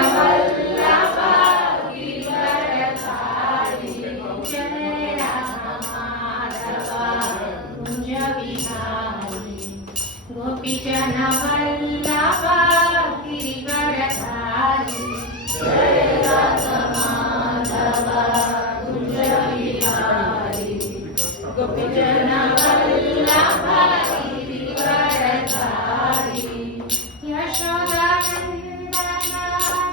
गोपीजनवल्लभा गिरिवरधारी जय राधा माधवा कुंज विहारी गोपीजनवल्लभा गिरिवरधारी जय राधा माधवा कुंज विहारी गोपीजनवल्लभा गिरिवरधारी यशोदानन्दना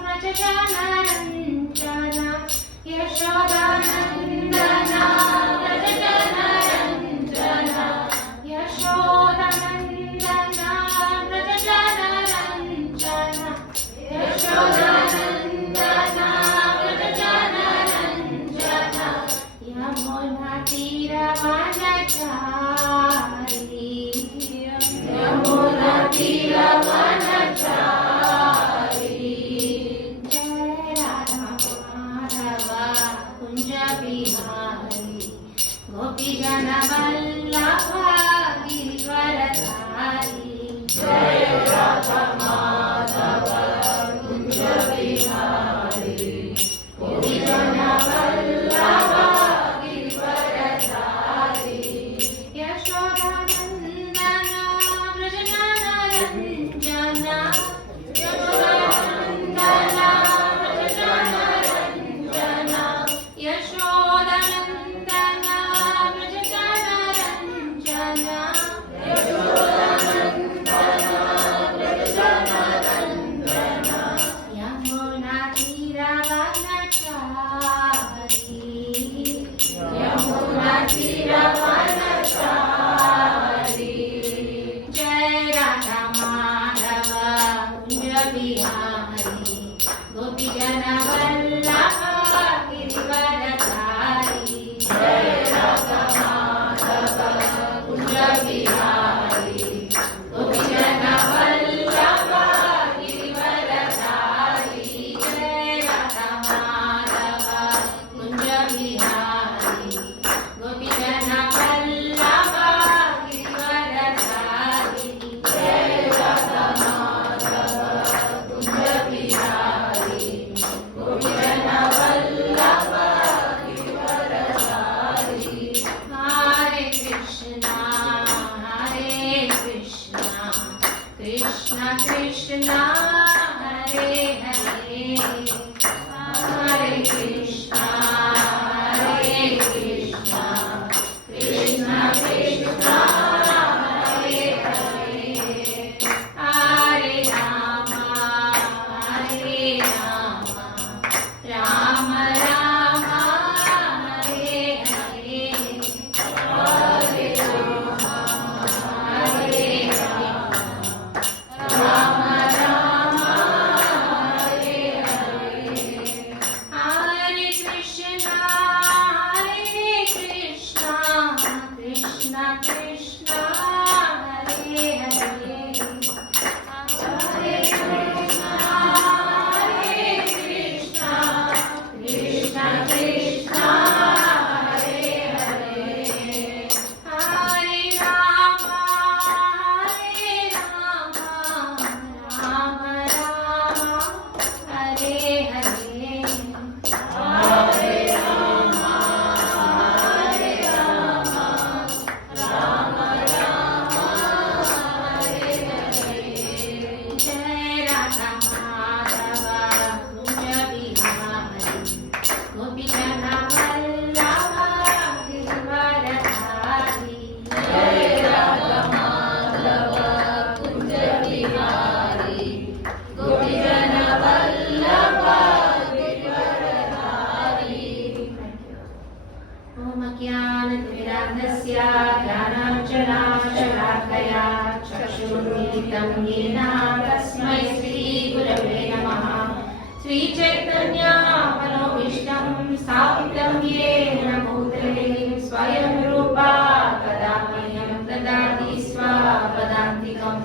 व्रजजनरञ्जना यशोदानन्दना व्रजजनरञ्जना यशोदानन्दना व्रजजनरञ्जना यशोदानन्दना व्रजजनरञ्जना यमुनातीरवनचारी यमुनातीरवनचारी जय राधा माधवा कुंज विहारी गोपीजनवल्लभा गिरिवरधारी जय राधा माधवा कुंज विहारी गोपीजनवल्लभा गिरिवरधारी यशोदानन्दना व्रजजनरञ्जना यशोदानन्दना व्रजजनरञ्जना यशोदानन्दना व्रजजनरञ्जना यशोदानन्दना व्रजजनरञ्जना यमुनातीरवनचारी यमुनातीरवनचारी जय राधा माधवा कुंज विहारी गोपीजनवल्लभा गिरिवरधारी जय राधा माधवा कुंज विहारी गोपीजनवल्लभा गिरिवरधारी जय राधा माधवा कुंज विहारी गोपीजनवल्लभा गिरिवरधारी जय राधा माधवा कुंज विहारी गोपीजनवल्लभा गिरिवरधारी हरे कृष्णा कृष्ण कृष्ण हरे हरे हरे कृष्णा कृष्ण कृष्ण हरे हरे हरे राम राम राम हरे हरे हरे राम राम राम हरे हरे हरे कृष्णा कृष्ण कृष्ण हरे हरे हरे कृष्णा कृष्ण कृष्ण हरे हरे हरे राम राम राम हरे हरे हरे राम राम राम हरे हरे जय राधा माधवा कुंज विहारी गोपीजनवल्लभा गिरिवरधारी जय राधा माधवा कुंज विहारी गोपीजनवल्लभा गिरिवरधारी ॐ ज्ञानतिमिरान्धस्य ज्ञानाञ्जनाशलाकया चक्षुर्मिलितं येन तस्मै श्रीगुरवे नमः श्रीचैतन्यमनोभीष्टं स्थापितं येन भूतले स्वयं रूपा कदा मह्यं ददाति स्वपदान्तिकं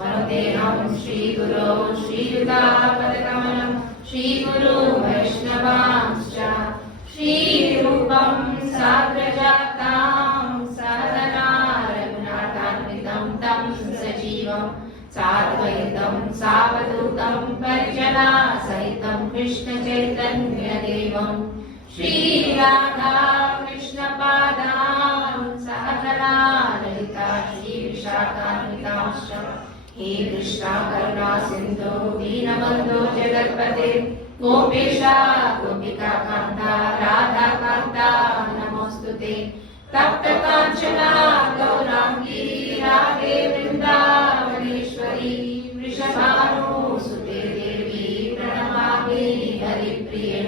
वन्देऽहं श्रीगुरो श्रीयुतापदकमलं श्रीगुरो वैष्णवांश्च श्रीरूपं साग्रजातां सहगना रघुनाथान्वितं तं सजीवं साद्वैतं सावधूतं परिजनं सहोदरा सहितं कृष्ण चैतन्य देवं श्री राधा कृष्ण पादान् सहगना ललिता श्री विशाखान्वितांश्च हे कृष्णा करुणा सिन्धु दीनबन्धो जगत्पते गोपेशा गोपिका कान्ता राधा कान्ता नमोस्तुते तप्त कांचना गौरांगी राधे वृंदावनेश्वरी वृषभानुसुते देवी प्रणमामि हरिप्रिये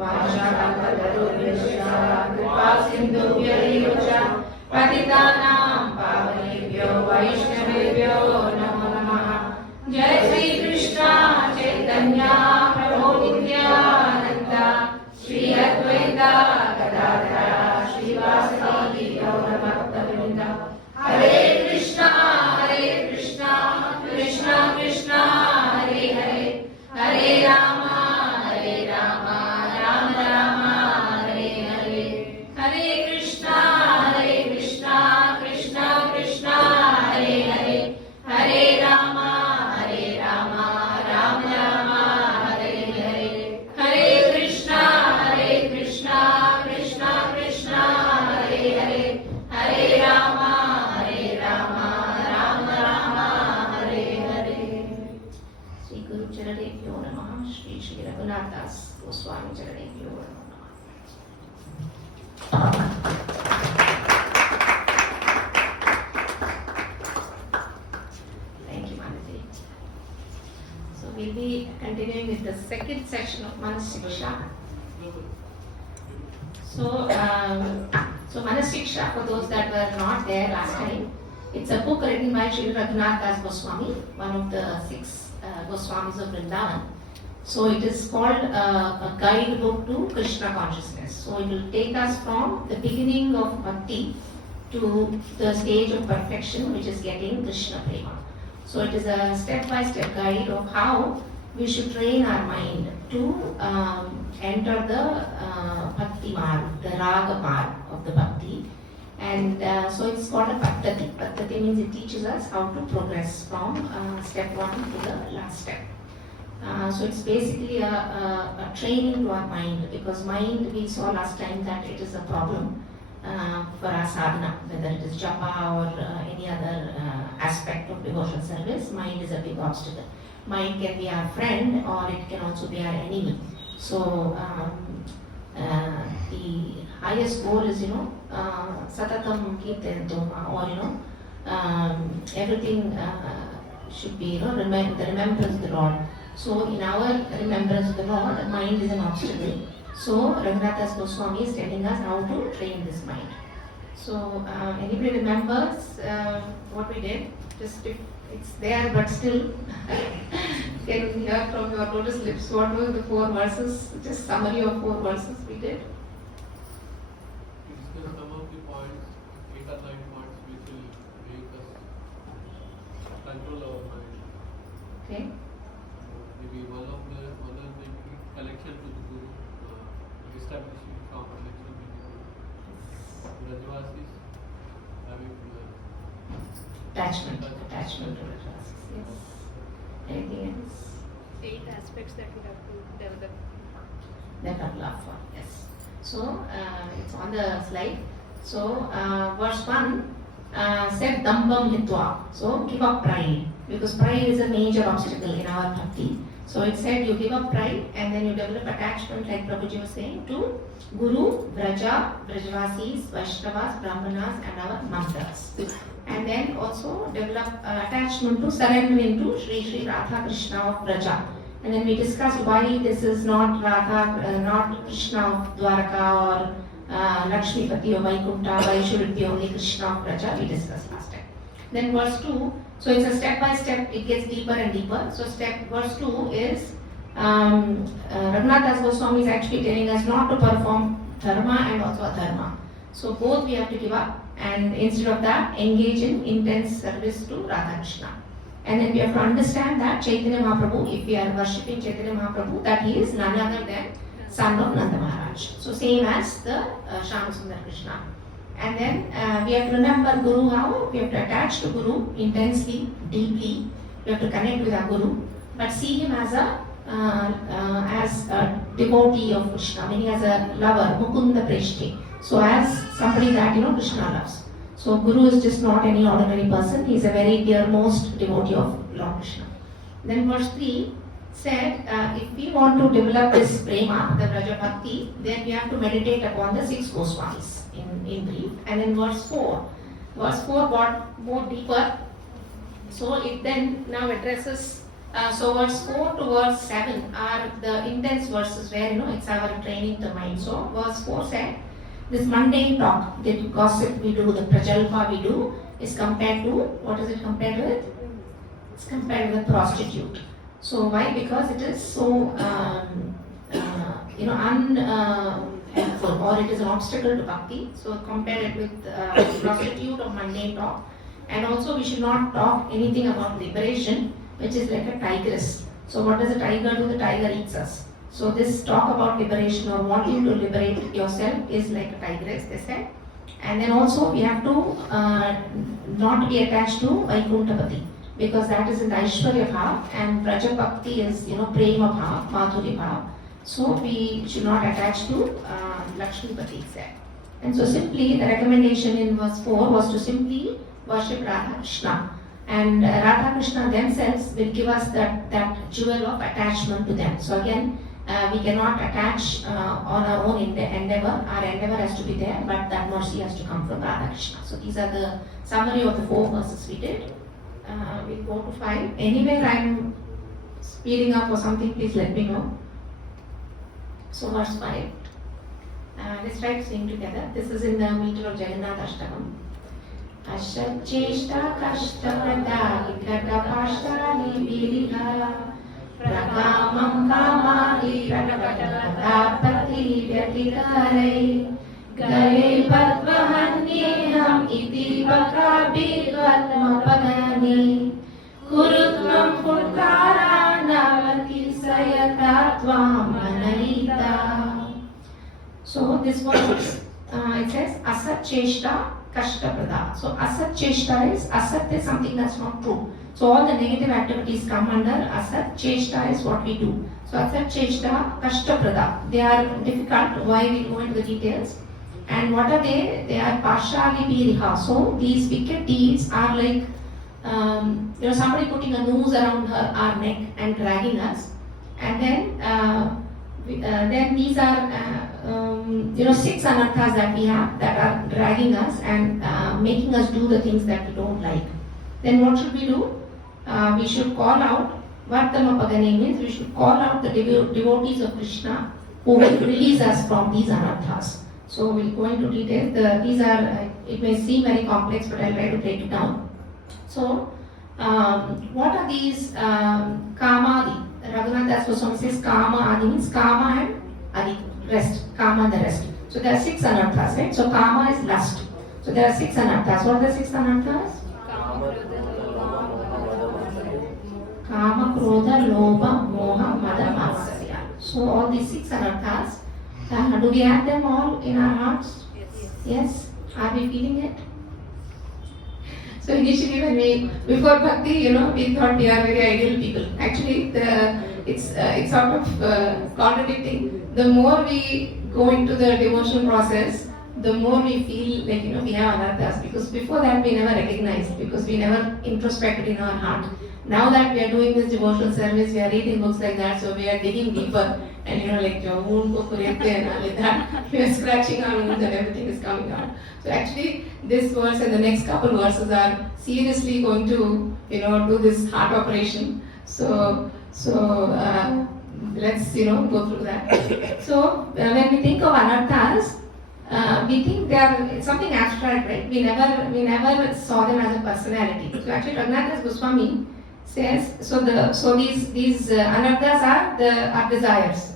वाञ्छाकल्पतरुभ्यश्च कृपा सिन्धुभ्यैव च पतितानां पावनेभ्यो वैष्णवेभ्यो नमो नमः। जय श्री कृष्ण चैतन्य प्रभु नित्यानंद श्री अद्वैत गदाधर श्रीवासदि गौरभक्तवृंद। हरे कृष्णा कृष्णा कृष्णा हरे हरे हरे राम राम राम हरे हरे। हरे कृष्णा कृष्णा कृष्णा हरे हरे हरे राम राम राम हरे हरे। हरे कृष्णा कृष्णा कृष्णा हरे हरे हरे राम राम राम हरे हरे। श्री गुरु चरणेभ्यो नमः। श्री श्री रघुनाथ दास गोस्वामी चरणेभ्यो नमः। Thank you, Manaji. So we'll be continuing with the second section of Manah Siksha. So Manah Siksha, for those that were not there last time, it's a book written by Sri Raghunath Das Goswami, one of the 6 Goswamis of Vrindavan. So it is called a guide book to Krishna consciousness. So it will take us from the beginning of bhakti to the stage of perfection, which is getting Krishna prema. So it is a step-by-step guide of how we should train our mind to enter the bhakti marg, the raga marg of the bhakti. And so it's called a paddhati. Paddhati means it teaches us how to progress from step 1 to the last step. So it's basically a training to our mind, because mind, we saw last time that it is a problem for our sadhana, whether it is japa or any other aspect of devotional service. Mind is a big obstacle. Mind can be our friend or it can also be our enemy. So the highest goal is, satatam kirtantum, or everything should be, the remembrance of the Lord. So in our remembrance of the Lord, mind is an obstacle. So Raghunath Das Goswami is telling us how to train this mind. So anybody remembers what we did? Just if it's there, but still can hear from your lotus lips. What were the 4 verses? Just summary of 4 verses we did. Discuss some of the points, 8 or 9 points, which will make us control our mind. Okay. Maybe one of the connection to the Guru, establishing some connection with the Guru. Rajvasis having Attachment to Rajvasis. Yes. Anything else? 8 aspects that we have to develop. Develop love for. Yes. So it's on the slide. So verse 1 said dambam hitva. So give up pride, because pride is a major obstacle in our bhakti. So it said you give up pride and then you develop attachment, like Prabhuji was saying, to Guru, Vraja, Vrajavasis, Vaishnavas, Brahmanas and our mantras. And then also develop attachment to surrendering to Sri Sri Radha Krishna of Vraja. And then we discussed why this is not Radha, not Krishna of Dwaraka or Lakshmipati or Vaikunta, why should it be only Krishna of Vraja? We discussed last time. Then verse 2, so it's a step by step, it gets deeper and deeper. So verse 2 is Raghunath Das Goswami is actually telling us not to perform dharma and also adharma. So both we have to give up, and instead of that engage in intense service to Radha Krishna. And then we have to understand that Chaitanya Mahaprabhu, if we are worshipping Chaitanya Mahaprabhu, that he is none other than son of Nanda Maharaj. So same as the Shyam Sundar Krishna. And then we have to remember Guru, how we have to attach to Guru intensely, deeply. We have to connect with our Guru, but see him as a as a devotee of Krishna, meaning as a lover, Mukunda Preshte. So as somebody that Krishna loves. So Guru is just not any ordinary person. He is a very dearmost devotee of Lord Krishna. Then verse 3 said, if we want to develop this prema, the Braja Bhakti, then we have to meditate upon the 6 Goswamis in brief. And in verse 4 got more deeper. So it then now addresses, so verse 4 to verse 7 are the intense verses where it's our training the mind. So verse 4 said, this mundane talk, the gossip we do, the prajalpa we do, is compared to, what is it compared with? It's compared with prostitute. So why? Because it is so unhelpful, or it is an obstacle to bhakti. So compare it with prostitute or mundane talk. And also we should not talk anything about liberation, which is like a tigress. So what does a tiger do? The tiger eats us. So this talk about liberation or wanting to liberate yourself is like a tigress, they said. And then also we have to not be attached to Vaikuntapati, because that is in the Aishwarya Bhav, and Braja Bhakti is Prema Bhav, Madhurya Bhav. So we should not attach to Lakshmipati itself. And so simply the recommendation in verse 4 was to simply worship Radha Krishna. And Radha Krishna themselves will give us that jewel of attachment to them. So again, we cannot attach on our own endeavor. Our endeavor has to be there, but that mercy has to come from Radha Krishna. So these are the summary of the 4 verses we did. We'll go to 5. Anywhere I'm speeding up or something, please let me know. So verse 5. Let's try to sing together. This is in the meter of Jagannath Ashtakam. Ashacheshta kashtaprada vikratapashtani viriha prakamam kamali radapati vyatikarai gaye padvahanyeham iti vakabi vatmapagani kurutvam purkara navati sayatva manarita. So this was, it says asat cheshta kashtaprada. So asat cheshta is something that's not true. So all the negative activities come under asat cheshta is what we do. So asat cheshta kashtaprada. They are difficult. Why we go into the details. And what are they? They are partially biriha. So these wicked deeds are like somebody putting a noose around our neck and dragging us. And then these are 6 anarthas that we have that are dragging us and making us do the things that we don't like. Then what should we do? We should call out, Vartama Pagani means we should call out the devotees of Krishna who will release us from these anarthas. So we'll go into details. These are, it may seem very complex, but I'll try to break it down. So what are these Kamadi? Raghunath Das Goswami says Kama Adi means Kama and Adi, rest, Kama and the rest. So there are 6 anarthas, right? So Kama is lust. So there are 6 anarthas. What are the 6 anarthas? Kama, Krodha, Lobha, Moha, Mada, Matsarya. So all these 6 anarthas, do we have them all in our hearts? Yes. Are we feeling it? So initially when before Bhakti, we thought we are very ideal people. Actually, it's sort of contradicting. The more we go into the devotional process, the more we feel like, we have anarthas. Because before that we never recognized, because we never introspected in our heart. Now that we are doing this devotional service, we are reading books like that, so we are digging deeper. And like wound ko kurete and all like that, we are scratching our wounds and everything is coming out. So actually, this verse and the next couple verses are seriously going to, do this heart operation. So let's, go through that. So when we think of anarthas, we think they are something abstract, right? We never saw them as a personality. So actually, Raghunath Das Goswami says, so these anarthas are our desires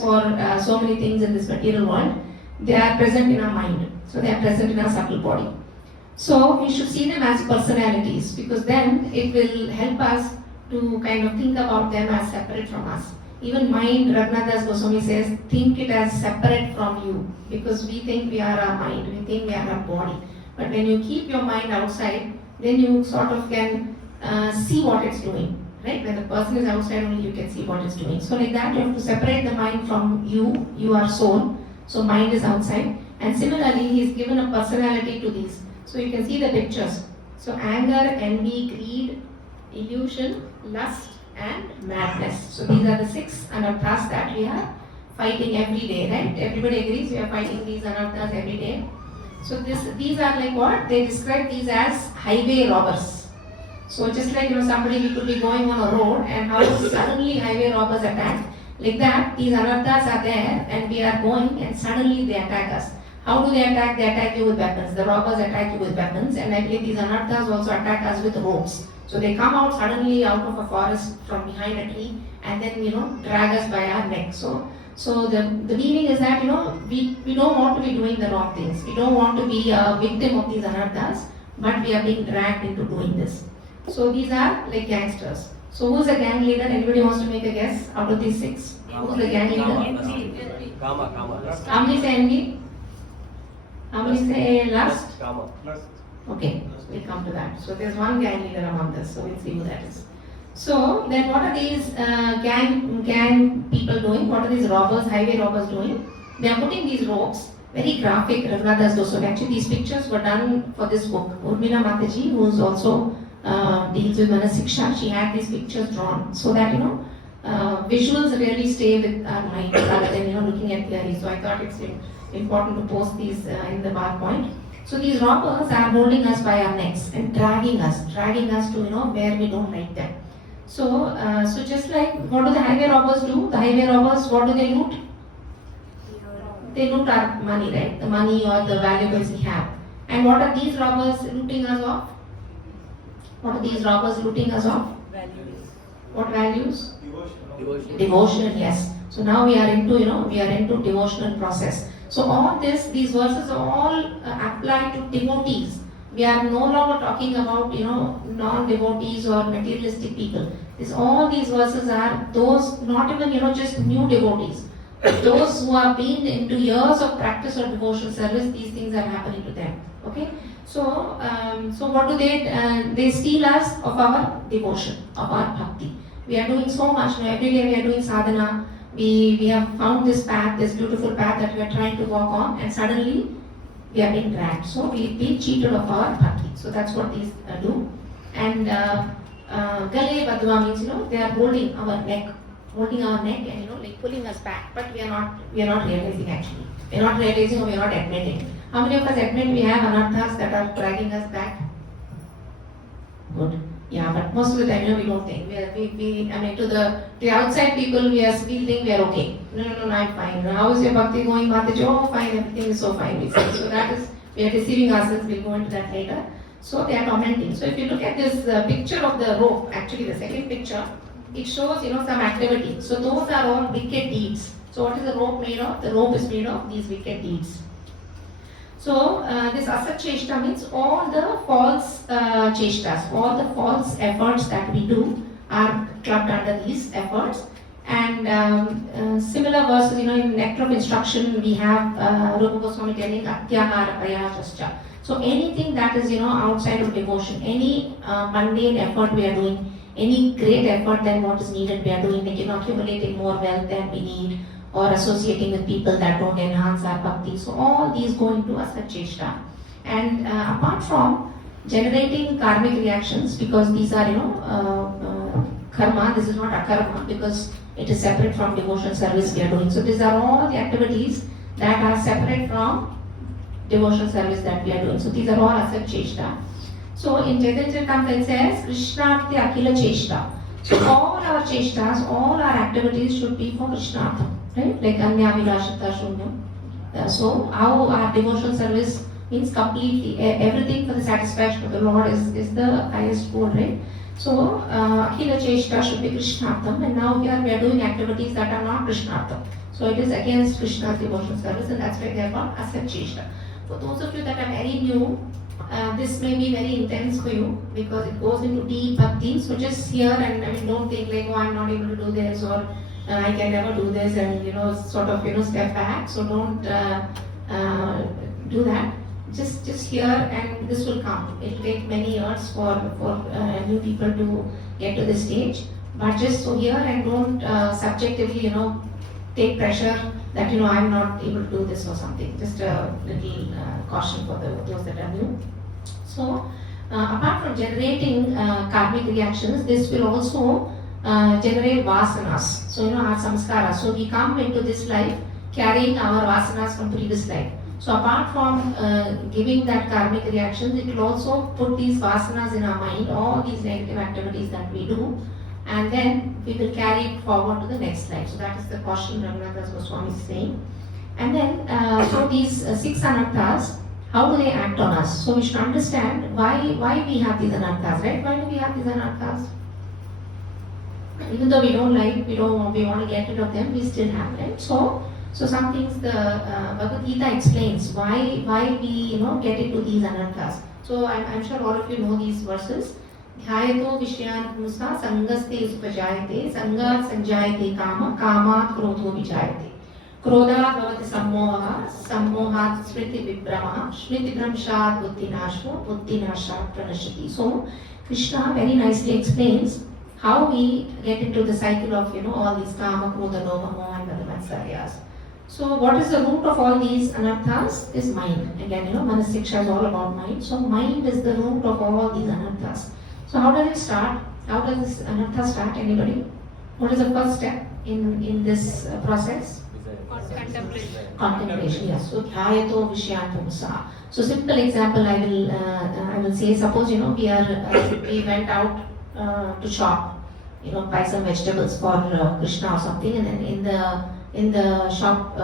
for so many things in this material world. They are present in our mind, so they are present in our subtle body. So we should see them as personalities, because then it will help us to kind of think about them as separate from us. Even mind, Raghunath Das Goswami says, think it as separate from you, because we think we are our mind, we think we are our body. But when you keep your mind outside, then you sort of can see what it's doing, right? When the person is outside only you can see what is doing. So like that you have to separate the mind from you. You are soul. So mind is outside. And similarly, he is given a personality to these. So you can see the pictures. So anger, envy, greed, illusion, lust, and madness. So these are the 6 anarthas that we are fighting every day, right? Everybody agrees we are fighting these anarthas every day. So these are like what? They describe these as highway robbers. So just like somebody we could be going on a road and how suddenly highway robbers attack. Like that, these anarthas are there and we are going and suddenly they attack us. How do they attack? They attack you with weapons. The robbers attack you with weapons, and I believe these anarthas also attack us with ropes. So they come out suddenly out of a forest from behind a tree and then drag us by our neck. So the meaning is that we don't want to be doing the wrong things. We don't want to be a victim of these anarthas, but we are being dragged into doing this. So these are like gangsters. So who's a gang leader? Anybody wants to make a guess out of these 6? Who's the gang leader? Kama. How many say envy? How many say lust? Kama. Okay, we'll come to that. So there's one gang leader among us, so we'll see who that is. So then what are these gang people doing? What are these robbers, highway robbers doing? They are putting these ropes, very graphic, Raghunathas Dosok. Actually these pictures were done for this book. Karuna Mataji, who is also deals with Manah Siksha, she had these pictures drawn so that visuals really stay with our mind rather than looking at theory. So I thought it's important to post these in the PowerPoint. So these robbers are holding us by our necks and dragging us to where we don't like them. So just like what do the highway robbers do? The highway robbers, what do they loot? They loot our money, right? The money or the valuables we have. And what are these robbers looting us of? What are these robbers looting us of? Values. What values? Devotion. Devotion, yes. So now we are into devotional process. So all these verses all apply to devotees. We are no longer talking about non-devotees or materialistic people. All these verses are those not even just new devotees. Those who have been into years of practice or devotional service, these things are happening to them. Okay. So what do they steal us of our devotion, of our bhakti. We are doing so much now. Every day we are doing sadhana. We have found this path, this beautiful path that we are trying to walk on, and suddenly we are being dragged. So we be cheated of our bhakti. So that's what these do. And Gale Badwa means they are holding our neck and like pulling us back. But we are not realizing actually. We are not realizing or we are not admitting. How many of us admit we have anarthas that are dragging us back? Good. Yeah, but most of the time, we don't think. To the outside people, we think we are okay. No, I'm fine. How is your bhakti going, Mataji? Oh, fine, everything is so fine. We say. So that is, we are deceiving ourselves. We'll go into that later. So they are tormenting. So if you look at this picture of the rope, actually the second picture, it shows some activity. So those are all wicked deeds. So what is the rope made of? The rope is made of these wicked deeds. So this asat cheshta means all the false cheshtas, all the false efforts that we do are clubbed under these efforts. And similar verses, in Nectar of Instruction, we have Rupa Goswami telling Atyahara Prayasascha. So anything that is outside of devotion, any mundane effort we are doing, any great effort than what is needed we are doing, like accumulating more wealth than we need, or associating with people that don't enhance our bhakti. So all these go into asat cheshta. And apart from generating karmic reactions, because these are karma, this is not akarma because it is separate from devotional service we are doing. So these are all the activities that are separate from devotional service that we are doing. So these are all asat cheshta. So in Chaitanya Charitamrita it says Krishnarthi Akhila Cheshta. So all our cheshtas, all our activities should be for Krishnartha. Right? Like Anya Vilashita Shunyam. So how our devotional service means completely everything for the satisfaction of the Lord is the highest goal, right? So Akhila Cheshta should be Krishnartham, and now here we are doing activities that are not Krishnartham. So it is against Krishna's devotional service, and that's why they are called Asat Cheshta. For those of you that are very new, this may be very intense for you because it goes into deep bhakti. So just hear and don't think like, oh, I'm not able to do this, or I can never do this, and step back. So don't do that. Just hear, and this will come. It will take many years for new people to get to this stage. budgets so here, and don't subjectively, take pressure that, I'm not able to do this or something. Just a little caution for those that are new. So, apart from generating karmic reactions, this will also generate vasanas. So, our samskaras. So, we come into this life carrying our vasanas from previous life. So, apart from giving that karmic reactions, it will also put these vasanas in our mind, all these negative activities that we do, and then we will carry it forward to the next life. So, that is the caution Raghunath Goswami is saying. And then, so these 6 anarthas, how do they act on us? So we should understand why we have these anarthas, right? Why do we have these anarthas? Even though we don't like, we want to get rid of them, we still have, right? So some things the Bhagavad Gita explains why we get into these anarthas. So I'm sure all of you know these verses. Dhyayato vishyan pusa sangaste supajayate sangat sanjayate kama kamat krodho vijayate. क्रोधात् भवति सम्मोहः सम्मोहात् स्मृति विभ्रमः स्मृति भ्रंशात् बुद्धिनाशो बुद्धिनाशात् प्रणश्यति. So Krishna very nicely explains how we get into the cycle of all these kama, krodha, lobha, moha and madhamatsariyas. So what is the root of all these anarthas? Is mind. Again, Manah Siksha is all about mind. So mind is the root of all these anarthas. So how does it start? How does this anartha start? Anybody? What is the first step in this process? Contemplation, yes. So dhyayato vishyan pumsa. So simple example I will say, suppose we went out to shop, buy some vegetables for Krishna or something, and then in the shop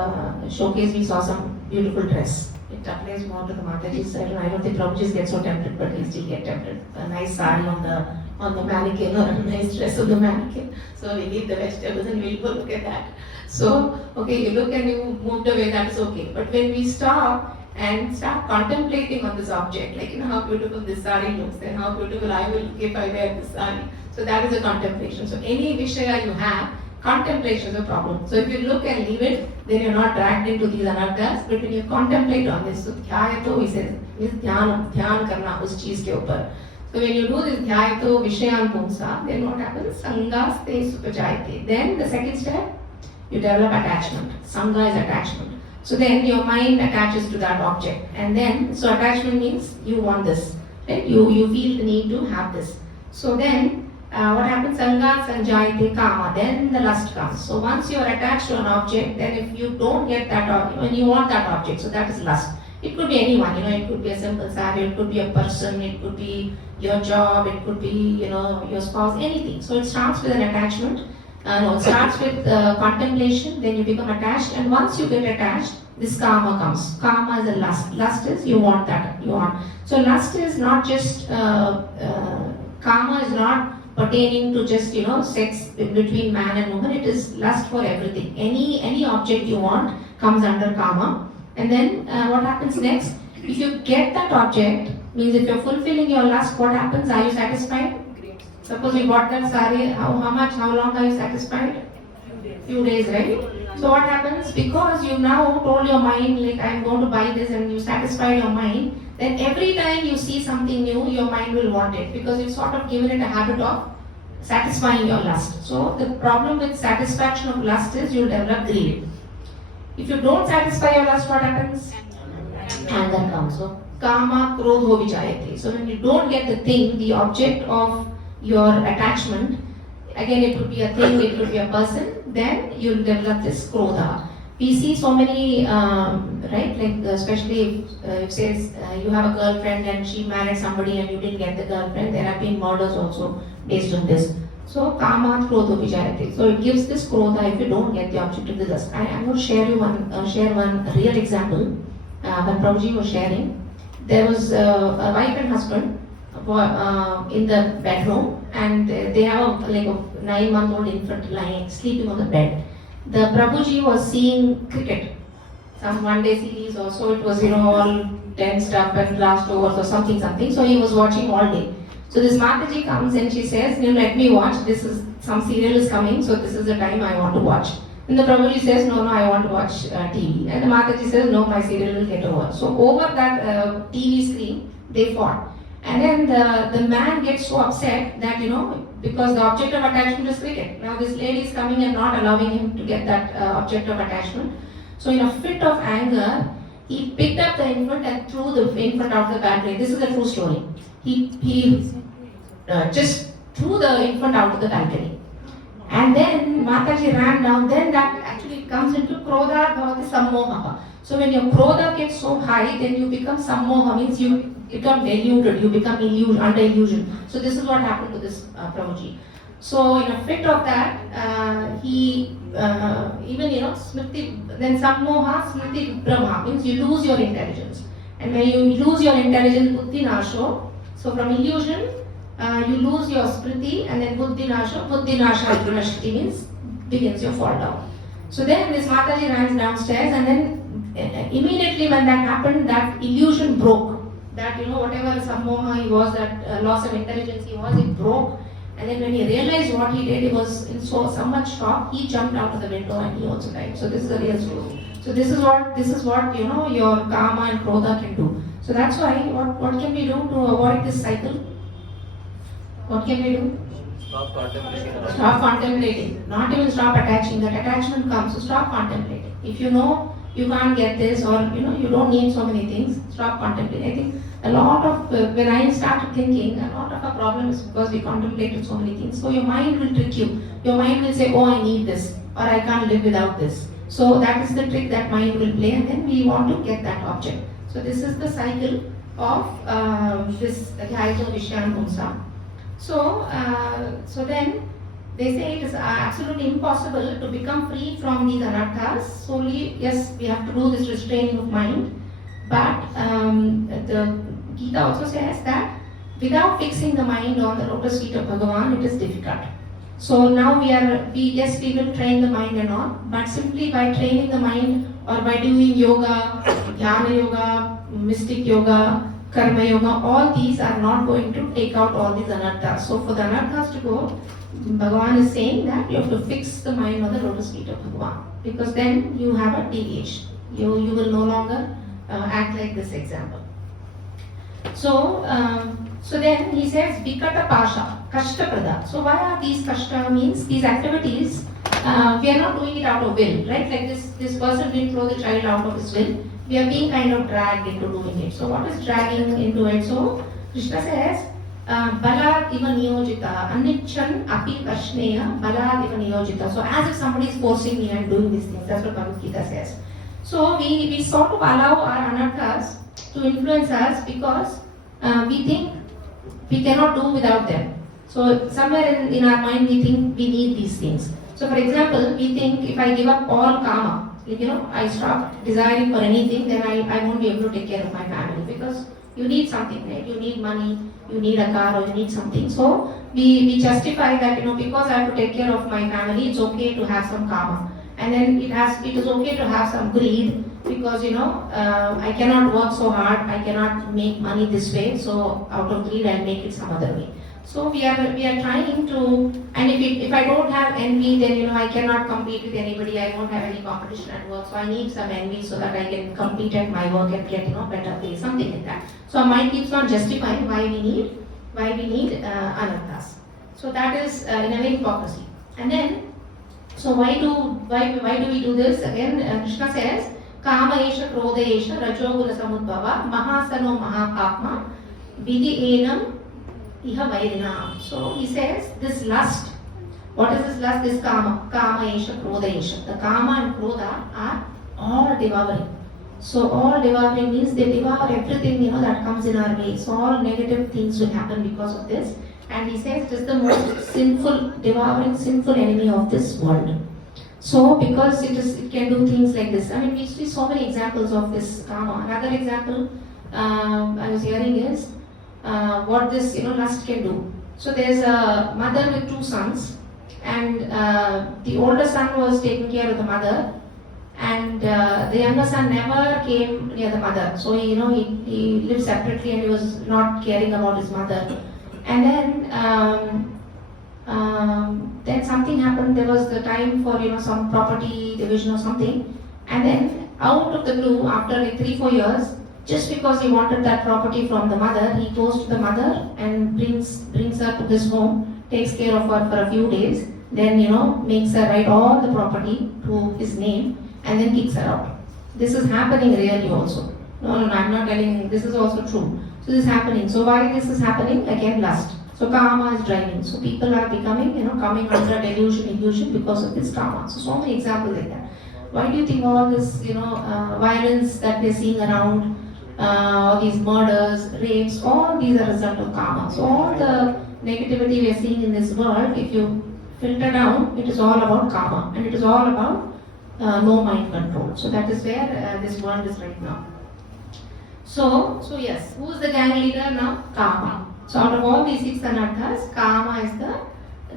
showcase we saw some beautiful dress. It applies more to the Mataji side. I don't think Prabhuji gets so tempted, but we still get tempted. A nice sari on the mannequin, or a nice dress on the mannequin. So we leave the vegetables and we'll go look at that. So, okay, you look and you moved away, that's okay. But when we stop and start contemplating on this object, like how beautiful this sari looks, and how beautiful I will look if I wear this sari. So that is a contemplation. So any vishaya you have, contemplation is a problem. So if you look and leave it, then you're not dragged into these anarthas. But when you contemplate on this, so dhyayato, he says, is dhyan karna us cheez ke upar. So when you do this dhyayato vishayan pumsa, then what happens? Sangaste supajayate. Then the second step, you develop attachment. Sangha is attachment. So then your mind attaches to that object. And then, so attachment means you want this. Right? You feel the need to have this. So then, what happens? Sangha sanjayate kama. Then the lust comes. So once you are attached to an object, then if you don't get that object, when you want that object, so that is lust. It could be anyone, it could be a simple sari, it could be a person, it could be your job, it could be, your spouse, anything. So it starts with an attachment. It starts with contemplation, then you become attached, and once you get attached, this kama comes. Kama is a lust. Lust is you want that, you want. So lust is not just, kama is not pertaining to just, sex between man and woman. It is lust for everything. Any object you want comes under kama. And then what happens next? If you get that object, means if you're fulfilling your lust, what happens? Are you satisfied? Suppose you bought that sari, how long are you satisfied? Few days, right? So what happens? Because you now told your mind, like I'm going to buy this, and you satisfy your mind, then every time you see something new, your mind will want it, because you've sort of given it a habit of satisfying your lust. So the problem with satisfaction of lust is you'll develop greed. If you don't satisfy your lust, what happens? Anger comes. So kama krodho vijayate. So when you don't get the thing, the object of your attachment, again it could be a thing, it could be a person, then you'll develop this krodha. We see so many, right, like especially if says you have a girlfriend and she married somebody and you didn't get the girlfriend, there have been murders also based on this. So kama krodho vijayate. So it gives this krodha if you don't get the object of the lust. I'm going to share one real example. When Prabhuji was sharing, there was a wife and husband in the bedroom, and they have a 9-month-old infant sleeping on the bed. The Prabhuji was seeing cricket, some one-day series or so. It was all tensed up and last overs or something. So he was watching all day. So this Mataji comes and she says, let me watch. This is some serial is coming, so this is the time I want to watch. And the Prabhuji says, no, I want to watch TV. And the Mataji says, no, my serial will get over. So over that TV screen, they fought. And then the man gets so upset that, because the object of attachment is cricket. Now this lady is coming and not allowing him to get that object of attachment. So in a fit of anger, he picked up the infant and threw the infant out of the balcony. This is a true story. He just threw the infant out of the balcony. And then Mataji ran down. Then that actually comes into Krodha Bhavati Sammoha. So when your Krodha gets so high, then you become Sammoha, means you become deluded, you become under illusion. So this is what happened to this Prabhuji. So in a fit of that, he even Smriti, then Sammoha Smriti Brahma, means you lose your intelligence. And when you lose your intelligence, Buddhi Nasho, so from illusion, you lose your Smriti, and then Buddhi Nasha means begins your fall down. So then this Mataji runs downstairs, and then immediately when that happened, that illusion broke. That whatever Sammoha he was, that loss of intelligence he was, it broke. And then when he realized what he did, he was in so much shock, he jumped out of the window and he also died. So this is a real story. So this is what your karma and krodha can do. So that's why what can we do to avoid this cycle? What can we do? Stop contemplating. Stop contemplating. Not even stop attaching. That attachment comes. So stop contemplating. If you know you can't get this, or you don't need so many things, stop contemplating. I think a lot of when I started thinking, a lot of our problem is because we contemplated so many things. So your mind will trick you. Your mind will say, oh, I need this, or I can't live without this. So that is the trick that mind will play, and then we want to get that object. So this is the cycle of this Dhyaito Vishyan Pumsa. So then they say it is absolutely impossible to become free from these anarthas. Solely, yes, we have to do this restraining of mind, but the Gita also says that without fixing the mind on the lotus feet of Bhagavan, it is difficult. So now we will train the mind and all, but simply by training the mind or by doing yoga, jnana yoga, mystic yoga, karma yoga, all these are not going to take out all these anarthas. So for the anarthas to go, Bhagavan is saying that you have to fix the mind on the lotus feet of Bhagavan, because then you have a deviation. You will no longer act like this example. So then he says Vikata Pasha, Kashta Prada. So why are these Kashta, means these activities, we are not doing it out of will, right? Like this person didn't throw the child out of his will. We are being kind of dragged into doing it. So what is dragging into it? So Krishna says, Balad iva niyojita, anichan api kashneya, balad iva niyojita. So as if somebody is forcing me and doing these things. That's what Bhagavad Gita says. So we sort of allow our anarthas to influence us because we think we cannot do without them. So somewhere in our mind we think we need these things. So for example, we think if I give up all karma, I stop desiring for anything, then I won't be able to take care of my family, because you need something, right? You need money, you need a car, or you need something. So we justify that, because I have to take care of my family, it's okay to have some karma. And then it is okay to have some greed, because I cannot work so hard, I cannot make money this way, so out of greed I'll make it some other way. So we are trying to, and if I don't have envy, then I cannot compete with anybody. I won't have any competition at work. So I need some envy so that I can compete at my work and get better pay, something like that. So our mind keeps on justifying why we need anarthas. So that is in a way hypocrisy. And then, so why do we do this? Again, Krishna says, Kama esha krodha esha rajoguna samudbhava mahasano mahapapma vidhi enam iha vairina. So he says this lust. What is this lust? This kama esha krodha esha. The kama and krodha are all devouring. So all devouring means they devour everything that comes in our way. So all negative things will happen because of this. And he says it is the most devouring, sinful enemy of this world. So because it can do things like this. I mean, we see so many examples of this karma. Another example I was hearing is what this lust can do. So there's a mother with two sons, and the older son was taking care of the mother, and the younger son never came near the mother. So he lived separately and he was not caring about his mother. And then something happened. There was the time for some property division or something, and then out of the blue, after like 3-4 years, just because he wanted that property from the mother, he goes to the mother and brings her to his home, takes care of her for a few days, then makes her write all the property to his name, and then kicks her out. This is happening really also. No, I'm not telling. This is also true. So this is happening. So why this is happening? Again, lust. So karma is driving. So people are becoming, coming under delusion, illusion because of this karma. So many examples like that. Why do you think all this, violence that we're seeing around, all these murders, rapes, all these are a result of karma. So all the negativity we are seeing in this world, if you filter down, it is all about karma, and it is all about no mind control. So that is where this world is right now. So yes, who is the gang leader now? Karma. So out of all these 6 anarthas, karma is the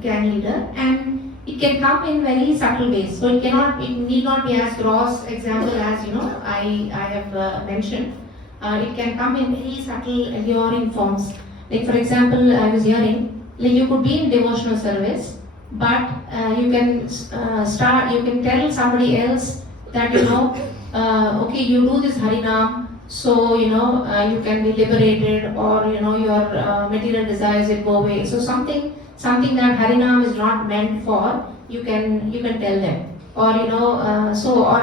gang leader, and it can come in very subtle ways. So it need not be as gross example as I have mentioned. It can come in very subtle, alluring forms. Like for example, I was hearing, like you could be in devotional service, but you can you can tell somebody else that okay, you do this Harinam, so you can be liberated, or your material desires will go away. So something that Harinam is not meant for, you can tell them, or or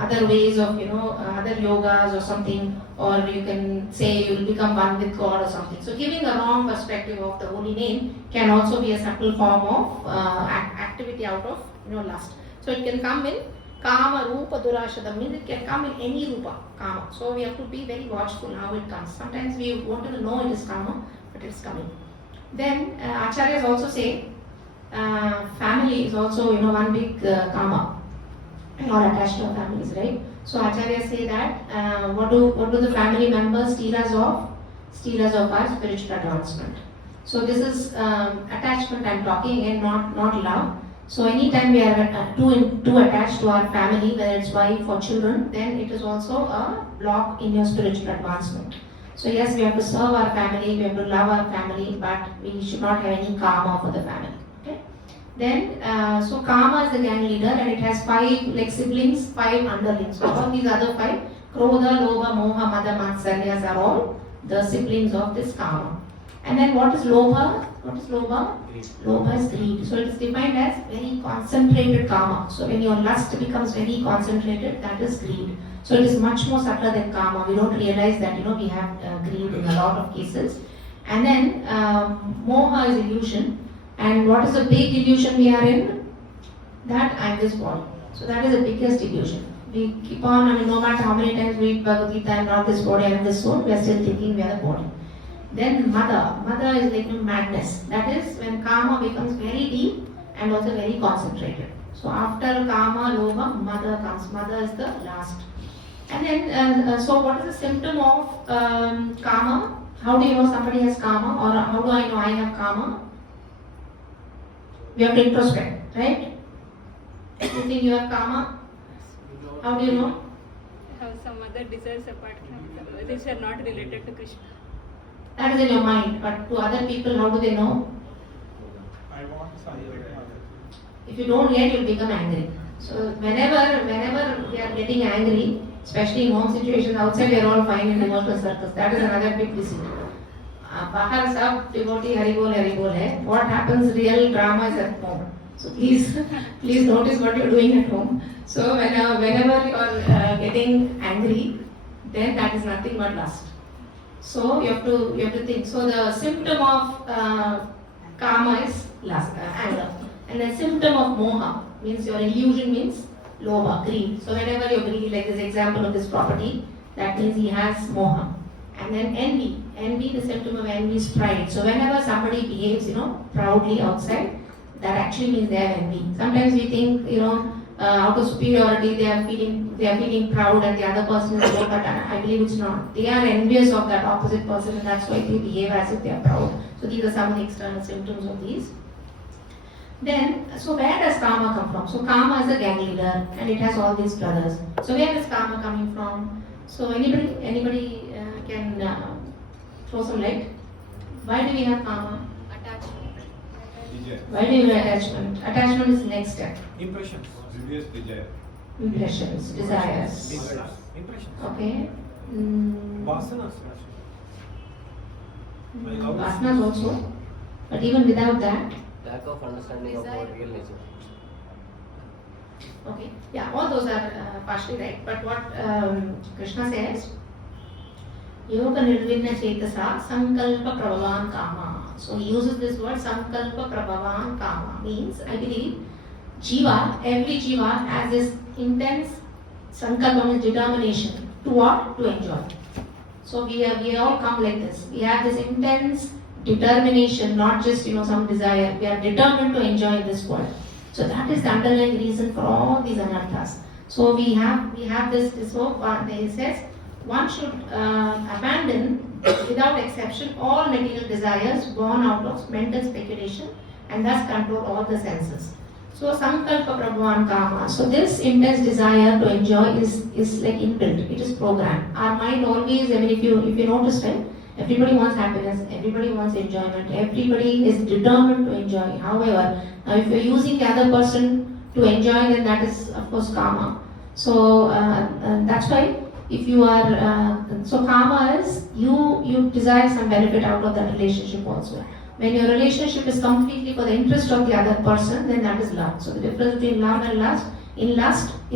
other ways of other yogas or something, or you can say you will become one with God or something. So giving a wrong perspective of the holy name can also be a subtle form of activity out of lust. So it can come in Kama Rupa Durashadam, means it can come in any Rupa, Kama. So we have to be very watchful how it comes. Sometimes we want to know it is Kama, but it's coming. Then Acharyas also say family is also one big Kama. All attached to our families, right? So Acharyas say that what do the family members steal us of? Steal us of our spiritual advancement. So this is attachment I'm talking, and not love. So anytime we are too attached to our family, whether it's wife or children, then it is also a block in your spiritual advancement. So yes, we have to serve our family, we have to love our family, but we should not have any karma for the family. Okay. Then so karma is the gang leader, and it has 5 siblings, 5 underlings. So all these other 5, Krodha, Lobha, Moha, Mada, Matsaryas are all the siblings of this karma. And then what is Lobha? What is Lobha? Lobha is greed. So it is defined as very concentrated karma. So when your lust becomes very concentrated, that is greed. So it is much more subtler than karma. We don't realize that we have greed in a lot of cases. And then Moha is illusion. And what is the big illusion we are in? That I am this body. So that is the biggest illusion. We keep on, no matter how many times we read Bhagavad Gita, I am not this body, I am this soul, we are still thinking we are the body. Then Mada is like madness. That is when karma becomes very deep and also very concentrated. So after karma, Lobha, Mada comes. Mada is the last. And then, so what is the symptom of karma? How do you know somebody has karma, or how do I know I have karma? We have to introspect, right? You think you have karma? How do you know? Have some other desires apart from these are not related to Krishna. That is in your mind, but to other people, how do they know? I want something. If you don't get, you'll become angry. So whenever we are getting angry, especially in home situations, outside we are all fine in devotional circles. That is another big deceit. Bahar sab devotee Hari Bol hai. What happens, real drama is at home. So please notice what you are doing at home. So whenever you are getting angry, then that is nothing but lust. So you have to think. So the symptom of karma is lust, anger, and the symptom of moha means your illusion means lobha, greed. So whenever you greedy, like this example of this property, that means he has moha. And then envy, the symptom of envy is pride. So whenever somebody behaves, proudly outside, that actually means they have envy. Sometimes we think, out of superiority, they are feeling proud, and the other person is low, but I believe it's not. They are envious of that opposite person, and that's why they behave as if they are proud. So these are some of the external symptoms of these. Then, so where does karma come from? So karma is a gang leader, and it has all these brothers. So where is karma coming from? So anybody can throw some light. Why do we have karma? Attachment. Why do we have attachment? Attachment is the next step. Impressions. Previous desire. Impressions, desires. Impressions. Okay. Vasanas. Vasanas also. But even without that, Lack of understanding of our real nature. okay, yeah, all those are partially right. But what Krishna says, Yoga Nirvinna Chetasa Sankalpa Prabhavan Kama. So he uses this word Sankalpa Prabhavan Kama. Means, I believe, Jiva, every Jiva has this intense Sankalpa, means determination. To what? To enjoy. So we all come like this. We have this intense determination, not just some desire. We are determined to enjoy this world. So that is the underlying reason for all these anarthas. So we have this. So he says one should abandon without exception all material desires born out of mental speculation and thus control all the senses. So sankalpa prabhavan kama. So this intense desire to enjoy is like inbuilt. It is programmed. Our mind always. I mean, if you notice, right? Everybody wants happiness. Everybody wants enjoyment. Everybody is determined to enjoy. However, now if you're using the other person to enjoy, then that is of course karma. So that's why if you are so karma is you desire some benefit out of that relationship also. When your relationship is completely for the interest of the other person, then that is love. So the difference between love and lust, in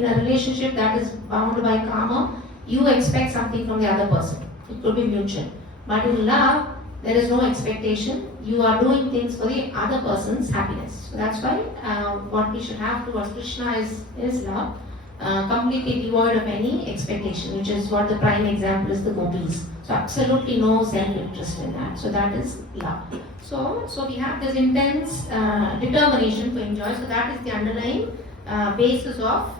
a relationship that is bound by karma, you expect something from the other person. It could be mutual. But in love, there is no expectation. You are doing things for the other person's happiness. So that's why what we should have towards Krishna is love, completely devoid of any expectation, which is what the prime example is the gopis. So absolutely no self-interest in that. So that is love. So we have this intense determination to enjoy. So that is the underlying basis of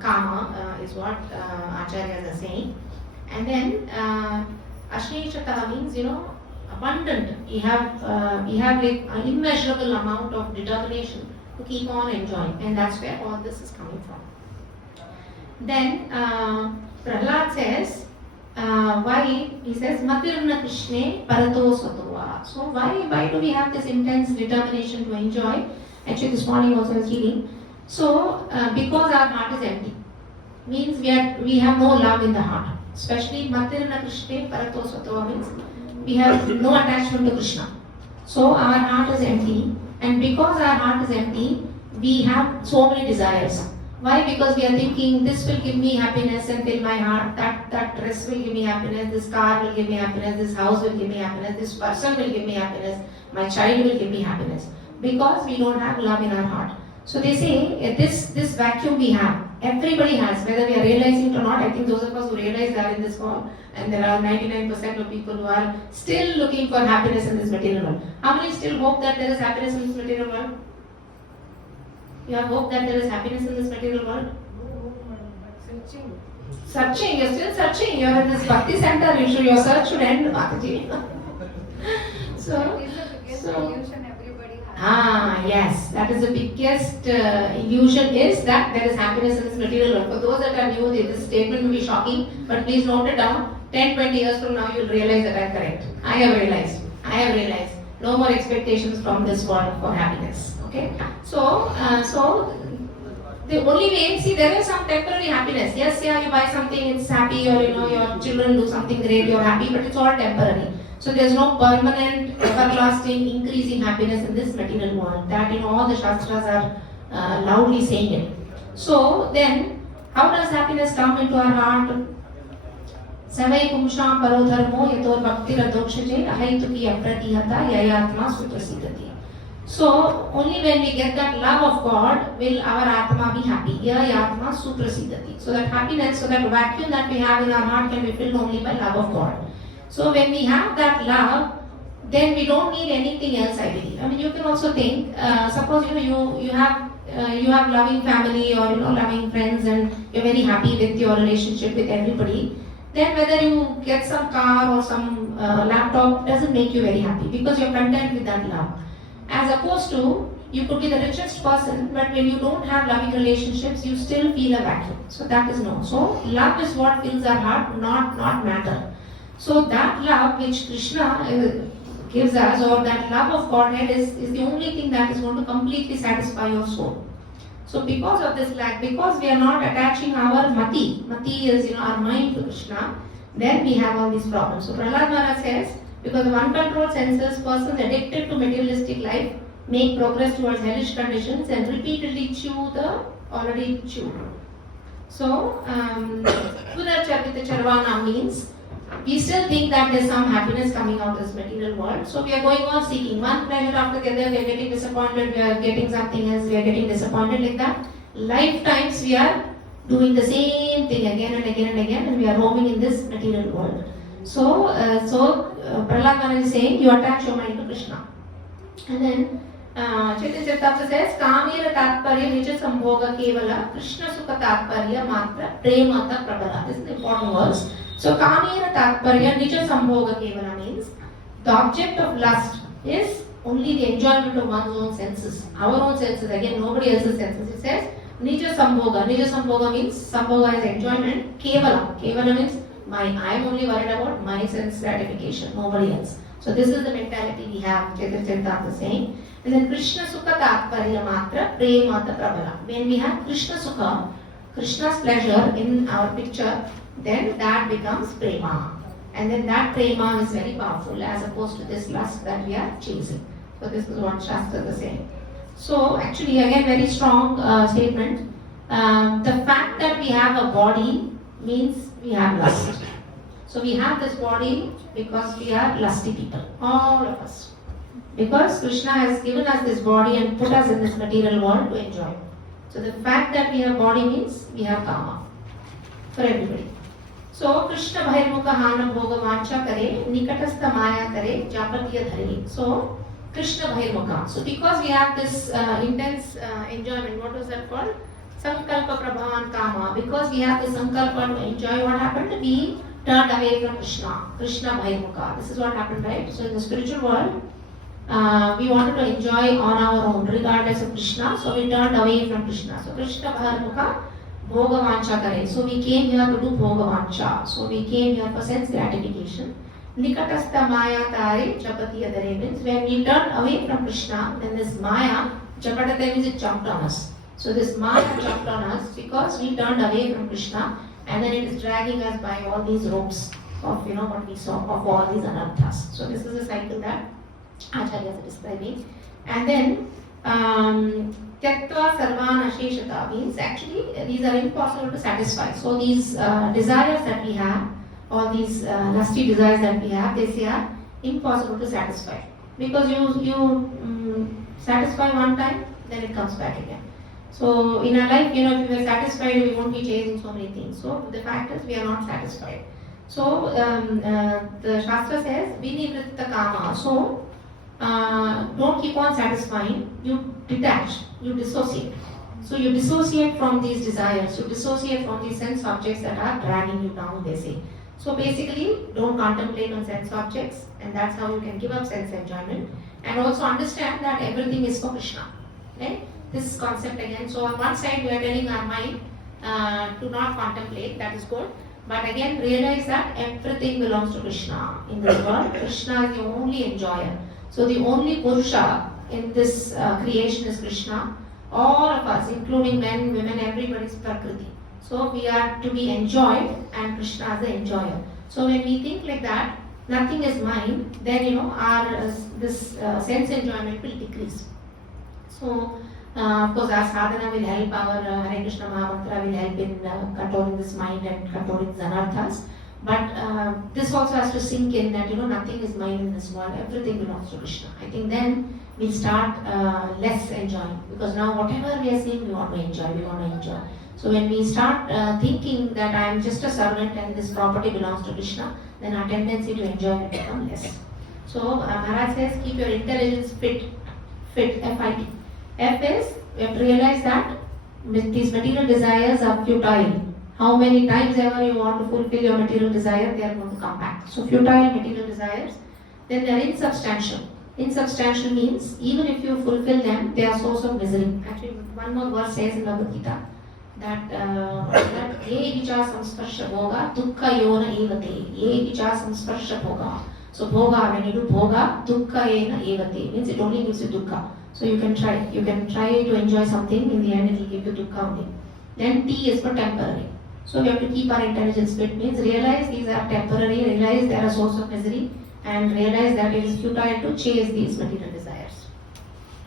karma, is what acharyas are saying. And then Asheshataha means abundant. We have like an immeasurable amount of determination to keep on enjoying, and that's where all this is coming from. Then Prahlad says, why he says Matirna Krishne Parato Satova. So why do we have this intense determination to enjoy? Actually, this morning also I was reading. So because our heart is empty, means we have no love in the heart. Especially Matirna Krishne Parato Satova means we have no attachment to Krishna. So our heart is empty, and because our heart is empty, we have so many desires. Why? Because we are thinking this will give me happiness and fill my heart, that dress will give me happiness, this car will give me happiness, this house will give me happiness, this person will give me happiness, my child will give me happiness. Because we don't have love in our heart. So they say this vacuum we have, everybody has, whether we are realizing it or not. I think those of us who realize that in this hall, and there are 99% of people who are still looking for happiness in this material world. How many still hope that there is happiness in this material world? You have hope that there is happiness in this material world? Searching, you're still searching. You're in this Bhakti center, your search should end, Mataji. Illusion everybody has. Yes, that is the biggest illusion, is that there is happiness in this material world. For those that are new, this statement will be shocking, but please note it down. 10-20 years from now, you will realize that I am correct. I have realized. No more expectations from this world for happiness. Okay? So the only way, see, there is some temporary happiness. Yes, you buy something, it's happy, or your children do something great, you're happy, but it's all temporary. So there's no permanent, everlasting, increasing happiness in this material world. That all the Shastras are loudly saying it. So then, how does happiness come into our heart? Savai kumsham parodharmo yator bhakti radokshate ahaituki apratihata yayatma suprasidati. So only when we get that love of God will our atma be happy. Yayatma suprasidati. So that happiness, so that vacuum that we have in our heart can be filled only by love of God. So when we have that love, then we don't need anything else, I believe. I mean, you can also think, suppose you have loving family or loving friends, and you're very happy with your relationship with everybody. Then whether you get some car or some laptop doesn't make you very happy, because you're content with that love. As opposed to, you could be the richest person, but when you don't have loving relationships, you still feel a vacuum. So that is no. So love is what fills our heart, not matter. So that love which Krishna gives us, or that love of Godhead, is the only thing that is going to completely satisfy your soul. So because of this lack, because we are not attaching our mati is our mind to Krishna, then we have all these problems. So Prahlad Maharaj says, Because the uncontrolled senses, persons addicted to materialistic life make progress towards hellish conditions and repeatedly chew the already chewed. So, Pudacharvita Charvana means we still think that there's some happiness coming out of this material world. So we are going on seeking one pleasure after the other, we are getting disappointed, we are getting something else, we are getting disappointed like that. Lifetimes we are doing the same thing again and again and again, and we are roaming in this material world. So, Prahlad Maharaj is saying, you attach your mind to Krishna. And then Chaitanya Charitamrita says, Kamira Tatparya Nija Sambhoga Kevala Krishna Sukha Tatparya Matra Premata Prabala. This is the important verse. So Kamira Tatparya Nija Sambhoga Kevala means the object of lust is only the enjoyment of one's own senses. Our own senses, again nobody else's senses. It says Nija Sambhoga. Nija Sambhoga means Sambhoga is enjoyment. Kevala. Kevala means I am only worried about my sense gratification, nobody else. So this is the mentality we have, Chaitanya Charitamrita is saying. And then Krishna Sukha Tatparya Matra Premata Prabala. When we have Krishna Sukha, Krishna's pleasure in our picture, then that becomes prema. And then that prema is very powerful as opposed to this lust that we are chasing. So this is what Shastra is saying. So actually again very strong statement. The fact that we have a body means we have lust. So we have this body because we are lusty people, all of us. Because Krishna has given us this body and put us in this material world to enjoy. So the fact that we have body means we have karma for everybody. So Krishna Bhairmukha Hana Bhoga Vancha Kare Nikatastha Maya Kare Japatiya Dhari. So Krishna Bhairmukha. So because we have this intense enjoyment, what was that called? Sankalpa Prabhavan Kama. Because we have this sankalpa to enjoy, what happened? We turned away from Krishna. Krishna Bhairmukha. This is what happened, right? So in the spiritual world, we wanted to enjoy on our own, regardless of Krishna. So we turned away from Krishna. So Krishna Bhairmukha Bhoga Vancha Kare. So we came here to do Bhoga Vancha. So we came here for sense gratification. Nikatastha Maya Tare Japatiya Dare means when we turn away from Krishna, then this Maya, Japatata means it jumped on us. So this Maya jumped on us because we turned away from Krishna, and then it is dragging us by all these ropes of what we saw of all these anarthas. So this is a cycle that Acharya is describing. And then Tyaktva Sarvan Asheshata means actually these are impossible to satisfy. So these desires that we have, all these lusty desires that we have, they are impossible to satisfy. Because you satisfy one time, then it comes back again. So in our life, if we were satisfied, we won't be chasing so many things. So the fact is, we are not satisfied. So the Shastra says, Vinivritta Kama. So don't keep on satisfying. You detach, you dissociate. So you dissociate from these desires, you dissociate from these sense objects that are dragging you down, they say. So basically, don't contemplate on sense objects, and that's how you can give up sense enjoyment. And also understand that everything is for Krishna. Right? This concept again. So on one side, we are telling our mind to not contemplate, that is good. But again, realize that everything belongs to Krishna. In this world, Krishna is the only enjoyer. So the only Purusha in this creation is Krishna. All of us, including men, women, everybody is Prakriti. So we are to be enjoyed, and Krishna is the enjoyer. So when we think like that, nothing is mine, then our this sense enjoyment will decrease. So of course our sadhana will help, our Hare Krishna Mahamantra will help in controlling this mind and controlling the anarthas. But this also has to sink in that nothing is mine in this world, everything belongs to Krishna. I think then we start less enjoying, because now whatever we are seeing, we want to enjoy. So when we start thinking that I am just a servant and this property belongs to Krishna, then our tendency to enjoy will become less. So Maharaj says, keep your intelligence fit, F-I-T. F is, you have to realize that these material desires are futile. How many times ever you want to fulfill your material desire, they are going to come back. So futile material desires, then they are insubstantial. Insubstantial means even if you fulfill them, they are source of misery. Actually, one more verse says in Bhagavad Gita that ye vicha samsparsha bhoga dukkha yona evate. Ye vicha samsparsha bhoga. So bhoga, when you do bhoga, dukkha yena evate means it only gives you dukkha. So you can try to enjoy something, in the end it will give you dukkha only. Then T is for temporary. So we have to keep our intelligence fit, means realize these are temporary, realize they are a source of misery, and realize that it is futile to chase these material desires.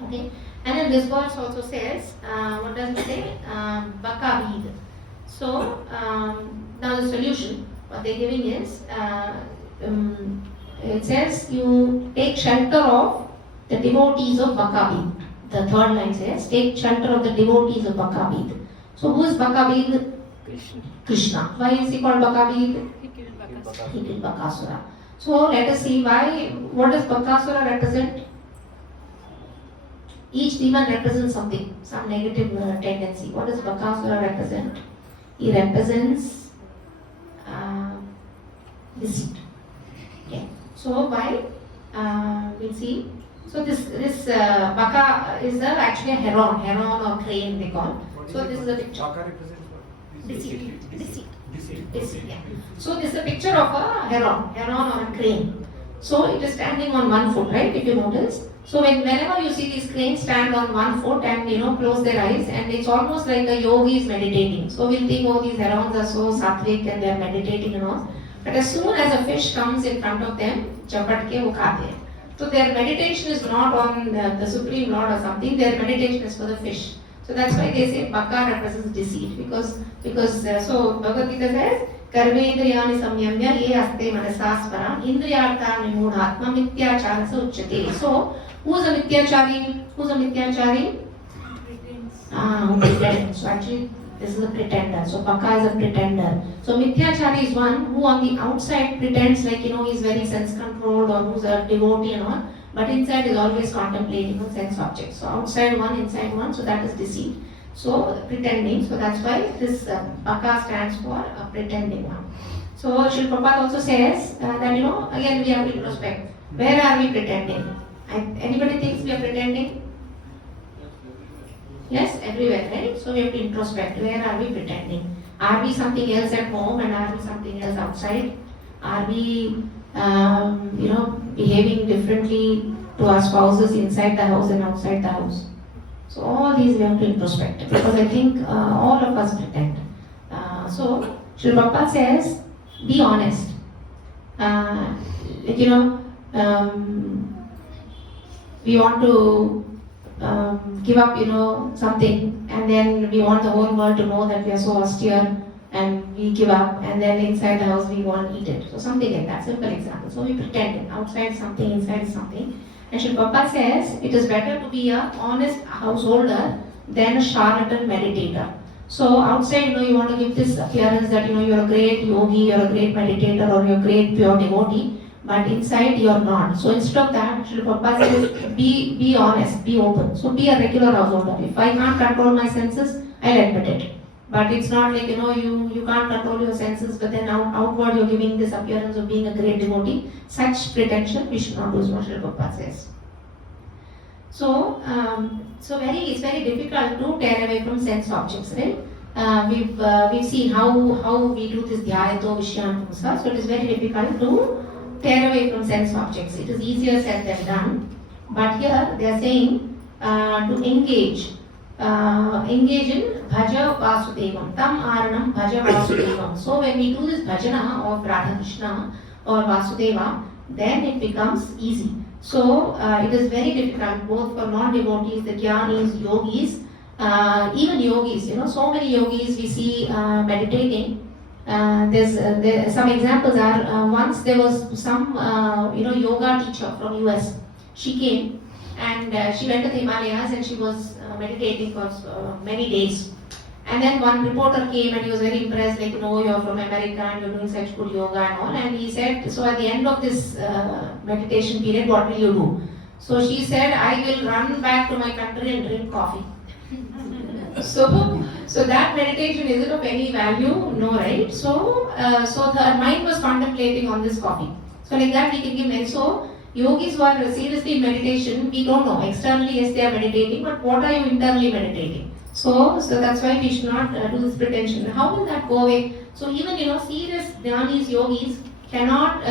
Okay, and then this verse also says, what does it say? Baka Veed. So now the solution, what they're giving is, it says you take shelter of the devotees of Baka Veed. The third line says, take shelter of the devotees of Baka Veed. So who is Baka Veed? Krishna. Krishna. Why is he called Baka Veed? He killed Bakasura. He killed Bakasura. So let us see why. What does Bakasura represent? Each demon represents something, some negative tendency. What does Bakasura represent? He represents deceit. Okay. So why? We'll see. So this Baka is actually a heron or crane they call. So this is a picture. Baka represents what? Deceit. Deceit. Deceit. Yeah. So this is a picture of a heron or a crane. So it is standing on one foot, right? If you notice. So whenever you see these cranes stand on one foot and close their eyes, and it's almost like a yogi is meditating. So we'll think, oh, these herons are so sattvic and they are meditating and all. But as soon as a fish comes in front of them, chapat ke wo khate hain. So their meditation is not on the Supreme Lord or something. Their meditation is for the fish. So that's why they say Baka represents deceit, because so Bhagavad Gita says Karmendriyani samyamya ye aste manasaspara indriyartha nimudhatma mityachara sa uchyate. So who is a mityachari? Who is a mityachari? Who pretends. So actually this is a pretender. So Baka is a pretender. So mityachari is one who on the outside pretends like he's very sense controlled or who's a devotee and all. But inside is always contemplating on sense objects. So outside one, inside one, so that is deceit. So pretending, so that's why this Baka stands for a pretending one. So Srila Prabhupada also says that again we have to introspect. Where are we pretending? Anybody thinks we are pretending? Yes, everywhere, right? So we have to introspect. Where are we pretending? Are we something else at home and are we something else outside? Are we behaving differently to our spouses inside the house and outside the house? So all these we have to introspect, because I think all of us pretend. So Srila Prabhupada says, be honest. We want to give up, something, and then we want the whole world to know that we are so austere, and we give up, and then inside the house we want to eat it. So something like that, simple example. So we pretend outside something, inside something. And Srila Prabhupada says it is better to be an honest householder than a charlatan meditator. So outside, you want to give this appearance that you're a great yogi, you're a great meditator, or you're a great pure devotee, but inside you're not. So instead of that, Srila Prabhupada says be honest, be open. So be a regular householder. If I can't control my senses, I'll admit it. But it's not like, you can't control your senses, but then outward you're giving this appearance of being a great devotee. Such pretension we should not do, is what Srila Prabhupada says. So, it's very difficult to tear away from sense objects, right? We've seen how we do this dhyayato vishyantamasa. So it is very difficult to tear away from sense objects. It is easier said than done. But here they are saying to engage in bhaja vasudevam, tam aranam bhaja vasudevam. So when we do this bhajana of Radha Krishna or Vasudeva, then it becomes easy. So it is very difficult both for non-devotees, the jnanis, yogis, even yogis. So many yogis we see meditating. There's some examples are once there was some yoga teacher from US. She came and she went to the Himalayas and she was meditating for many days. And then one reporter came and he was very impressed, like, you're from America and you're doing such good yoga and all. And he said, so at the end of this meditation period, what will you do? So she said, I will run back to my country and drink coffee. So that meditation, is it of any value? No, right? So her mind was contemplating on this coffee. So like that we can give many. So yogis who are seriously in meditation, we don't know. Externally, yes, they are meditating, but what are you internally meditating? So that's why we should not do this pretension. How will that go away? So even serious jnanis, yogis cannot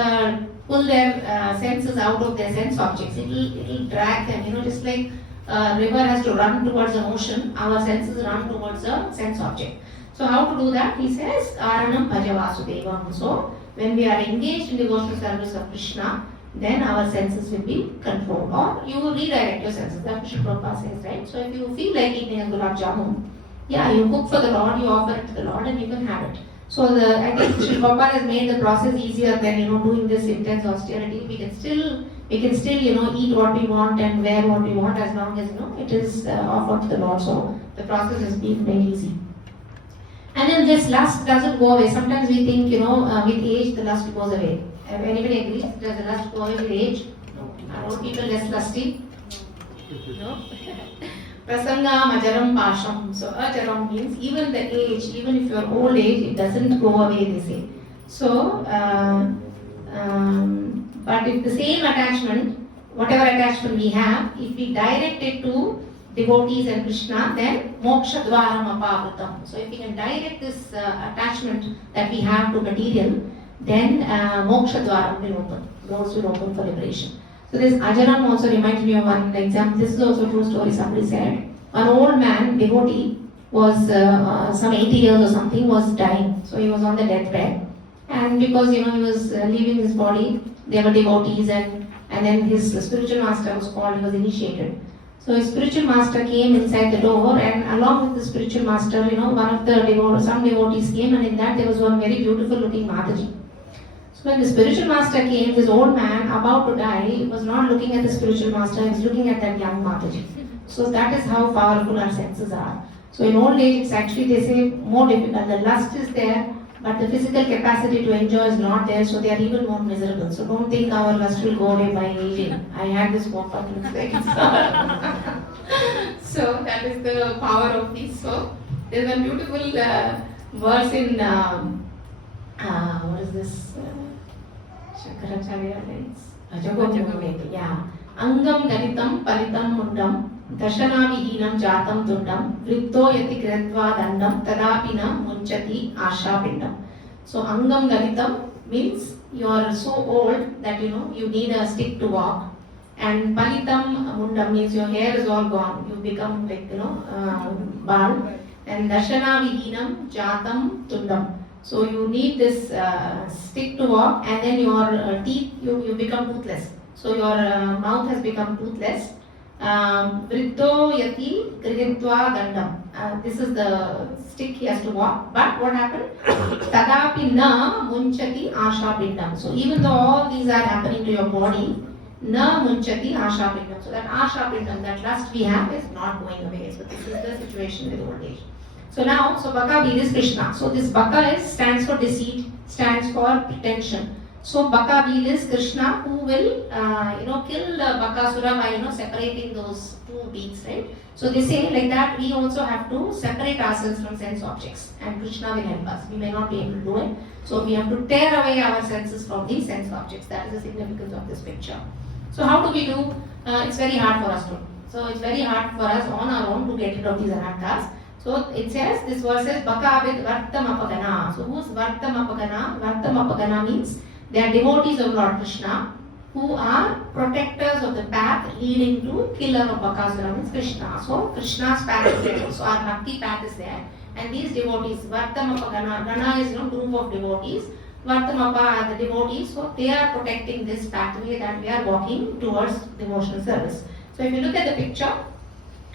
pull their senses out of their sense objects. It'll drag them. Just like a river has to run towards the ocean, our senses run towards a sense object. So how to do that? He says, Aranam Bhaja Vasudevam. So when we are engaged in devotional service of Krishna, then our senses will be controlled. Or you will redirect your senses. That's what Sri Prabhupada says, right? So if you feel like eating a gulab jamun, yeah, you cook for the Lord, you offer it to the Lord, and you can have it. So I think Sri Prabhupada has made the process easier than doing this intense austerity. We can still eat what we want and wear what we want as long as it is offered to the Lord. So the process has been very easy. And then this lust doesn't go away. Sometimes we think with age the lust goes away. Anybody agrees? Does the lust go away with age? Are old people less lusty? No. Prasangam ajaram pasham. So ajaram means even the age, even if you are old age, it doesn't go away, they say. So, but if the same attachment, whatever attachment we have, if we direct it to devotees and Krishna, then moksha dvaram apavritam. So if we can direct this attachment that we have to material, then moksha dvaram will open. Doors will open for liberation. So this ajaram also reminds me of one example. This is also a true story. Somebody said an old man, devotee, was some 80 years or something, was dying. So he was on the deathbed, and because he was leaving his body, there were devotees, and then his spiritual master was called. He was initiated. So his spiritual master came inside the door, and along with the spiritual master, one of the some devotees came, and in that there was one very beautiful looking Mataji. So when the spiritual master came, this old man about to die was not looking at the spiritual master, he was looking at that young Mataji. So that is how powerful our senses are. So in old age, it's actually, they say, more difficult. The lust is there, but the physical capacity to enjoy is not there, so they are even more miserable. So don't think our lust will go away by aging. I had this walk up in seconds. So that is the power of this. So there is a beautiful verse in what is this? Shankaracharya writes. Yeah. Angam galitam palitam mundam Dashanavihinam jatam tundam Vritto yati kritva dandam Tadapina munchati asha pindam. So angam galitam means you are so old that you need a stick to walk, and palitam mundam means your hair is all gone, you become like bald, and dashanavihinam jatam tundam. So you need this stick to walk, and then your teeth, you become toothless. So your mouth has become toothless. Vritto yati krihitva dandam. This is the stick he has to walk. But what happened? Tadapi na munchati asha pindam. So even though all these are happening to your body, na munchati asha pindam. So that asha pindam, that lust we have, is not going away. So this is the situation with old age. So now, Baka is Krishna. So this Baka stands for deceit, stands for pretension. So Baka is Krishna, who will kill the Bakasura by separating those two beings, right? So they say like that we also have to separate ourselves from sense objects, and Krishna will help us. We may not be able to do it, so we have to tear away our senses from these sense objects. That is the significance of this picture. So how do we do? It's very hard for us to. So it's very hard for us on our own to get rid of these anarthas. So it says, this verse says, Baka with Vartamapagana. So who's Vartamapagana? Vartamapagana means they are devotees of Lord Krishna who are protectors of the path leading to killer of Bakasura, means Krishna. So Krishna's path is there. So our bhakti path is there. And these devotees, Vartamapagana, Gana is group of devotees. Vartamapa are the devotees. So they are protecting this pathway that we are walking towards devotional service. So if you look at the picture,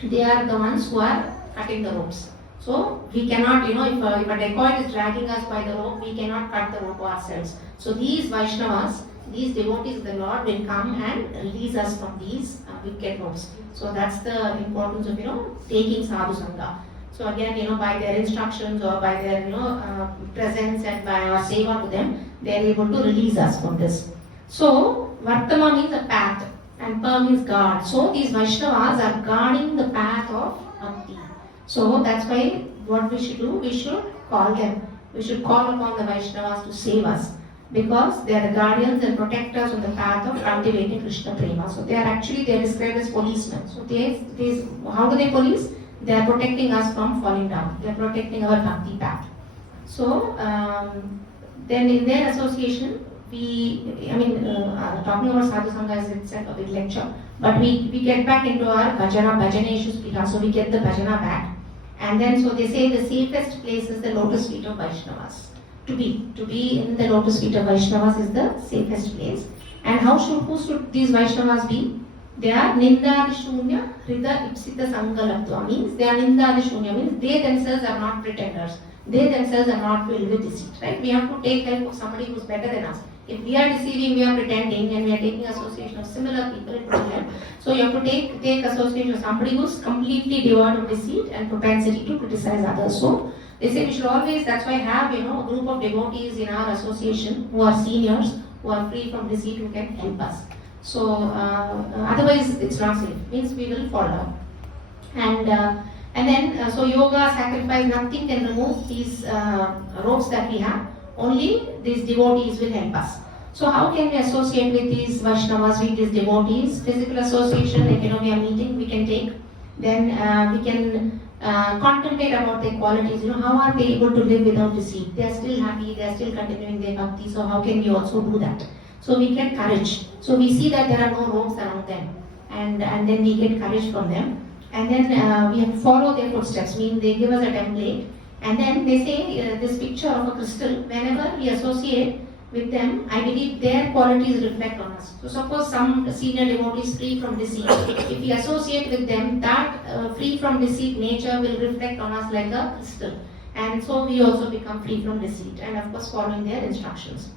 they are the ones who are cutting the ropes. So we cannot, if a dacoit is dragging us by the rope, we cannot cut the rope ourselves. So these Vaishnavas, these devotees of the Lord will come and release us from these wicked ropes. So that's the importance of, taking sadhu sangha. So again, by their instructions or by their, presence and by our seva to them, they are able to release us from this. So Vartama means a path, and Pa means guard. So these Vaishnavas are guarding the path of bhakti. So that's why what we should do, we should call them. We should call upon the Vaishnavas to save us, because they are the guardians and protectors on the path of cultivating Krishna Prema. So they are described as policemen. So how do they police? They are protecting us from falling down. They are protecting our bhakti path. So then in their association, talking about sadhu sangha is itself a big lecture, but we get back into our bhajaneshu spita, so we get the bhajana back. And then so they say the safest place is the lotus feet of Vaishnavas. To be in the lotus feet of Vaishnavas is the safest place. And who should these Vaishnavas be? They are Nindadi Shunya Hrida Ipsita Sangalatva, means they are Nindadi Shunya, means they themselves are not pretenders. They themselves are not filled with deceit, right? We have to take help of somebody who is better than us. If we are deceiving, we are pretending, and we are taking association of similar people, it will help. So you have to take association of somebody who is completely devoid of deceit and propensity to criticize others. So they say we should always, that's why have a group of devotees in our association who are seniors, who are free from deceit, who can help us. So otherwise it's not safe. Means we will fall down. And then so yoga, sacrifice, nothing can remove these ropes that we have. Only these devotees will help us. So how can we associate with these Vaishnavas, with these devotees? Physical association, like we are meeting, we can take. Then we can contemplate about their qualities. How are they able to live without deceit? They are still happy, they are still continuing their bhakti. So how can we also do that? So we get courage. So we see that there are no ropes around them, and then we get courage from them. And then we have to follow their footsteps. Mean they give us a template. And then they say this picture of a crystal, whenever we associate with them, I believe their qualities reflect on us. So suppose some senior devotee is free from deceit. If we associate with them, that free from deceit nature will reflect on us like a crystal. And so we also become free from deceit, and of course following their instructions.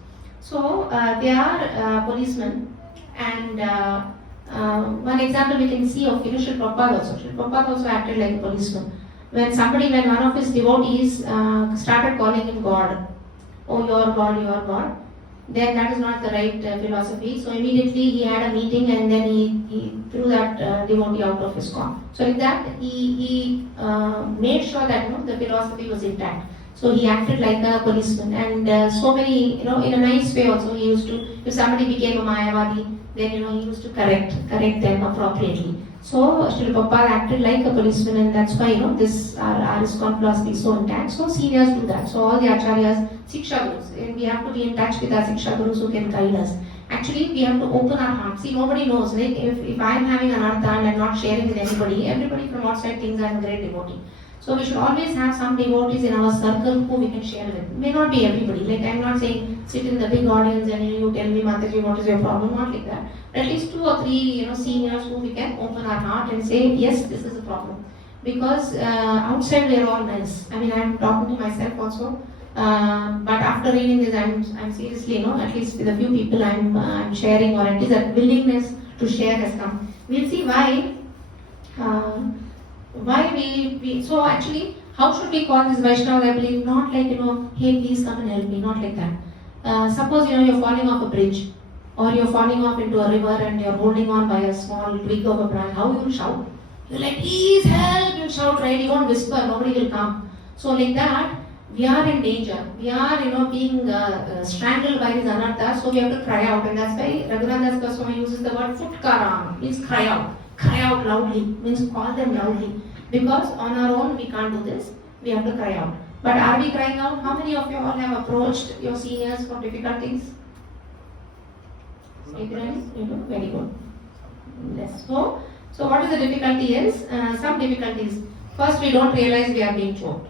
So they are policemen, and one example we can see of Srila Prabhupada also. Srila Prabhupada also acted like a policeman. When one of his devotees started calling him God, oh your God, then that is not the right philosophy. So immediately he had a meeting, and then he threw that devotee out of his corn. So like that, he made sure that the philosophy was intact. So he acted like a policeman, and so many, in a nice way also, he used to, if somebody became a Mayavadi, then he used to correct them appropriately. So Srila Prabhupada acted like a policeman, and that's why this our ISKCON philosophy is so intact. So seniors do that. So all the acharyas, Siksha Gurus, and we have to be in touch with our Siksha Gurus who can guide us. Actually, we have to open our hearts. See, nobody knows. Like if I am having an artha and I'm not sharing with anybody, everybody from outside thinks I'm a great devotee. So we should always have some devotees in our circle who we can share with. May not be everybody. Like I'm not saying sit in the big audience and you tell me, Mataji, what is your problem? Not like that. But at least 2 or 3 seniors who we can open our heart and say, yes, this is a problem. Because outside we are all nice. I mean, I'm talking to myself also. But after reading this, I'm seriously, at least with a few people I'm sharing, or at least that willingness to share has come. We'll see why we so actually, how should we call this Vaishnava? I believe not like, hey, please come and help me, not like that. Suppose, you're falling off a bridge, or you're falling off into a river and you're holding on by a small twig of a branch. How you will shout? You're like, please help, you'll shout, right? You won't whisper, nobody will come. So like that, we are in danger. We are, being strangled by these anarthas, so we have to cry out. And that's why Raghunath Das Goswami uses the word futkaram, means cry out. Cry out loudly, means call them loudly. Because on our own we can't do this, we have to cry out. But are we crying out? How many of you all have approached your seniors for difficult things? Very good. Yes. So what is the difficulty is, some difficulties. First, we don't realize we are being choked.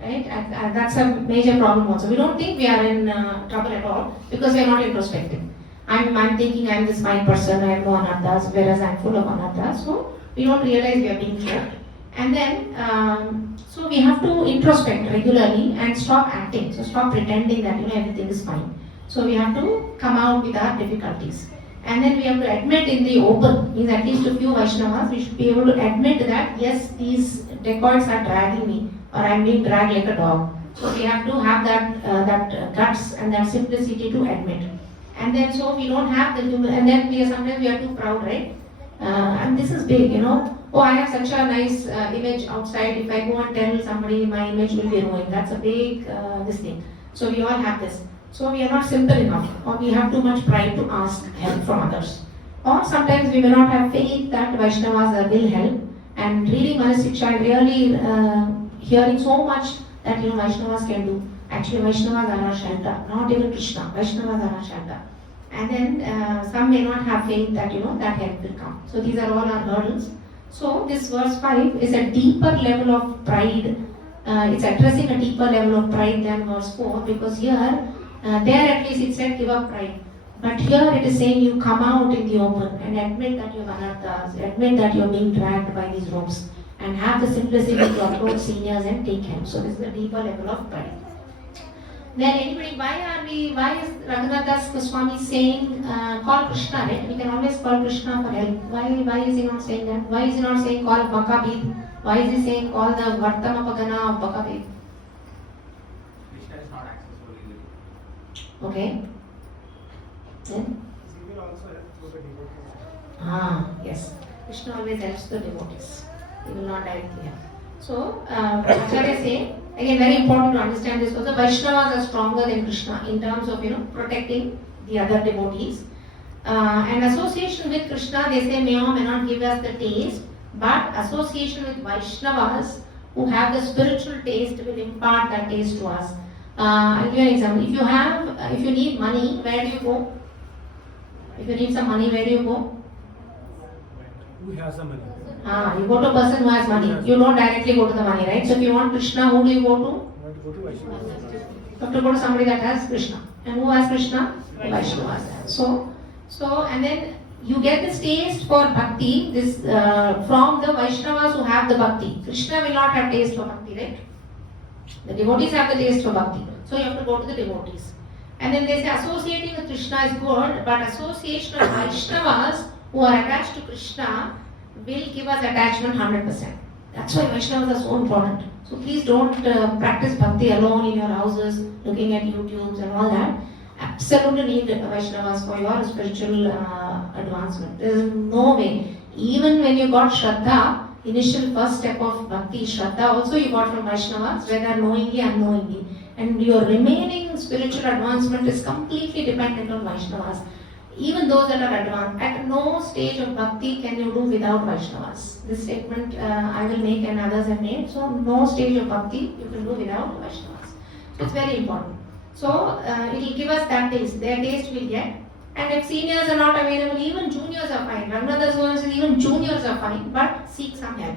Right? And that's a major problem also. We don't think we are in trouble at all because we are not introspective. I'm thinking I'm this fine person, I have no anarthas, whereas I'm full of anarthas. So we don't realize we are being choked. And then, so we have to introspect regularly and stop acting. So stop pretending that everything is fine. So we have to come out with our difficulties. And then we have to admit in the open, means at least a few Vaishnavas, we should be able to admit that yes, these dacoits are dragging me, or I'm being dragged like a dog. So we have to have that guts and that simplicity to admit. And then so we don't have the humor, and then sometimes we are too proud, right? And this is big, Oh, I have such a nice image outside. If I go and tell somebody, my image will be ruined. That's a big this thing. So we all have this. So we are not simple enough, or we have too much pride to ask help from others. Or sometimes we may not have faith that Vaishnavas will help. And reading Manah Siksha, I'm really hearing so much that Vaishnavas can do. Actually, Vaishnavas are our shelter, not even Krishna. Vaishnavas are our shelter. And then some may not have faith that that help will come. So these are all our hurdles. So this verse 5 is a deeper level of pride. It's addressing a deeper level of pride than verse 4, because here, there at least it said give up pride. But here it is saying you come out in the open and admit that you have anarthas, admit that you are being dragged by these ropes, and have the simplicity to approach seniors and take help. So this is a deeper level of pride. Then anybody, why is Raghunath Goswami saying, call Krishna, right? We can always call Krishna for help. Why is he not saying that? Why is he not saying call Bakabid? Why is he saying call the Vartama Pagana of Bakabid? Krishna is not accessible easily. Okay. Then? He will also help through the devotees. Yes. Krishna always helps the devotees. He will not directly help. So, Acharya say, again very important to understand this also, Vaishnavas are stronger than Krishna in terms of, protecting the other devotees. And association with Krishna, they say, may or may not give us the taste, but association with Vaishnavas who have the spiritual taste will impart that taste to us. I'll give you an example. If you need money, where do you go? If you need some money, where do you go? Who has the money? You go to a person who has money. You don't directly go to the money, right? So if you want Krishna, who do you go to? You want to go to Vaishnava. You have to go to somebody that has Krishna. And who has Krishna? Vaishnavas. So and then you get this taste for bhakti from the Vaishnavas who have the bhakti. Krishna will not have taste for bhakti, right? The devotees have the taste for bhakti. So you have to go to the devotees. And then they say associating with Krishna is good, but association of Vaishnavas who are attached to Krishna will give us attachment 100%. That's why Vaishnavas are so important. So please don't practice bhakti alone in your houses, looking at YouTubes and all that. Absolutely need Vaishnavas for your spiritual advancement. There is no way. Even when you got Shraddha, initial first step of bhakti, Shraddha also you got from Vaishnavas, whether knowingly or unknowingly. And your remaining spiritual advancement is completely dependent on Vaishnavas. Even those that are advanced, at no stage of bhakti can you do without Vaishnavas. This statement I will make and others have made. So no stage of bhakti you can do without Vaishnavas. So it's very important. So it will give us that taste. Their taste will get. And if seniors are not available, even juniors are fine. Raghunath says even juniors are fine, but seek some help.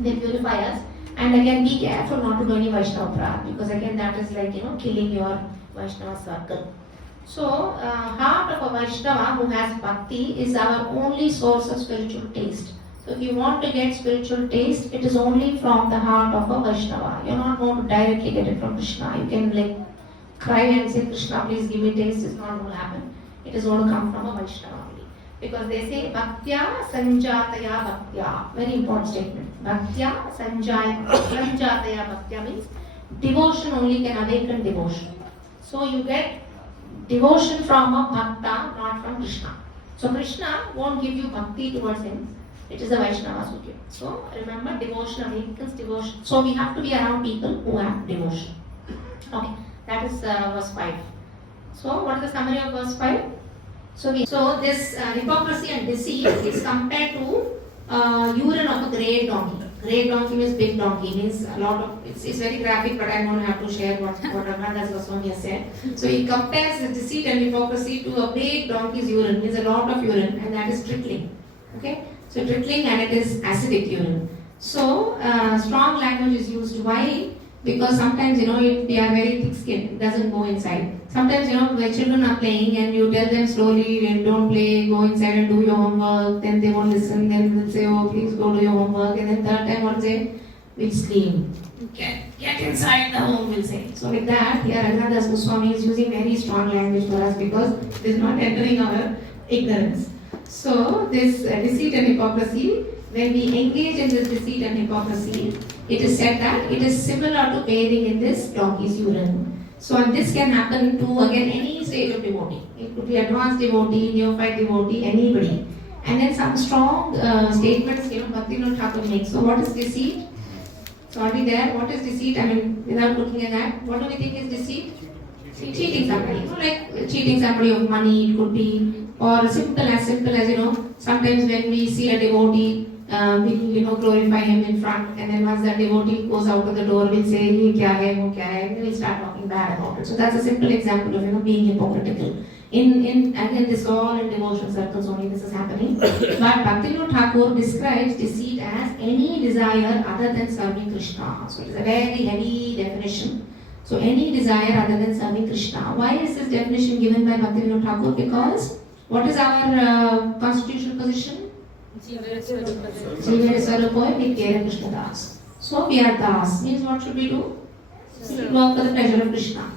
They purify us. And again, be careful not to do any Vaishnava Prad, because again that is like killing your Vaishnava circle. So, heart of a Vaishnava who has bhakti is our only source of spiritual taste. So, if you want to get spiritual taste, it is only from the heart of a Vaishnava. You're not going to directly get it from Krishna. You can cry and say, Krishna, please give me taste. It's not going to happen. It is going to come from a Vaishnava only. Because they say, Bhaktya Sanjataya Bhaktya. Very important statement. Bhaktya Sanjataya Bhaktya means devotion only can awaken devotion. So, you get devotion from a bhakta, not from Krishna. So Krishna won't give you bhakti towards him. It is the Vaishnavas who give. So remember, devotion awakens devotion. So we have to be around people who have devotion. Okay, that is verse 5. So what is the summary of verse 5? So this hypocrisy and deceit is compared to urine of a great donkey. Great donkey means big donkey, means a lot of, it's very graphic, but I'm going to have to share what Raghunath Goswami has said. So he compares the deceit and hypocrisy to a big donkey's urine, means a lot of urine, and that is trickling. Okay? So trickling, and it is acidic urine. So strong language is used. Why? Because sometimes, they are very thick skinned, it doesn't go inside. Sometimes, where children are playing and you tell them slowly, don't play, go inside and do your homework, then they won't listen, then they'll say, oh, please go do your homework, and then third time, what say? We'll scream. Get inside the home, we'll say. So like that, here Raghunath Goswami is using very strong language for us because it is not entering our ignorance. So this deceit and hypocrisy, when we engage in this deceit and hypocrisy, it is said that it is similar to bathing in this donkey's urine. So and this can happen to again any stage of devotee. It could be advanced devotee, neophyte devotee, anybody. And then some strong statements, Bhaktivinoda Thakur makes. So what is deceit? So are we there? What is deceit? I mean, without looking at that, what do we think is deceit? Cheating somebody. Like cheating somebody of money, it could be, or simple as sometimes when we see a devotee, we glorify him in front, and then once that devotee goes out of the door, we'll say, ye kya hai, wo kya hai, and we'll start talking bad about it. So that's a simple example of being hypocritical. Again, this all in devotion circles only this is happening. But Bhaktivinoda Thakur describes deceit as any desire other than serving Krishna. So it is a very heavy definition. So any desire other than serving Krishna. Why is this definition given by Bhaktivinoda Thakur? Because what is our constitutional position? Jivere Swarupoy Nityere Krishna Das. So we are Das. Means what should we do? We should work for the pleasure of Krishna.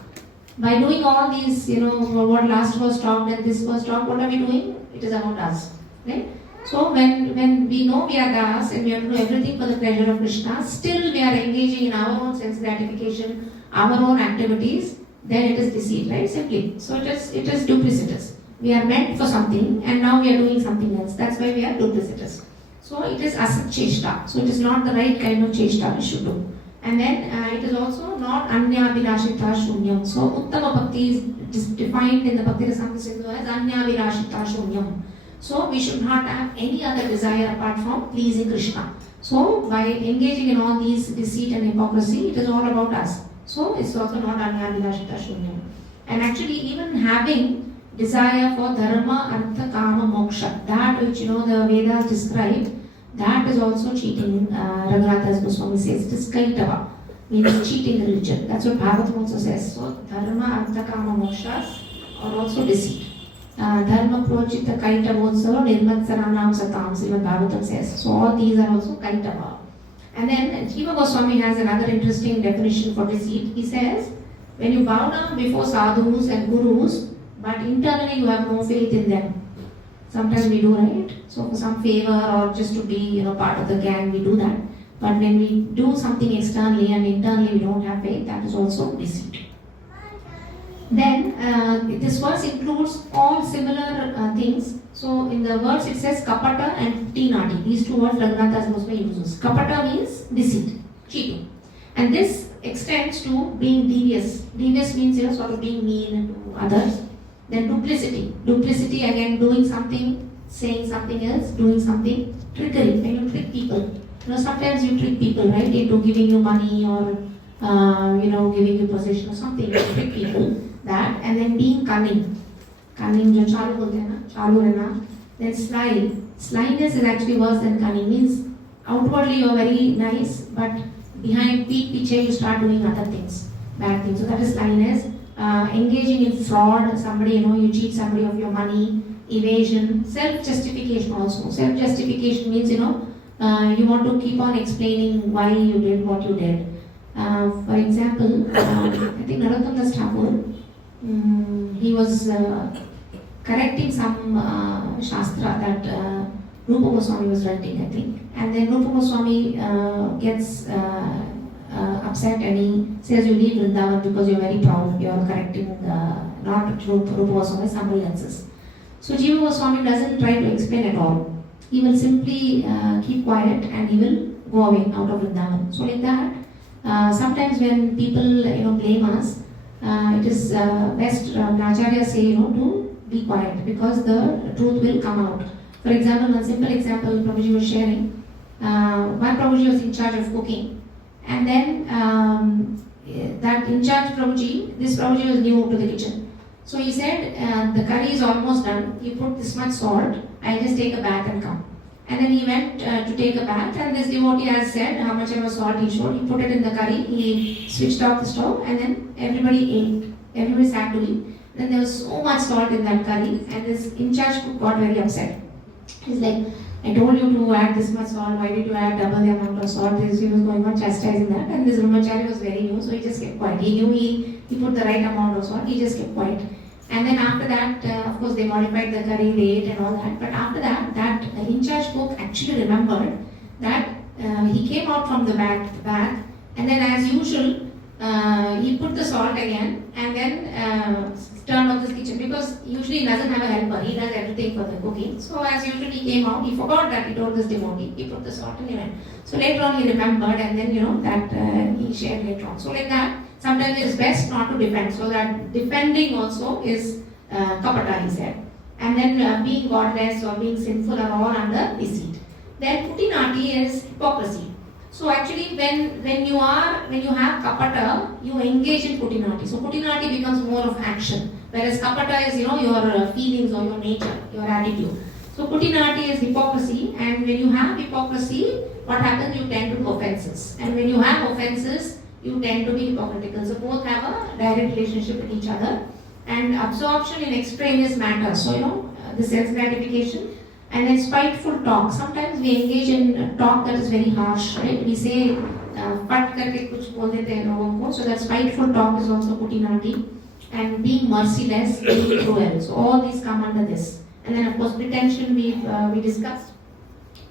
By doing all these, what last was talked and this was talked, what are we doing? It is about us. Right? So when we know we are Das and we have to do everything for the pleasure of Krishna, still we are engaging in our own sense gratification, our own activities, then it is deceit, right? Simply. So it is duplicitous. We are meant for something and now we are doing something else. That's why we are duplicitous. So it is asat cheshta. So it is not the right kind of cheshta we should do. And then it is also not anyabhirashita shunyam. So uttama bhakti is defined in the Bhakti Rasamrita Sindhu as anyabhirashita shunyam. So we should not have any other desire apart from pleasing Krishna. So by engaging in all these deceit and hypocrisy, it is all about us. So it's also not anyabhirashita shunyam. And actually even having desire for dharma, artha, kama, moksha, that which the Vedas describe, that is also cheating. Raghunath Das Goswami says it is kaitava, means cheating religion. That's what Bhagavatam also says. So dharma, artha, kama, mokshas are also deceit. Dharma prochita kaitavotsav nirmatsaranam satam, Srimad Bhagavatam says. So all these are also kaitava. And then Jiva Goswami has another interesting definition for deceit. He says, when you bow down before sadhus and gurus, but internally you have no faith in them. Sometimes we do, right? So for some favor or just to be, part of the gang, we do that. But when we do something externally and internally we don't have faith, that is also deceit. Then this verse includes all similar things. So in the verse it says kapata and tinati. These two words Raghunath Das Goswami uses. Kapata means deceit, cheating. And this extends to being devious. Devious means sort of being mean to others. Then duplicity. Duplicity again, doing something, saying something else, doing something, trickery. When you trick people. Sometimes you trick people, right, into giving you money or giving you possession or something. You trick people. That, and then being cunning. Cunning jo chalu bolte hai na, chalu rehna. Then sly. Slyness is actually worse than cunning. Means outwardly you are very nice, but behind piche you start doing other things, bad things. So that is slyness. Engaging in fraud, somebody, you cheat somebody of your money, evasion, self-justification also. Self-justification means, you want to keep on explaining why you did what you did. For example, I think Narottam Das Thakur, he was correcting some Shastra that Rupa Goswami was writing, I think. And then Rupa Goswami gets upset and he says, you leave Vrindavan because you're very proud, you're correcting not Rupa Goswami, somebody else's. So Jiva Goswami doesn't try to explain at all. He will simply keep quiet and he will go away out of Vrindavan. So like that, sometimes when people blame us, it is best Acharya say to be quiet because the truth will come out. For example, one simple example Prabhuji was sharing. One Prabhuji was in charge of cooking. And then that in charge Prabhuji, this Prabhuji was new to the kitchen. So he said, the curry is almost done. You put this much salt, I'll just take a bath and come. And then he went to take a bath and this devotee has said how much ever salt he showed. He put it in the curry, he switched off the stove and then everybody ate. Everybody sat to eat. Then there was so much salt in that curry and this in charge cook got very upset. He's like, I told you to add this much salt, why did you add double the amount of salt? He was going on chastising that and this brahmachari was very new, so he just kept quiet. He knew he put the right amount of salt, he just kept quiet. And then after that, of course they modified the curry, they ate and all that. But after that, that in charge cook actually remembered that he came out from the bath and then as usual, he put the salt again and then turned off the kitchen because usually he doesn't have a helper, he does everything for the cooking. So as usual he came out, he forgot that he told this devotee, he put the salt and he went. So later on he remembered and then that he shared later on. So like that, sometimes it is best not to defend. So that defending also is kapata, he said. And then being godless or being sinful are all under deceit. Then putinati is hypocrisy. So actually when you have kapata, you engage in putinati. So putinati becomes more of action. Whereas kapata is your feelings or your nature, your attitude. So putinati is hypocrisy, and when you have hypocrisy, what happens? You tend to do offenses. And when you have offenses, you tend to be hypocritical. So both have a direct relationship with each other. And absorption in extraneous matters. So the sense gratification, and then spiteful talk. Sometimes we engage in talk that is very harsh, right? We say, "Pat karke kuch bol dete hain logon ko." So that spiteful talk is also kutinati. And being merciless, being cruel. So all these come under this. And then of course pretension we discussed.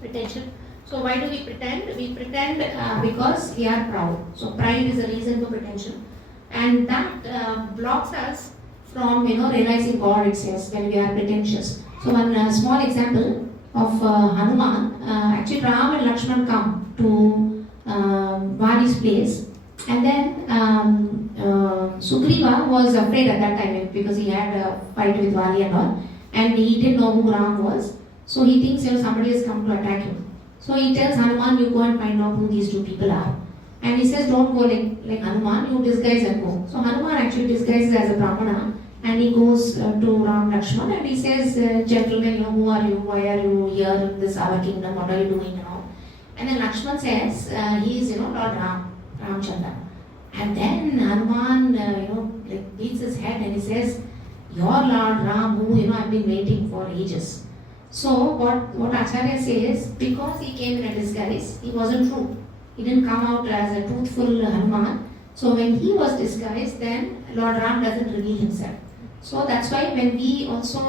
Pretension. So why do we pretend? We pretend because we are proud. So pride is a reason for pretension, and that blocks us from realizing God. It says when we are pretentious. So one small example of Hanuman. Actually, Ram and Lakshman come to Vali's place, and then Sugriva was afraid at that time because he had a fight with Vali and all, and he didn't know who Ram was. So he thinks somebody has come to attack him. So he tells Hanuman, "You go and find out who these two people are." And he says, "Don't go like Hanuman, you disguise and go." So Hanuman actually disguises as a Brahmana, and he goes to Ram Lakshman and he says, "Gentlemen, who are you? Why are you here in this our kingdom? What are you doing?" And then Lakshman says, he is Lord Ramchandra. And then Hanuman beats his head and he says, "Your Lord Ram, who I've been waiting for ages." So what Acharya says, because he came in a disguise, he wasn't true. He didn't come out as a truthful Hanuman. So when he was disguised, then Lord Ram doesn't reveal himself. So that's why when we also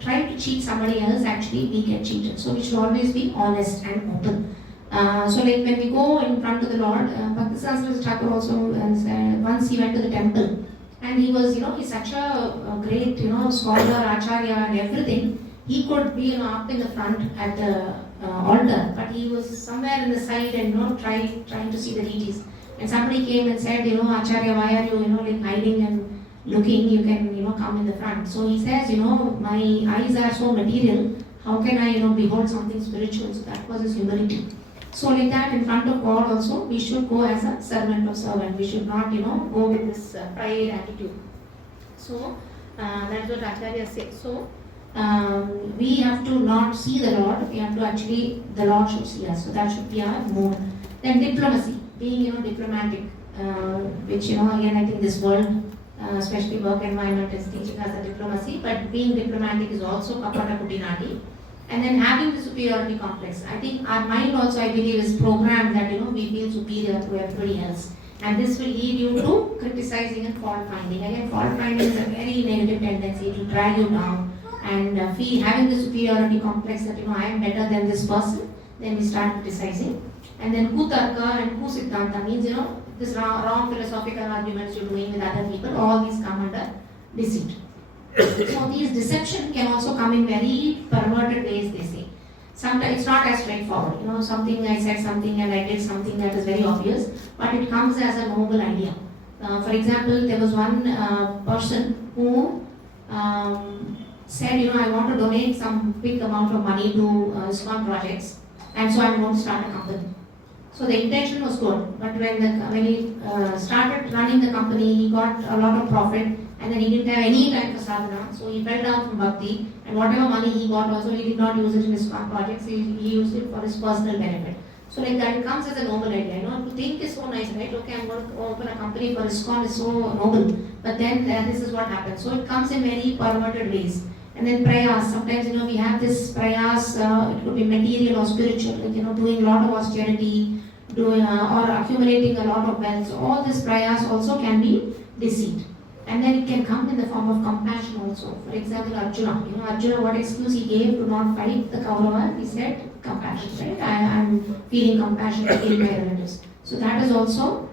try to cheat somebody else, actually we get cheated. So we should always be honest and open. So like when we go in front of the Lord, Bhaktisiddhanta Thakur also said, once he went to the temple, and he was, he's such a great, scholar, acharya and everything. He could be, up in the front at the altar, but he was somewhere in the side and, trying to see the deities. And somebody came and said, "Acharya, why are you, hiding and looking? You can, come in the front." So he says, "My eyes are so material. How can I, behold something spiritual?" So that was his humility. So like that, in front of God also, we should go as a servant of servant. We should not, go with this pride attitude. So that's what Acharya says. So we have to not see the Lord. We have to actually, the Lord should see us. So that should be our mode. Then diplomacy, being diplomatic, which again I think this world, especially work environment, is teaching us the diplomacy. But being diplomatic is also kapata kutinati. And then having the superiority complex. I think our mind also, I believe, is programmed that we feel superior to everybody else, and this will lead you to criticizing and fault finding. Again, fault finding is a very negative tendency to drag you down, and having the superiority complex that I am better than this person. Then we start criticizing, and then kutarka and kusiddhanta means this wrong philosophical arguments you're doing with other people. All these come under deceit. So these deception can also come in very perverted ways, they say. Sometimes it's not as straightforward. Something I said something and I did something that is very obvious, but it comes as a noble idea. For example, there was one person who said, I want to donate some big amount of money to ISKCON projects, and so I'm going to start a company. So the intention was good, but when he started running the company, he got a lot of profit. And then he didn't have any time for sadhana, so he fell down from bhakti, and whatever money he got also, he did not use it in his projects, he used it for his personal benefit. So like that, it comes as a noble idea. To think is so nice, right? Okay, I'm going to open a company for ISKCON is so noble, but then this is what happens. So it comes in very perverted ways. And then prayas, sometimes we have this prayas, it could be material or spiritual, like doing a lot of austerity, doing or accumulating a lot of wealth. So all these prayas also can be deceit. And then it can come in the form of compassion also. For example, Arjuna. Arjuna, what excuse he gave to not fight the Kauravas? He said compassion, right? I'm feeling compassion to kill my relatives. So that is also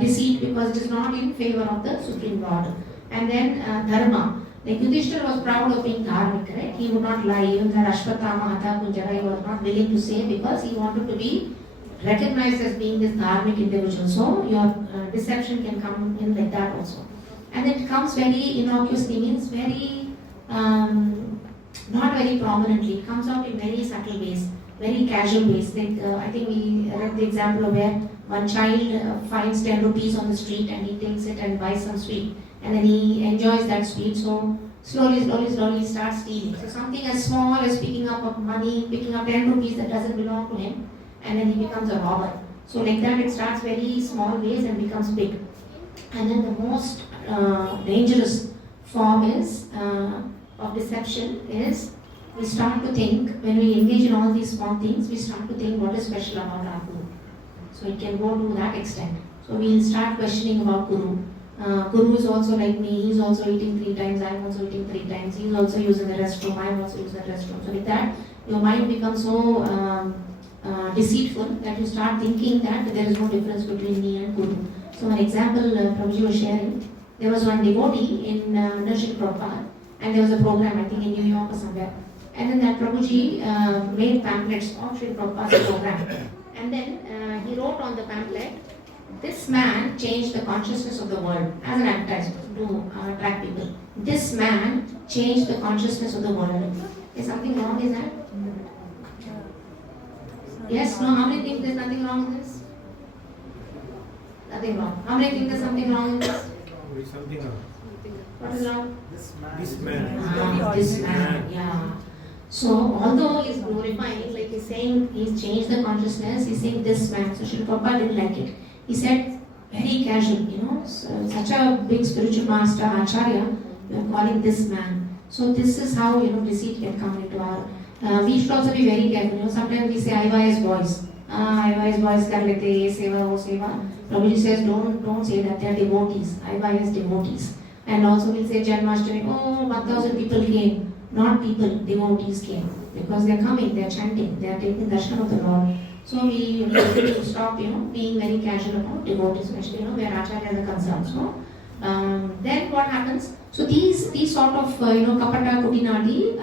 deceit, because it is not in favor of the Supreme Lord. And then dharma. Like Yudhishthira was proud of being dharmic, right? He would not lie. Even that Ashwatthama, Hatha, Kunjara, he was not willing to say, because he wanted to be recognized as being this dharmic individual. So your deception can come in like that also. And it comes very innocuously, means very, not very prominently. It comes out in very subtle ways, very casual ways. Like I think we read the example of where one child finds 10 rupees on the street and he takes it and buys some sweet. And then he enjoys that sweet. So slowly he starts stealing. So something as small as picking up of money, picking up 10 rupees that doesn't belong to him, and then he becomes a robber. So like that it starts very small ways and becomes big. And then the most dangerous form is of deception is we start to think, when we engage in all these small things, we start to think what is special about our Guru. So it can go to that extent. So we'll start questioning about Guru. Guru is also like me, he's also eating 3 times, I'm also eating 3 times, he's also using the restroom, I'm also using the restroom. So with that, your mind becomes so deceitful that you start thinking that there is no difference between me and Guru. So an example Prabhuji was sharing, there was one devotee in Nashik Prabhupada, and there was a program, I think in New York or somewhere. And then that Prabhuji made pamphlets of Sri Prabhupada's program. And then he wrote on the pamphlet, this man changed the consciousness of the world as an advertisement to attract people. This man changed the consciousness of the world. Is something wrong in that? Yes? No? How many think there's nothing wrong in this? Nothing wrong. How many think there's something wrong in this? Something wrong. What is wrong? This man. This man, yeah. So, although he's glorifying, like he's saying he's changed the consciousness, he's saying this man. So, Sri Prabhupada didn't like it. He said, very casual, so, such a big spiritual master, Acharya, you are calling this man. So, this is how, deceit can come into our. We should also be very careful. Sometimes we say, IYS boys. IYS boys kar lete, ye seva, wo seva. Prabhuji says, don't say that, they are devotees. IYS devotees. And also we'll say Janmashtami, 1,000 people came. Not people, devotees came. Because they are coming, they are chanting, they are taking darshan of the Lord. So we have to stop, being very casual about devotees, especially, where acharyas are concerned. So then what happens? So these sort of, kapata, kutinadi,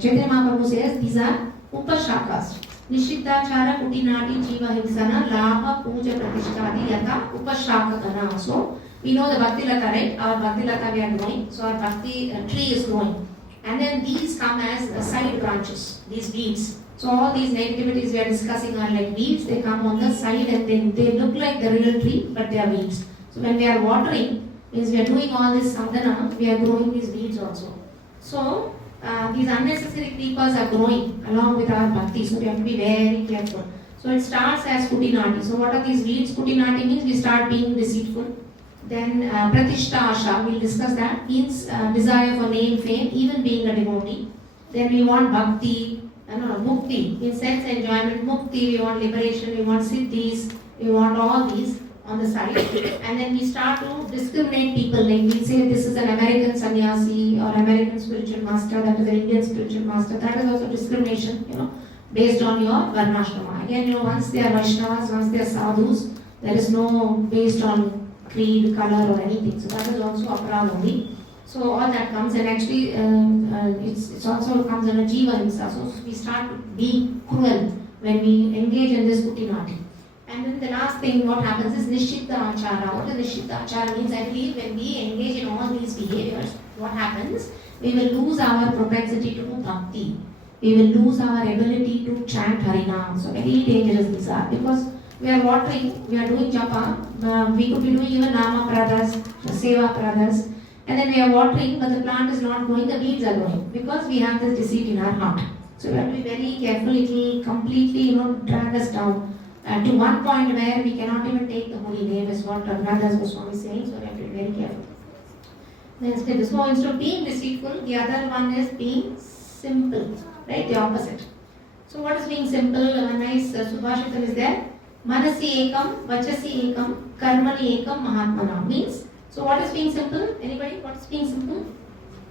Chaitanya Mahaprabhu says these are upashakas. Nishiddhachara, kutinadi, jiva himsana, labha, puja, pratishtadi, yata, upashakakana. So we know the Bhakti Lata, right? Our Bhakti Lata we are growing. So our Bhakti tree is growing. And then these come as side branches, these weeds. So all these negativities we are discussing are like weeds. They come on the side and then they look like the real tree, but they are weeds. So when we are watering, means we are doing all this sadhana, we are growing these weeds also. So these unnecessary creepers are growing along with our bhakti. So we have to be very careful. So it starts as kutinati. So what are these weeds? Kutinati means we start being deceitful. Then pratishta asha, we'll discuss that, means desire for name, fame, even being a devotee. Then we want bhakti, mukti, means sense enjoyment, mukti, we want liberation, we want siddhis, we want all these on the side. And then we start to discriminate people, like we say this is an American sannyasi or American spiritual master, that is an Indian spiritual master. That is also discrimination, based on your varnashrama. Again, once they are Vaishnavas, once they are sadhus, there is no based on creed, color or anything. So that is also aparad only. So all that comes, and actually it's also comes under jiva himsa. So we start being cruel when we engage in this kutinati. And then the last thing what happens is nishiddha achara. What does nishiddha achara means? I believe when we engage in all these behaviors, what happens? We will lose our propensity to do bhakti. We will lose our ability to chant Harinam. So very dangerous these are, because we are watering, we are doing japa, we could be doing even nama pradas, seva pradas, and then we are watering, but the plant is not growing, the weeds are growing, because we have this deceit in our heart. So we have to be very careful, it will completely, drag us down to one point where we cannot even take the holy name, is what Radhadas Goswami is saying, so we have to be very careful. Then instead of being deceitful, the other one is being simple, right, the opposite. So what is being simple? A nice Subhashitam is there. Manasi ekam, vachasi ekam, karmani ekam, mahatmana. Means, so what is being simple? Anybody? What is being simple?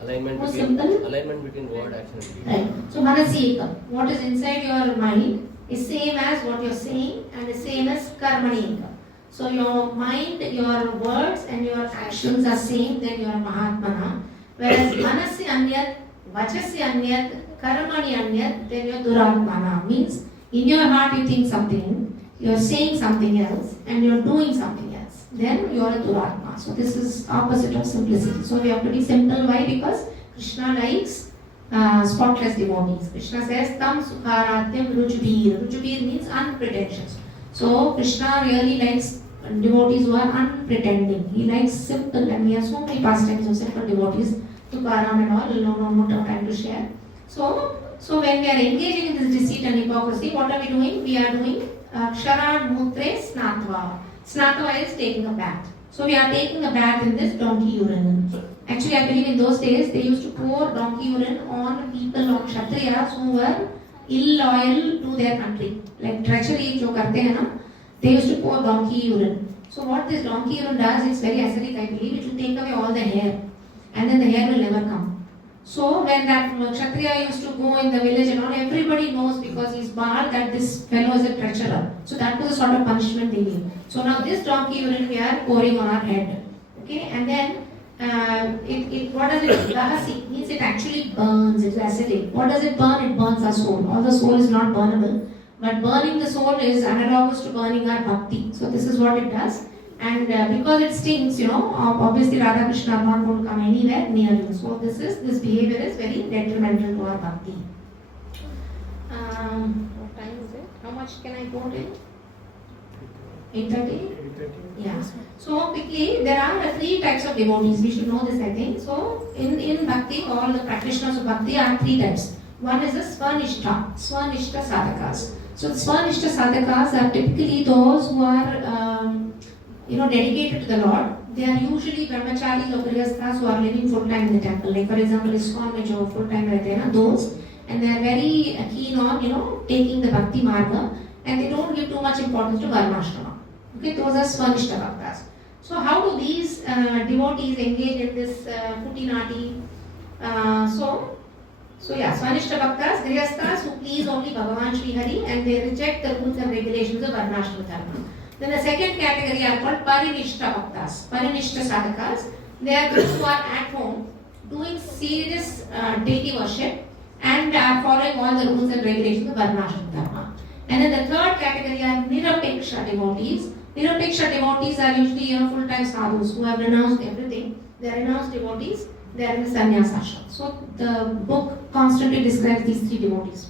Alignment What's between simple? alignment between word, action, and deed. Right. So manasi ekam. What is inside your mind is same as what you are saying and is same as karmani ekam. So your mind, your words and your actions are same, then you are mahatmana. Whereas manasi anyat, vachasi anyat, karmani anyat, then you are duratmana. Means in your heart you think something, you are saying something else and you are doing something else, then you are a duratma. So this is opposite of simplicity. So we have to be simple. Why? Because Krishna likes spotless devotees. Krishna says tam sukharadhyam rujbir. Rujbir means unpretentious. So Krishna really likes devotees who are unpretending. He likes simple, and we have so many pastimes of simple devotees, Tukaram and all, no more time to share. So when we are engaging in this deceit and hypocrisy, what are we doing? We are doing Ksharad Mutre Snatva. Snatva is taking a bath. So we are taking a bath in this donkey urine. Actually, I believe in those days they used to pour donkey urine on people, on Kshatriyas who were illoyal to their country. Like treachery, jo karte hai na, they used to pour donkey urine. So what this donkey urine does, it's very acidic, I believe. It will take away all the hair, and then the hair will never come. So when that Kshatriya used to go in the village and all, everybody knows because he's bald that this fellow is a treasurer. So that was a sort of punishment they gave. So now this donkey urine we are pouring on our head. Okay, and then what does it do? Dahasi means it actually burns, it's acidic. What does it burn? It burns our soul. Although soul is not burnable, but burning the soul is analogous to burning our bhakti. So this is what it does. And because it stings, obviously Radha Krishna are not going to come anywhere near you. So this behavior is very detrimental to our bhakti. What time is it? How much can I quote it? 8:30? Yeah. So quickly, there are 3 types of devotees. We should know this, I think. So in bhakti, all the practitioners of bhakti are 3 types. One is the Swanishta sadhakas. So the Swanishta sadhakas are typically those who are dedicated to the Lord. They are usually brahmacharis or grihasthas who are living full time in the temple. Like for example, ISKCON mein jo full time rehte hain na, those, and they are very keen on taking the bhakti marga, and they don't give too much importance to varnashrama. Okay, those are Swanishta bhaktas. So how do these devotees engage in this putinati? Swanishta bhaktas, grihasthas who please only Bhagavan Shri Hari, and they reject the rules and regulations of varnashrama dharma. Then the second category are called Parinishta Bhaktas, Parinishta Sadhakas. They are those who are at home doing serious deity worship and are following all the rules and regulations of Varnashram Dharma. And then the third category are Nirapeksha devotees. Nirapeksha devotees are usually full-time sadhus who have renounced everything. They are renounced devotees. They are in the sannyas ashram. So the book constantly describes these 3 devotees.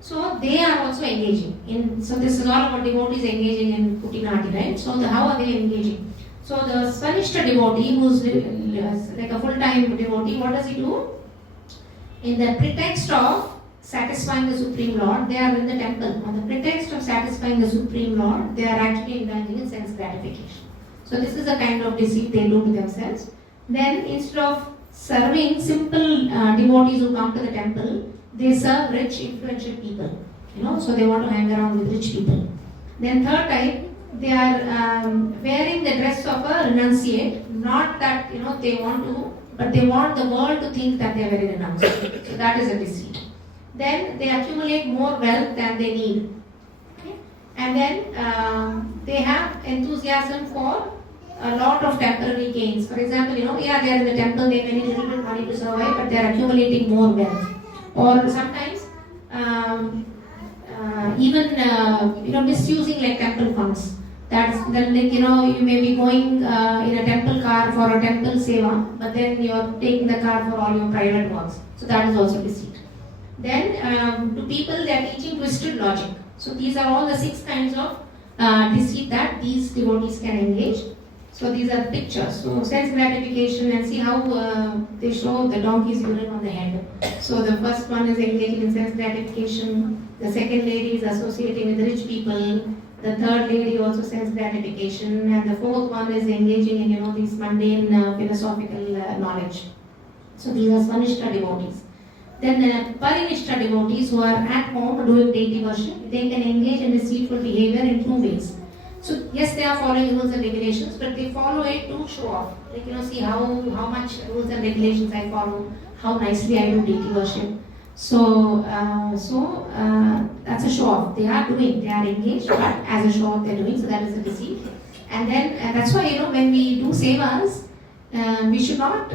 So they are also engaging in. So this is all about devotees engaging in putinati, right? So how are they engaging? So the Swanishta devotee, who's like a full-time devotee, what does he do? In the pretext of satisfying the Supreme Lord, they are in the temple. On the pretext of satisfying the Supreme Lord, they are actually indulging in sense gratification. So this is a kind of deceit they do to themselves. Then instead of serving simple devotees who come to the temple, they serve rich, influential people. So they want to hang around with rich people. Then third type, they are wearing the dress of a renunciate. Not that they want to, but they want the world to think that they are very renounced. So that is a deceit. Then they accumulate more wealth than they need. Okay? And then they have enthusiasm for a lot of temporary gains. For example, they are in the temple, they may need a little bit money to survive, but they are accumulating more wealth. Or sometimes even misusing like temple funds. That's then you may be going in a temple car for a temple seva, but then you are taking the car for all your private works. So that is also deceit. Then to people they are teaching twisted logic. So these are all the 6 kinds of deceit that these devotees can engage. So these are pictures. So sense gratification, and see how they show the donkey's urine on the head. So the first one is engaging in sense gratification. The second lady is associating with rich people. The third lady also sense gratification, and the fourth one is engaging in these mundane philosophical knowledge. So these are Swanishta devotees. Then Parinishta devotees who are at home doing deity worship, they can engage in deceitful behavior in 2 ways. So yes, they are following rules and regulations, but they follow it to show off. Like see how much rules and regulations I follow, how nicely I do deity worship. So that's a show off. They are engaged, but as a show off they are doing. So that is a deceit. And then that's why when we do sevas, we should not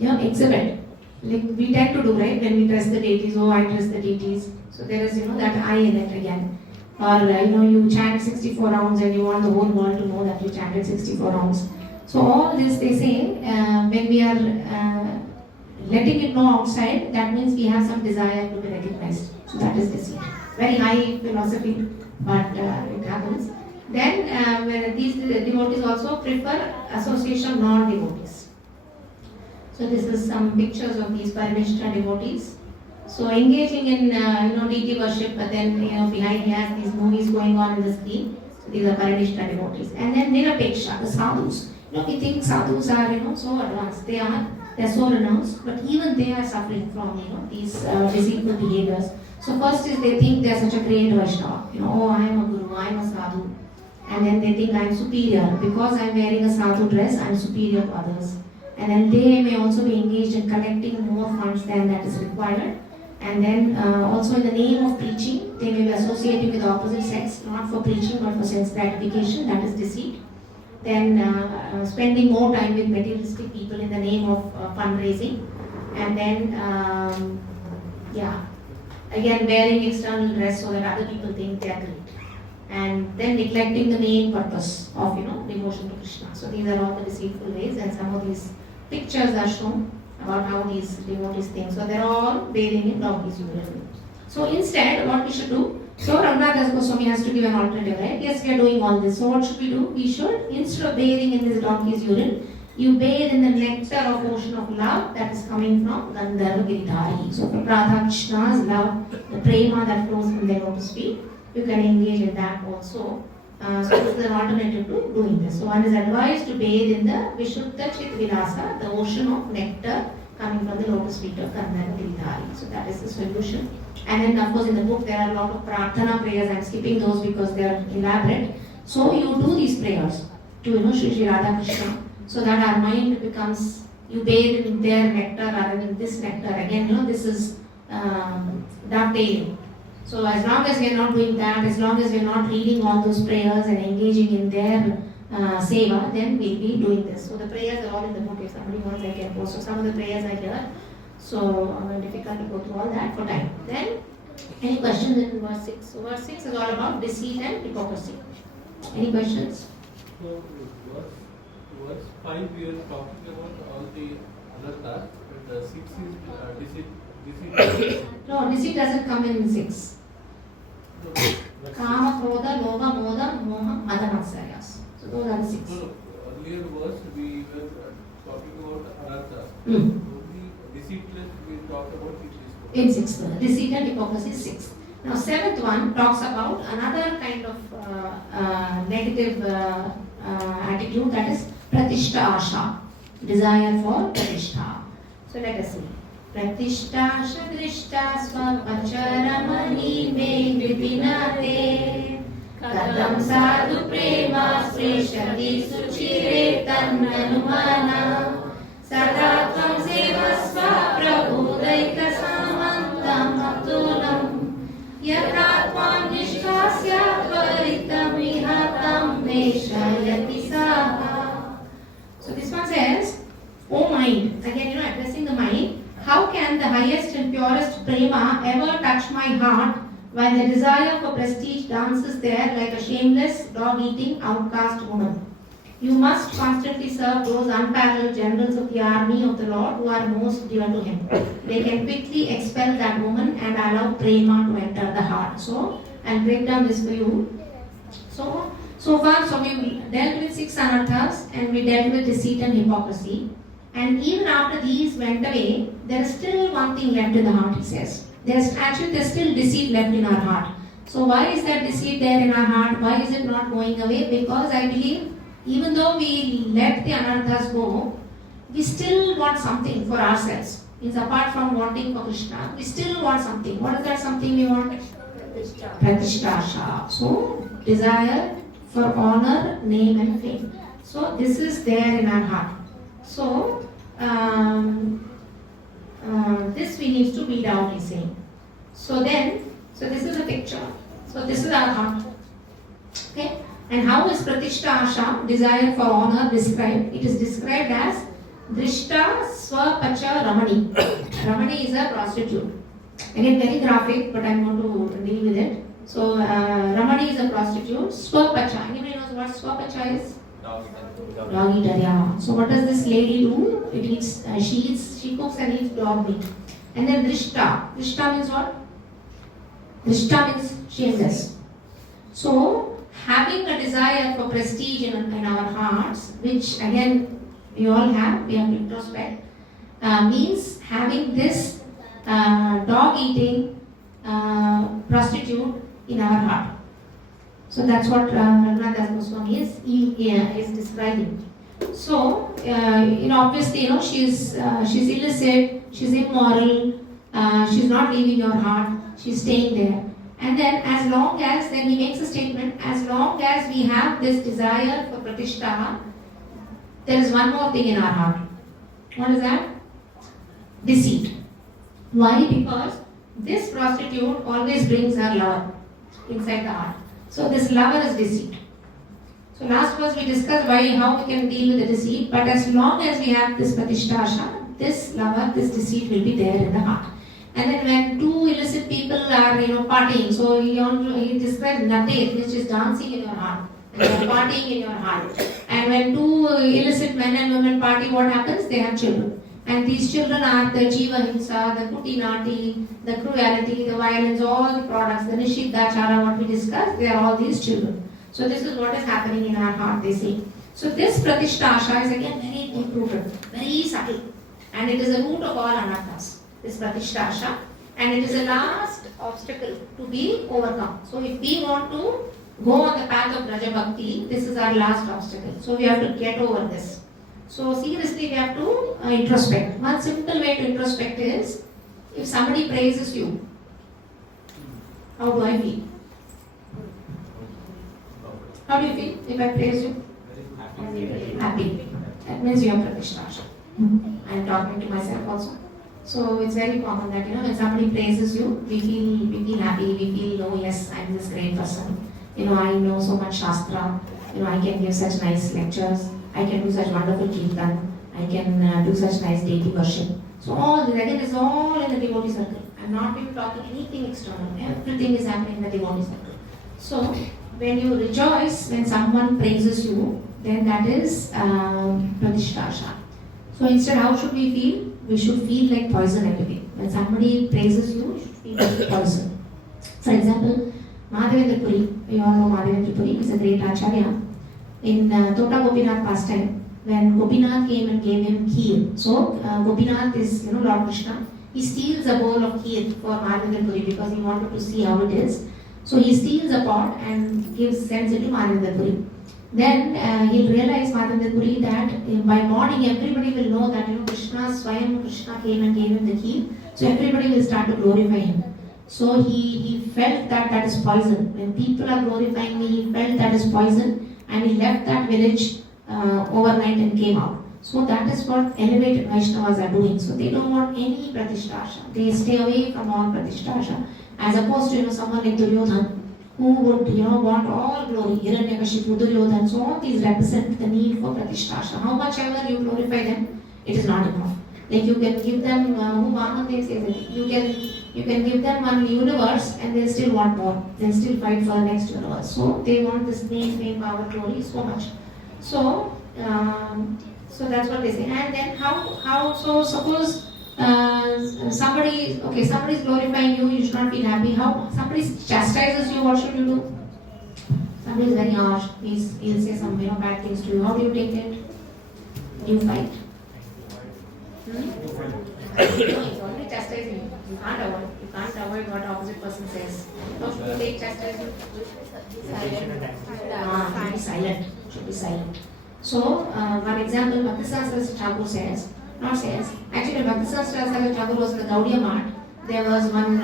exhibit. Like we tend to do, right? When we dress the deities, I dress the deities. So there is that I in it again. Or you chant 64 rounds and you want the whole world to know that you chanted 64 rounds. So all this they say when we are letting it know outside, that means we have some desire to be recognized. So that is deceit. Very high philosophy, but it happens. Then these devotees also prefer association of non-devotees. So this is some pictures of these Parinishta devotees. So engaging in deity worship, but then behind he has these movies going on in the screen. So these are Paranishta devotees. And then Nirapeksha, the sadhus. We think sadhus are so advanced. They are so renounced, but even they are suffering from these deceitful behaviors. So first is they think they are such a great Vaishnava. Oh, I am a guru, I am a sadhu. And then they think I am superior. Because I am wearing a sadhu dress, I am superior to others. And then they may also be engaged in collecting more funds than that is required. And then also in the name of preaching, they may be associating with the opposite sex, not for preaching but for sense gratification, that is deceit. Then spending more time with materialistic people in the name of fundraising. And then, again wearing external dress so that other people think they are great. And then neglecting the main purpose of devotion to Krishna. So these are all the deceitful ways, and some of these pictures are shown about how these devotees think. So they're all bathing in donkey's urine. So instead, what we should do, so Ramnadas Goswami has to give an alternative, right? Yes, we are doing all this. So what should we do? We should, instead of bathing in this donkey's urine, you bathe in the nectar of ocean of love that is coming from Gandharva Giridhari. So for Radha Krishna's love, the prema that flows from their lotus feet, you can engage in that also. So this is an alternative to doing this. So one is advised to bathe in the Vishuddha Chit Vilasa, the ocean of nectar coming from the lotus feet of Gandharva Giridhari. So that is the solution. And then of course in the book there are a lot of prarthana prayers. I am skipping those because they are elaborate. So you do these prayers to Shri Radha Krishna, so that our mind becomes, you bathe in their nectar rather than this nectar. Again, this is dovetailing. So as long as we are not doing that, as long as we are not reading all those prayers and engaging in their seva, then we'll be doing this. So the prayers are all in the book. If somebody wants, I can post. So some of the prayers are here. So difficult to go through all that for time. Then, any questions in verse 6? So verse 6 is all about deceit and hypocrisy. Any questions? So verse 5 we are talking about all the anarthas, but 6 is deceit. No, deceit doesn't come in 6. Kama, Krodha, Lobha, Moda, Moha, Mada, Matsaryas. So those are the 6. No, earlier verse we were talking about anarthas. Mm. Only deceitfulness we talked about In 6th, deceit and hypocrisy is 6th. Now 7th one talks about another kind of negative attitude, that is Pratishta Asha, desire for Pratishta. So let us see. Pratishta Shadrishta Svapacharamani Me Vipinate Kadam Sadhu Prema Sreshati Suchire Tannanumana Sadatvam Sevasva Prabhudaika Samantam Atulam Yatratvam Nishkasya Paritam Vihatam Neshayati Saha. So this one says, O mind, again addressing the mind, how can the highest and purest prema ever touch my heart while the desire for prestige dances there like a shameless, dog-eating, outcast woman? You must constantly serve those unparalleled generals of the army of the Lord who are most dear to him. They can quickly expel that woman and allow prema to enter the heart. So, I'll break down this for you. So far, we dealt with 6 anarthas and we dealt with deceit and hypocrisy. And even after these went away, there is still one thing left in the heart, he says. There's still deceit left in our heart. So why is that deceit there in our heart? Why is it not going away? Because I believe even though we let the anarthas go, we still want something for ourselves. Means apart from wanting for Krishna, we still want something. What is that something we want? Pratishtha. So, desire for honor, name and fame. So, this is there in our heart. So, this we need to weed out, he's saying. So this is a picture. So, this is our heart. Okay? And how is Pratishta Asha, desire for honor, described? It is described as Drishta Swapacha Ramani. Ramani is a prostitute. Again, very graphic, but I am going to deal with it. So, Ramani is a prostitute. Swapacha. Anybody knows what Swapacha is? Dog eater, yeah. So, what does this lady do? It eats, she cooks and eats dog meat. And then Drishta. Drishta means what? Drishta means shameless. So, having a desire for prestige in our hearts, which again we all have, we have to introspect, means having this dog eating prostitute in our heart. So that's what Raghunath Das Goswami is describing. So obviously she's illicit, she's immoral, she's not leaving your heart, she's staying there. And then as long as, then he makes a statement, as long as we have this desire for Pratishtha, there is one more thing in our heart. What is that? Deceit. Why? Because this prostitute always brings her lover inside the heart. So this lover is deceit. So last verse we discussed how we can deal with the deceit, but as long as we have this Pratishtha Asha, this lover, this deceit will be there in the heart. And then when two illicit people are partying, so he describes Nate, which is dancing in your heart, and they are partying in your heart. And when two illicit men and women party, what happens? They have children. And these children are the Jiva Himsa, the Kutinati, the cruelty, the violence, all the products, the Nishiddhachara, what we discussed, they are all these children. So this is what is happening in our heart, they say. So this Pratishtha Asha is again very deep rooted, very subtle. And it is the root of all anarthas, this Pratishtha Asha. And it is the last obstacle to be overcome. So if we want to go on the path of Raja Bhakti, this is our last obstacle. So we have to get over this. So seriously we have to introspect. One simple way to introspect is, if somebody praises you, how do I feel? How do you feel if I praise you? Happy. That means you are Pratishtha Asha. I am talking to myself also. So it's very common that when somebody praises you, we feel happy, we feel, oh yes, I am this great person. I know so much Shastra, I can give such nice lectures, I can do such wonderful kirtan, I can do such nice deity worship. So all this, again, is all in the devotee circle. I'm not even talking anything external. Everything is happening in the devotee circle. So when you rejoice when someone praises you, then that is Pratishtha Asha. So instead, how should we feel? We should feel like poison everywhere. When somebody praises you, you should feel like poison. For example, Madhavendra Puri, you all know Madhavendra Puri, is a great Acharya. In Tota Gopinath pastime, when Gopinath came and gave him kheer. So Gopinath is, Lord Krishna. He steals a bowl of kheer for Madhavendra Puri because he wanted to see how it is. So he steals a pot and sends it to Madhavendra Puri. Then he'll realize, Madhavendra Puri, that by morning everybody will know that Swayam Krishna came and gave him the kheer. So everybody will start to glorify him. So he felt that is poison. When people are glorifying me, he felt that is poison, and he left that village overnight and came out. So that is what elevated Vaishnavas are doing. So they don't want any Pratishtha Asha. They stay away from all Pratishtha Asha. As opposed to someone like Duryodhan, who would want all glory. Hiranyakashipu, Duryodhan, so all these represent the need for Pratishtha Asha. How much ever you glorify them, it is not enough. Like you can give them, you can give them one universe and they still want more. They still fight for the next universe. So they want this name, fame, power, glory so much. So that's what they say. And then so suppose somebody is glorifying you, you should not feel happy. How somebody chastises you, what should you do? Somebody is very harsh, he'll say some bad things to you. How do you take it? Do you fight? No, he's already chastising you. You can't avoid what the opposite person says. How should you take chastisement? Be silent. Should be silent. So, one example, Bhaktisiddhanta Thakur actually Bhaktisiddhanta Thakur was in the Gaudiya Mart. There was one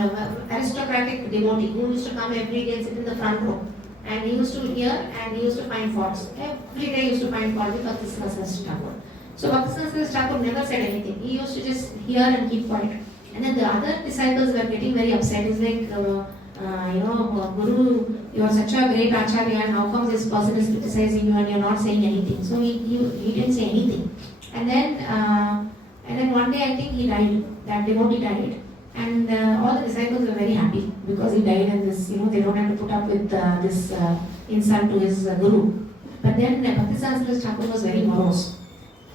aristocratic devotee who used to come every day and sit in the front row. And he used to hear and he used to find faults. Every day he used to find fault with Bhaktisiddhanta Thakur. So Bhaktisiddhanta Thakur never said anything. He used to just hear and keep quiet. And then the other disciples were getting very upset. It's like, Guru, you are such a great Acharya, and how come this person is criticizing you and you are not saying anything? So he didn't say anything. And then one day I think he died. That devotee died. And all the disciples were very happy because he died, and this, they don't have to put up with this insult to his guru. But then Bhaktisiddhanta Thakur was very morose.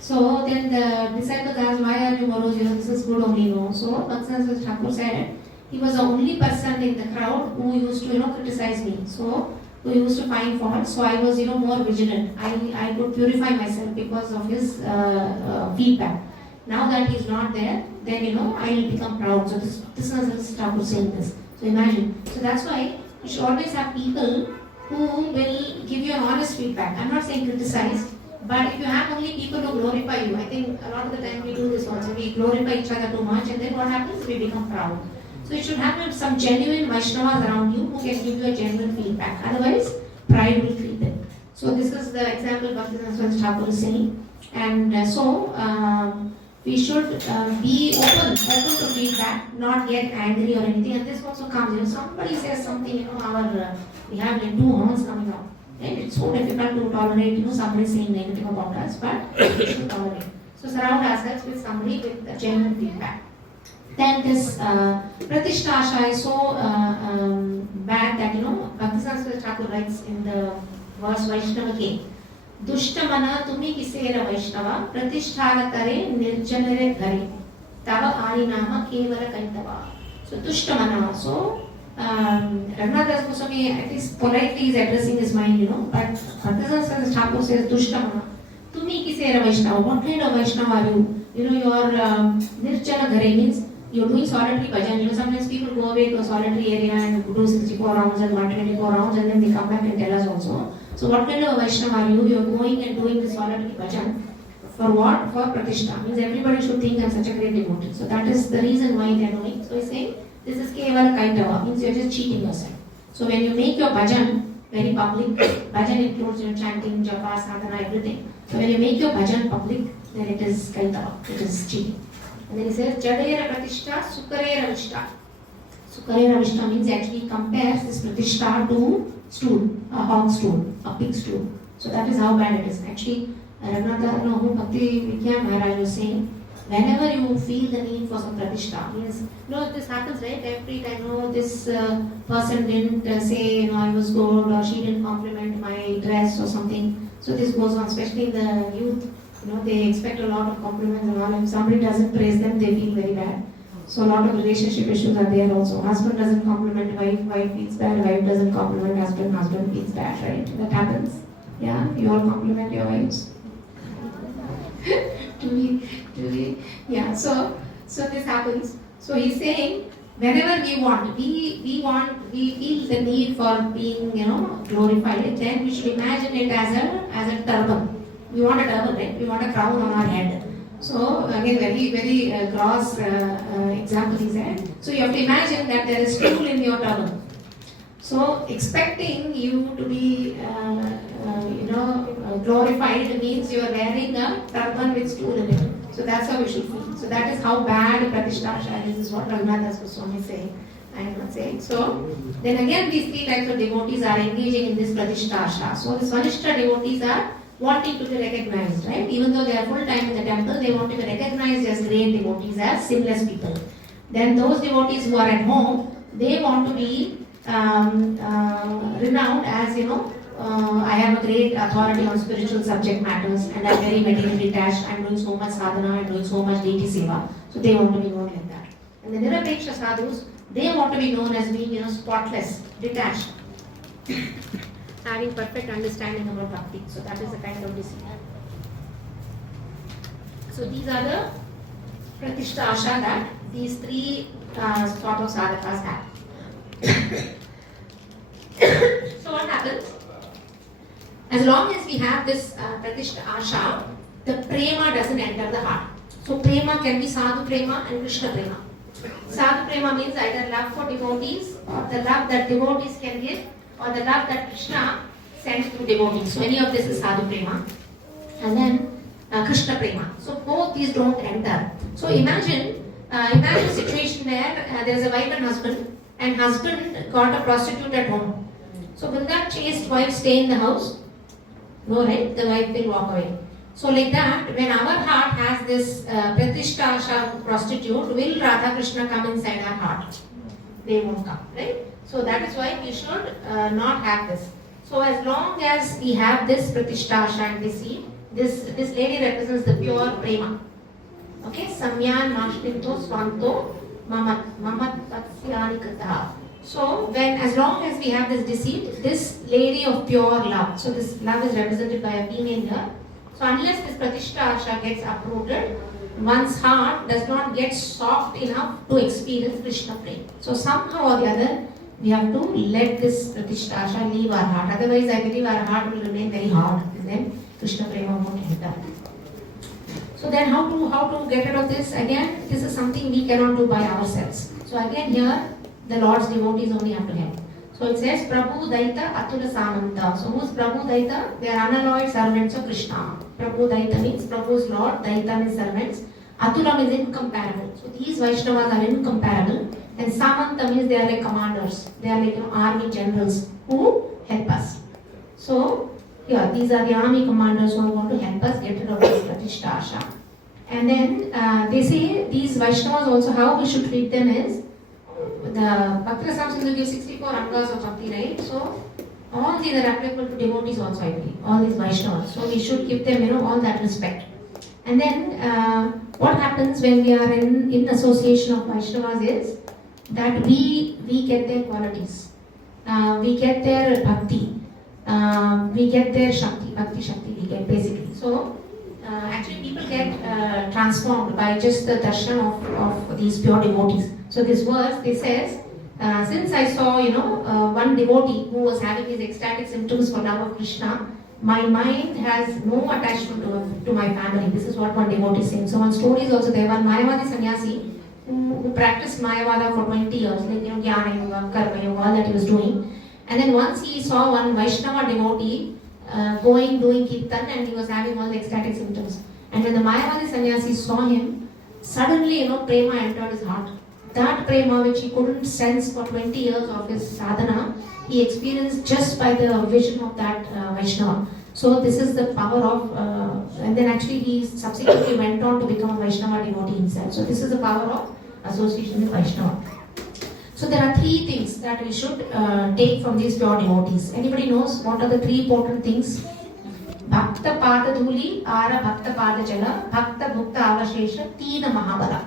So then the disciples asked, why are you morose? This is good only, no. So Bhaktisiddhanta Thakur said, he was the only person in the crowd who used to, criticize me. So who used to find fault. So I was, more vigilant. I could purify myself because of his feedback. Now that he's not there, then I will become proud. So this is Thakur saying this. So imagine. So that's why you should always have people who will give you an honest feedback. I'm not saying criticize, but if you have only people who glorify you, I think a lot of the time we do this also. We glorify each other too much, and then what happens? We become proud. So you should have some genuine Vaishnavas around you who can give you a genuine feedback. Otherwise, pride will creep in. So this is the example Bhaktivinoda Thakur is saying. And we should be open to feedback, not get angry or anything. And this also comes, somebody says something, we have like 2 horns coming out. Right? It's so difficult to tolerate, somebody saying negative about us, but we should tolerate. So surround ourselves with somebody with genuine feedback. Then this Pratishta Asha is so bad that, Bhaktivinoda Thakur writes in the verse Vaishnava Ke. दुष्टमना तुम्ही किसेर वैष्णव प्रतिष्ठान करे निर्जनरे घरे तव आरि नाम केवल कैतवा. So दुष्टमना. So Raghunath Goswami at least politely is addressing his mind, but Bhaktivinoda Thakur says dushtamana. Tumhi kiseer Vaishnava. What kind of Vaishnava are you? You are nirjana ghare means you're doing solitary bhajan. Sometimes people go away to a solitary area and do 64 rounds and 124 rounds and then they come back and tell us also. So what kind of a Vaishnava are you? You're going and doing the solitary bhajan. For what? For Pratishtha. Means everybody should think I'm such a great devotee. So that is the reason why they are doing. So he's saying this is kevala kaitava. Means you're just cheating yourself. So when you make your bhajan very public, bhajan includes chanting, japa, sadhana, everything. So when you make your bhajan public, then it is kaitava. It is cheating. And then he says Jadera Pratishtha Sukarera Vishta. Sukarera Vishta means actually compares this Pratishtha to stool, a hog stool, a pig stool. So that is how bad it is. Actually, Raghunath Bhakti Vigyan Maharaj was saying, whenever you feel the need for some Pratishtha, means, this happens, right? Every time, this person didn't say, I was good, or she didn't compliment my dress or something. So this goes on, especially in the youth. They expect a lot of compliments and all. If somebody doesn't praise them, they feel very bad. So a lot of relationship issues are there also. Husband doesn't compliment wife, wife feels bad. Wife doesn't compliment husband, husband feels bad, right? That happens. Yeah, you all compliment your wives. Do we? Yeah. So this happens. So he's saying, whenever we feel the need for being, glorified. Then we should imagine it as a turban. We want a turban, right? We want a crown on our head. So again, very, very gross example he said. So you have to imagine that there is stool in your turban. So expecting you to be, glorified means you are wearing a turban with stool in it. So that's how we should feel. So that is how bad Pratishtha is. This is what Raghunath Goswami is saying. I am not saying. So then again, these 3 types of devotees are engaging in this Pratishtha. So the Svanishta devotees are wanting to be recognized, right? Even though they are full time in the temple, they want to be recognized as great devotees, as sinless people. Then those devotees who are at home, they want to be renowned as, I have a great authority on spiritual subject matters and I'm very materially detached, I'm doing so much sadhana, I'm doing so much deity seva. So they want to be known like that. And the Nirapeksha sadhus, they want to be known as being, spotless, detached. Having perfect understanding about bhakti. So that is the kind of discipline. So these are the Pratishta Asha that these 3 sort of sadhakas have. So what happens? As long as we have this Pratishta Asha, the prema doesn't enter the heart. So prema can be sadhu prema and Krishna prema. Sadhu prema means either love for devotees or the love that devotees can give, or the love that Krishna sends to devotees. So any of this is sadhu prema. And then Krishna prema. So both these don't enter. So imagine a situation where there is a wife and husband got a prostitute at home. So will that chaste wife stay in the house? No, right? The wife will walk away. So like that, when our heart has this Pratishtha prostitute, will Radha Krishna come inside our heart? They won't come, right? So that is why we should not have this. So as long as we have this Pratishtha and we see, this lady represents the pure prema. Okay? Samyan Mashtinto Swanto Mamat Patsyani Kataha. So as long as we have this deceit, this lady of pure love, so this love is represented by a female here. So unless this Pratishtha Asha gets uprooted, one's heart does not get soft enough to experience Krishna prema. So somehow or the other, we have to let this Pratishtha leave our heart. Otherwise, I believe our heart will remain very hard, and then Krishna prema won't enter. So then, how to get rid of this? Again, this is something we cannot do by ourselves. So again, here the Lord's devotees only have to help. So it says, Prabhu Daita Atula Samanta. So who's Prabhu Daita? They are unalloyed servants of Krishna. Prabhu Daita means Prabhu's Lord, Daita means servants. Atula means incomparable. So these Vaishnavas are incomparable. And Samanta means they are like commanders. They are like army generals who help us. So yeah, these are the army commanders who are going to help us get rid of this Pratishtha. And then they say these Vaishnavas also, how we should treat them is, the Bhakti Rasamrita gives 64 angas of Bhakti, right? So all these are applicable to devotees also, I believe, all these Vaishnavas. So we should give them, all that respect. And then what happens when we are in association of Vaishnavas is that we get their qualities, we get their bhakti, we get their shakti, bhakti shakti we get basically. So actually people get transformed by just the darshan of these pure devotees. So this verse, this says, since I saw, one devotee who was having these ecstatic symptoms for love of Krishna, my mind has no attachment to my family. This is what one devotee is saying. So one story is also there. One Mayavadi sannyasi who practiced Mayavada for 20 years, like Jnana Yoga, Karma Yoga, all that he was doing. And then once he saw one Vaishnava devotee doing kirtan, and he was having all the ecstatic symptoms. And when the Mayavadi sannyasi saw him, suddenly, prema entered his heart. That prema which he couldn't sense for 20 years of his sadhana, he experienced just by the vision of that Vaishnava. So this is the power of, and then actually he subsequently went on to become a Vaishnava devotee himself. So this is the power of association with Vaishnava. So there are three things that we should take from these pure devotees. Anybody knows what are the three important things? Bhakta Pada Dhuli, Ara Bhakta Pada Jala, Bhakta Bhukta Avashesha, Tina Mahabala.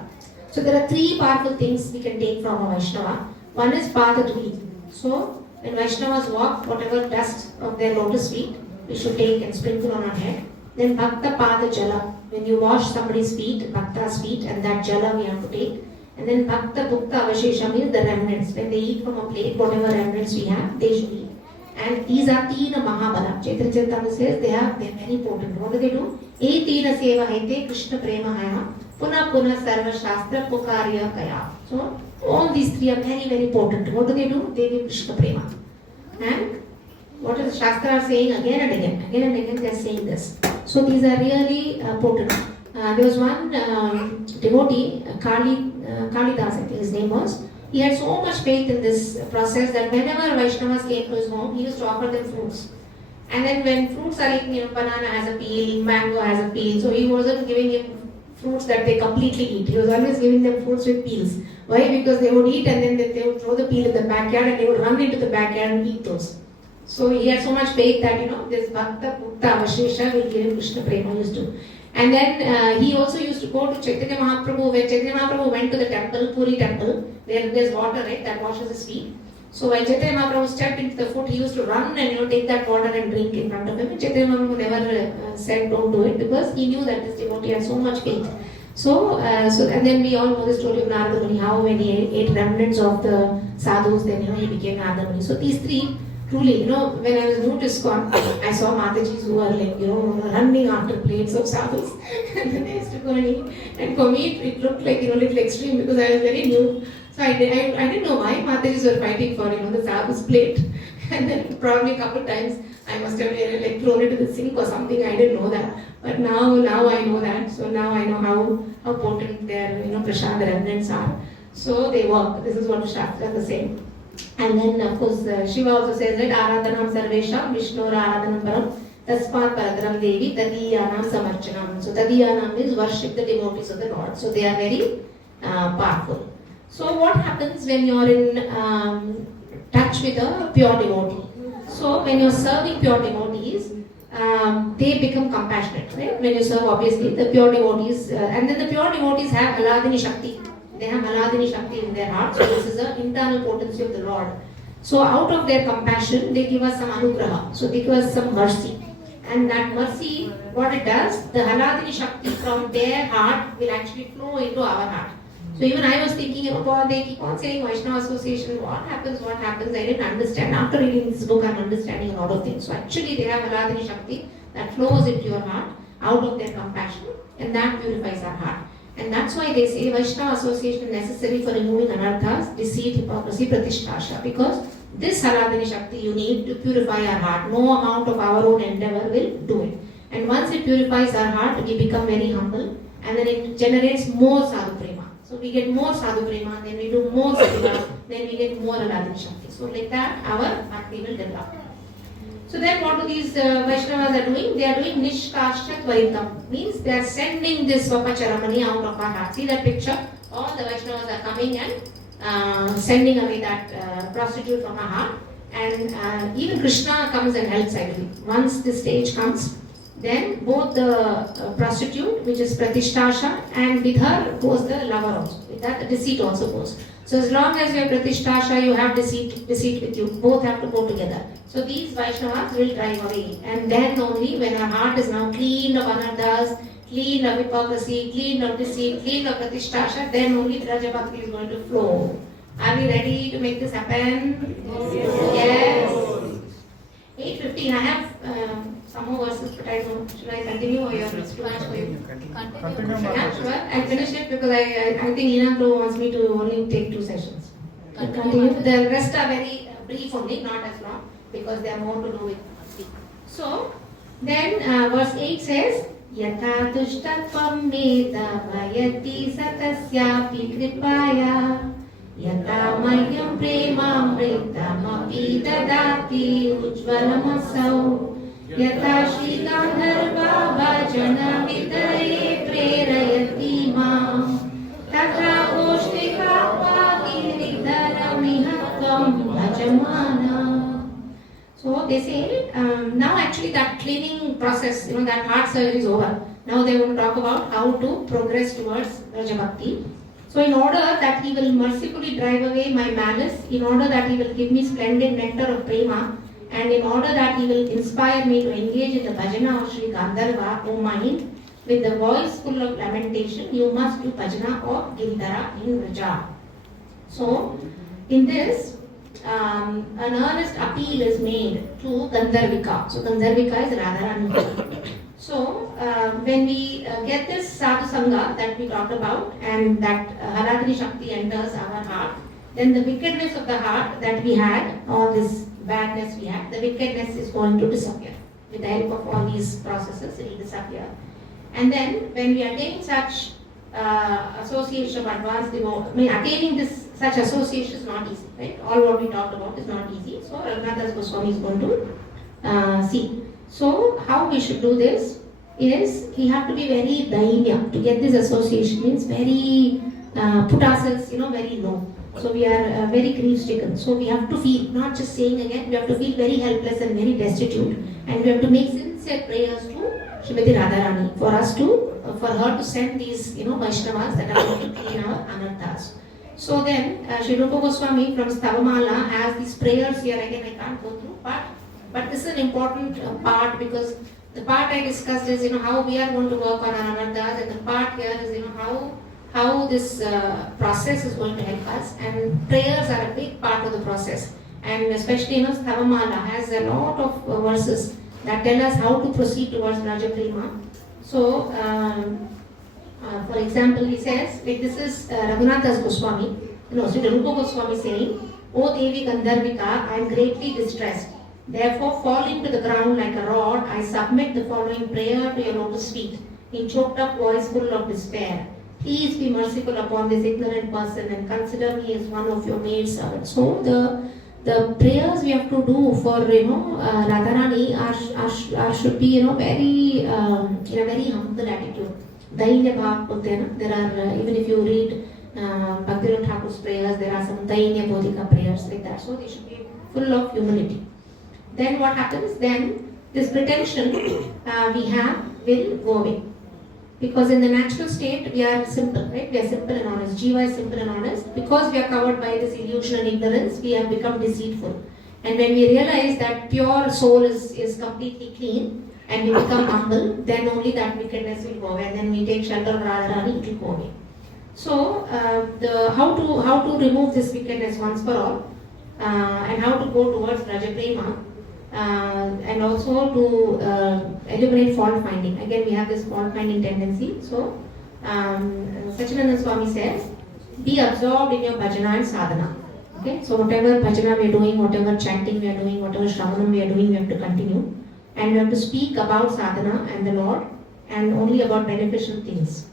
So there are three powerful things we can take from a Vaishnava. One is Pada Dhuli. So when Vaishnavas walk, whatever dust of their lotus feet, we should take and sprinkle on our head. Then Bhakta Pada Jala. When you wash somebody's feet, Bhakta's feet, and that Jala we have to take. And then Bhakta Bhukta Avashesha means the remnants. When they eat from a plate, whatever remnants we have, they should eat. And these are Tina Mahabala. Chaitanya Charitamrita says they're very potent. What do? E Tina Seva Haite Krishna Prema Haya Puna Puna Sarva Shastra Pukarya Kaya. So all these three are very, very potent. What do? They give Krishna Prema. And what is the Shastra are saying again and again? Again and again they are saying this. So these are really potent. There was one devotee, Kalidas, I think his name was. He had so much faith in this process that whenever Vaishnavas came to his home, he used to offer them fruits. And then when fruits are eaten, banana has a peel, mango has a peel, so he wasn't giving him fruits that they completely eat. He was always giving them fruits with peels. Why? Because they would eat and then they would throw the peel in the backyard and they would run into the backyard and eat those. So he had so much faith that, this Bhakta Bhukta Avashesha will give him Krishna Prema used to. And then he also used to go to Chaitanya Mahaprabhu. When Chaitanya Mahaprabhu went to the temple, Puri temple, where there's water, right, that washes his feet. So when Chaitanya Mahaprabhu stepped into the foot, he used to run and take that water and drink in front of him. And Chaitanya Mahaprabhu never said don't do it because he knew that this devotee had so much faith. So and then we all know the story of Narada Muni, how when he ate remnants of the sadhus, then he became Narada Muni. So these three, truly, when I was new to ISKCON, I saw Matajis who were running after plates of sadhus. And then I used to go and eat. And for me, it looked like, little extreme because I was very new. So I didn't know why Matajis were fighting for, the sadhus plate. And then probably a couple of times I must have thrown it to the sink or something. I didn't know that. But now I know that. So now I know how potent their, prasad remnants are. So they work. This is what the Shastra is saying. And then of course Shiva also says that Aradhanam Sarvesham Vishnu Aradhanam Param Taspat Paradaram Devi Tadiyanam Samarchanam. So Tadiyanam means worship the devotees of the Lord. So they are very powerful. So what happens when you are in touch with a pure devotee? So when you are serving pure devotees, they become compassionate, right? When you serve, obviously, the pure devotees, and then the pure devotees have Aladini Shakti. They have Aladini Shakti in their heart. So this is the internal potency of the Lord. So out of their compassion, they give us some anugraha. So they give us some mercy. And that mercy what it does, the Haladini Shakti from their heart will actually flow into our heart. So even I was thinking, God, they keep on saying Vaishnava Association, what happens, I didn't understand. After reading this book, I'm understanding a lot of things. So actually they have Haladini Shakti that flows into your heart out of their compassion, and that purifies our heart. And that's why they say Vaishnava Association is necessary for removing anarthas, deceit, hypocrisy, pratisthasha, because this Haladini Shakti you need to purify our heart. No amount of our own endeavor will do it. And once it purifies our heart, we become very humble, and then it generates more sadhu prema. So we get more sadhu prema, then we do more seva, then we get more Haladini Shakti. So like that, our bhakti will develop. So then what do these Vaishnavas are doing? They are doing Nishkasha Tvaritam. Means they are sending this Swapacharamani out of our heart. See that picture? All the Vaishnavas are coming and sending away that prostitute from our heart. And even Krishna comes and helps, I believe. Once this stage comes, then both the prostitute, which is Pratisthasha, and with her goes the lover also. With that, the deceit also goes. So as long as you have Pratisthasha, you have deceit with you. Both have to go together. So these Vaishnavas will drive away. And then only when our heart is now clean of anarthas, clean of hypocrisy, clean of deceit, clean of Pratisthasha, then only Raja Bhakti is going to flow. Are we ready to make this happen? Yes. 8:15. I have some more verses, but I don't. Should I continue or you have too much for you? Continue. Yeah, sure. I'll finish it because I think Ina Pro wants me to only take 2 sessions. Continue. The rest are very brief only, not as long, because they are more to do with bhakti. So, then verse 8 says, Yatha tushtatvam veda vayati satasyapi kripaya Yata mahyam premamritam api dadati ujvalam Yata Shri Gandharva Bhajana Vidaye Prerayati Mam Tatra Goshtikapa Giridhara Mihatvam Bhajamana. So they say, now actually that cleaning process, that heart surgery is over. Now they want to talk about how to progress towards Raja Bhakti. So in order that he will mercifully drive away my malice, in order that he will give me splendid nectar of prema, and in order that he will inspire me to engage in the bhajana of Sri Gandharva, O mind, with the voice full of lamentation, you must do bhajana of Giridhara in Raja. So, in this, an earnest appeal is made to Gandharvika. So, Gandharvika is Radharani. So, when we get this sadhu sangha that we talked about, and that Haladini Shakti enters our heart, then the wickedness of the heart that we had, all this badness we had, the wickedness is going to disappear. With the help of all these processes, it will disappear. And then, when we attain such association of advanced devotion, attaining this such association is not easy, right? All what we talked about is not easy. So, Raghunath Goswami is going to see. So, how we should do this is, we have to be very dainya. To get this association means very, put ourselves, very low. So we are very grief-stricken. So we have to feel, not just saying again, we have to feel very helpless and very destitute. And we have to make sincere prayers to Srimati Radharani for us to, for her to send these, Vaishnavas that are going to clean our anarthas. So then, Sri Rupa Goswami from Stavamala has these prayers here. Again, I can't go through, but this is an important part, because the part I discussed is, how we are going to work on our anarthas, and the part here is, how this process is going to help us, and prayers are a big part of the process, and especially Stavamala has a lot of verses that tell us how to proceed towards Raja Prema. So, for example, he says, like this is Raghunath Goswami, Sri Rupa Goswami saying, O Devi Gandharvika, I am greatly distressed. Therefore, falling to the ground like a rod, I submit the following prayer to your lotus feet, in choked up voice full of despair. Please be merciful upon this ignorant person and consider me as one of your maid servants. So the prayers we have to do for Radharani are should be very in a very humble attitude. Dainya bhav, there are even if you read Bhaktivinoda Thakur's prayers, there are some Dainya Bodhika prayers like that. So they should be full of humility. Then what happens? Then this pretension we have will go away. Because in the natural state, we are simple, right? We are simple and honest. Jiva is simple and honest. Because we are covered by this illusion and ignorance, we have become deceitful. And when we realize that pure soul is completely clean, and you become humble, then only that wickedness will go away. And then we take shelter of Radharani, it will go away. So, how to remove this wickedness once for all, and how to go towards Rajaprema, and also to eliminate fault finding. Again, we have this fault finding tendency. So, Sachinananda Swami says, be absorbed in your bhajana and sadhana. Okay, so whatever bhajana we are doing, whatever chanting we are doing, whatever shravanam we are doing, we have to continue. And we have to speak about sadhana and the Lord, and only about beneficial things.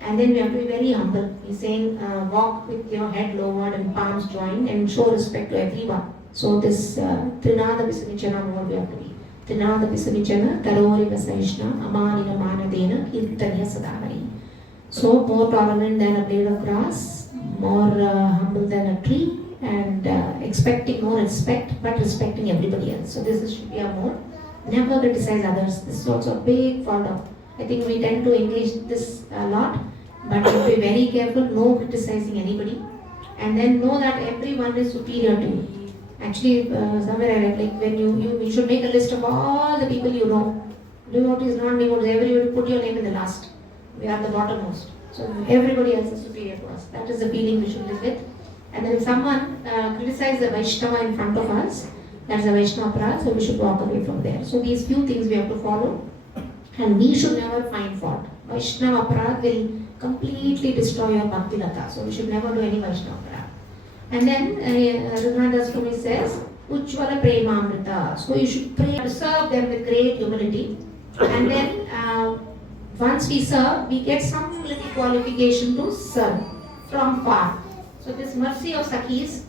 And then we have to be very humble. He's saying, walk with your head lowered and palms joined and show respect to everyone. So this Trinada Visanichana mode we have to be. Trinada Visanichana, Tarori Vasaishna, Amanina Manadena, Kirtanya Sadhari. So more tolerant than a blade of grass, more humble than a tree, and expecting more respect, but respecting everybody else. So should be a mode. Never criticize others. This is also a big fault of. I think we tend to engage this a lot, but you have to be very careful, no criticizing anybody, and then know that everyone is superior to you. Actually, somewhere I read, like when you should make a list of all the people you know, devotees, non-devotees, everybody put your name in the last. We are the bottommost. So everybody else is superior to us. That is the feeling we should live with. And then if someone criticizes the Vaishnava in front of us, that's a Vaishnava Aparadha, so we should walk away from there. So these few things we have to follow, and we should never find fault. Vaishnava Aparadha will completely destroy your Bhakti Lata, so we should never do any Vaishnava Aparadha. And then Raghunath Swami says, Ujjvala Premamrita. So you should pray to serve them with great humility. And then once we serve, we get some little qualification to serve from far. So this mercy of Sakhis,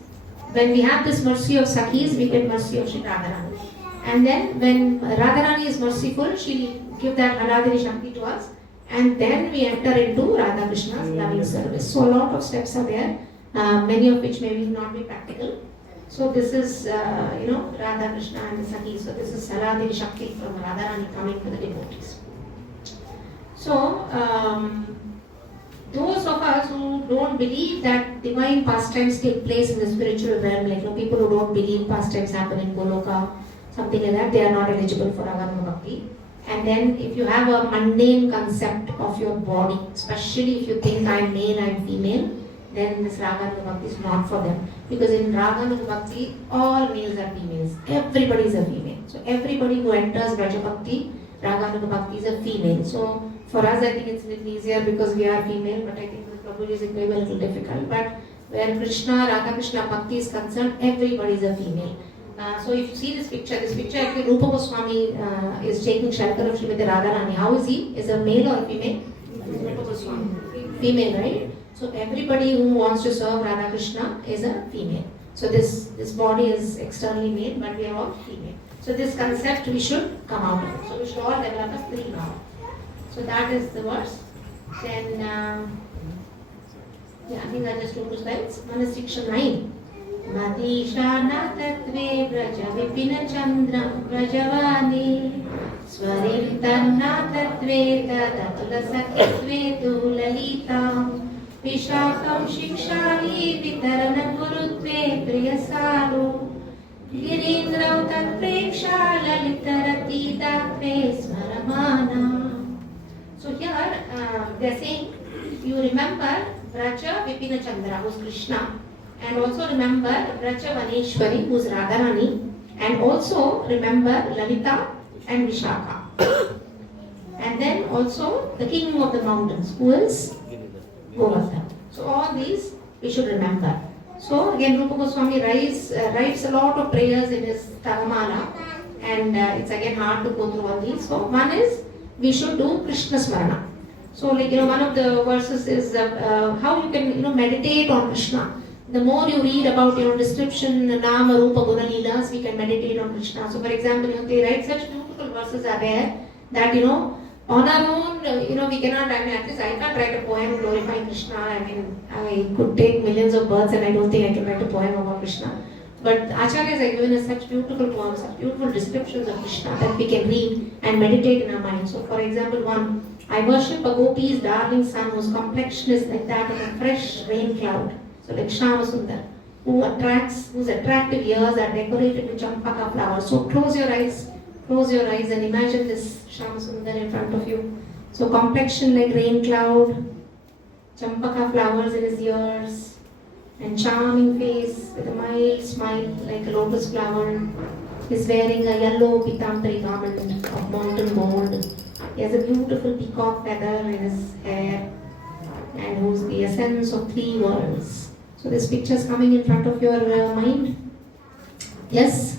when we have this mercy of Sakhis, we get mercy of Shri Radharani. And then when Radharani is merciful, she will give that Aradhini Shakti to us, and then we enter into Radha Krishna's loving service. So a lot of steps are there, many of which may not be practical. So this is, Radha Krishna and the Sakhis. So this is Aradhini Shakti from Radharani coming to the devotees. So, those of us who don't believe that divine pastimes take place in the spiritual realm, like people who don't believe pastimes happen in Goloka, something like that, they are not eligible for Raganama Bhakti. And then if you have a mundane concept of your body, especially if you think I am male, I am female, then this Raganama Bhakti is not for them. Because in Raganama Bhakti, all males are females. Everybody is a female. So everybody who enters Braja Bhakti, Raganama Bhakti is a female. So for us, I think it's a little easier because we are female, but I think with Prabhuji it may be a little difficult. But where Radha Krishna Bhakti is concerned, everybody is a female. So if you see this picture actually Rupa Goswami is taking shelter of Srimati Radharani. How is he? Is a male or a female? Rupa Goswami. Female, right? So everybody who wants to serve Radha Krishna is a female. So this body is externally male, but we are all female. So this concept we should come out of it. So we should all develop a three now. So that is the verse. Then, I think I just took two slides. Manah Siksha 9. Madishana Tatve Braja Vipina Chandram Brajavani Swarintanna Tatve Tadatula Sakitve Dulalitam Vishakam Shikshali Vitarana Gurutve Priyasalu Girindrau Tatpreksha Lalitarati Tatve Smaramana. So here they are saying, you remember Braja Vipina Chandra, who is Krishna, and also remember Braja Vaneshwari, who is Radharani, and also remember Lalita and Vishaka. And then also the king of the mountains, who is Govardhan. So all these we should remember. So again, Rupa Goswami writes a lot of prayers in his Taramala, and it's again hard to go through all these. So one is, we should do Krishna Smarana. So one of the verses is how you can meditate on Krishna. The more you read about description, Nama, Rupa, Guna, Leelas, we can meditate on Krishna. So for example, they write such beautiful verses are there that on our own, we cannot, at least I can't write a poem glorifying Krishna. I could take millions of births and I don't think I can write a poem about Krishna. But Acharyas are given us such beautiful poems, such beautiful descriptions of Krishna that we can read and meditate in our mind. So for example, one, I worship a gopi's darling son whose complexion is like that of a fresh rain cloud. So like Shyama Sundar, whose attractive ears are decorated with champaka flowers. So close your eyes, Close your eyes and imagine this Shama Sundar in front of you. So complexion like rain cloud, champaka flowers in his ears, and charming face with a mild smile like a lotus flower. He's wearing a yellow pitambari garment of molten gold. He has a beautiful peacock feather in his hair and who's the essence of three worlds. So this picture is coming in front of your mind. Yes?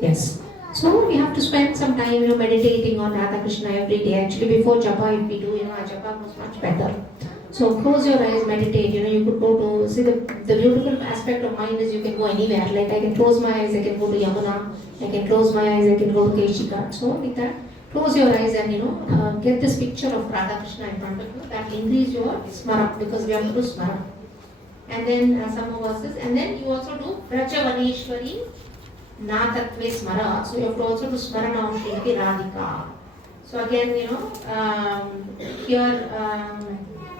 Yes. So we have to spend some time, meditating on Radha Krishna every day. Actually, before japa, if we do, our japa was much better. So close your eyes, meditate. You could go to see the beautiful aspect of mind is you can go anywhere. Like I can close my eyes, I can go to Yamuna. I can close my eyes, I can go to Keshika. So with that, close your eyes and get this picture of Radha Krishna in front of you. That will increase your smara because we have to do smara. And then some more verses. And then you also do Brajavaneshwari Natatve Smara. So you have to also do Smarana of Srimati Radhika. So again, here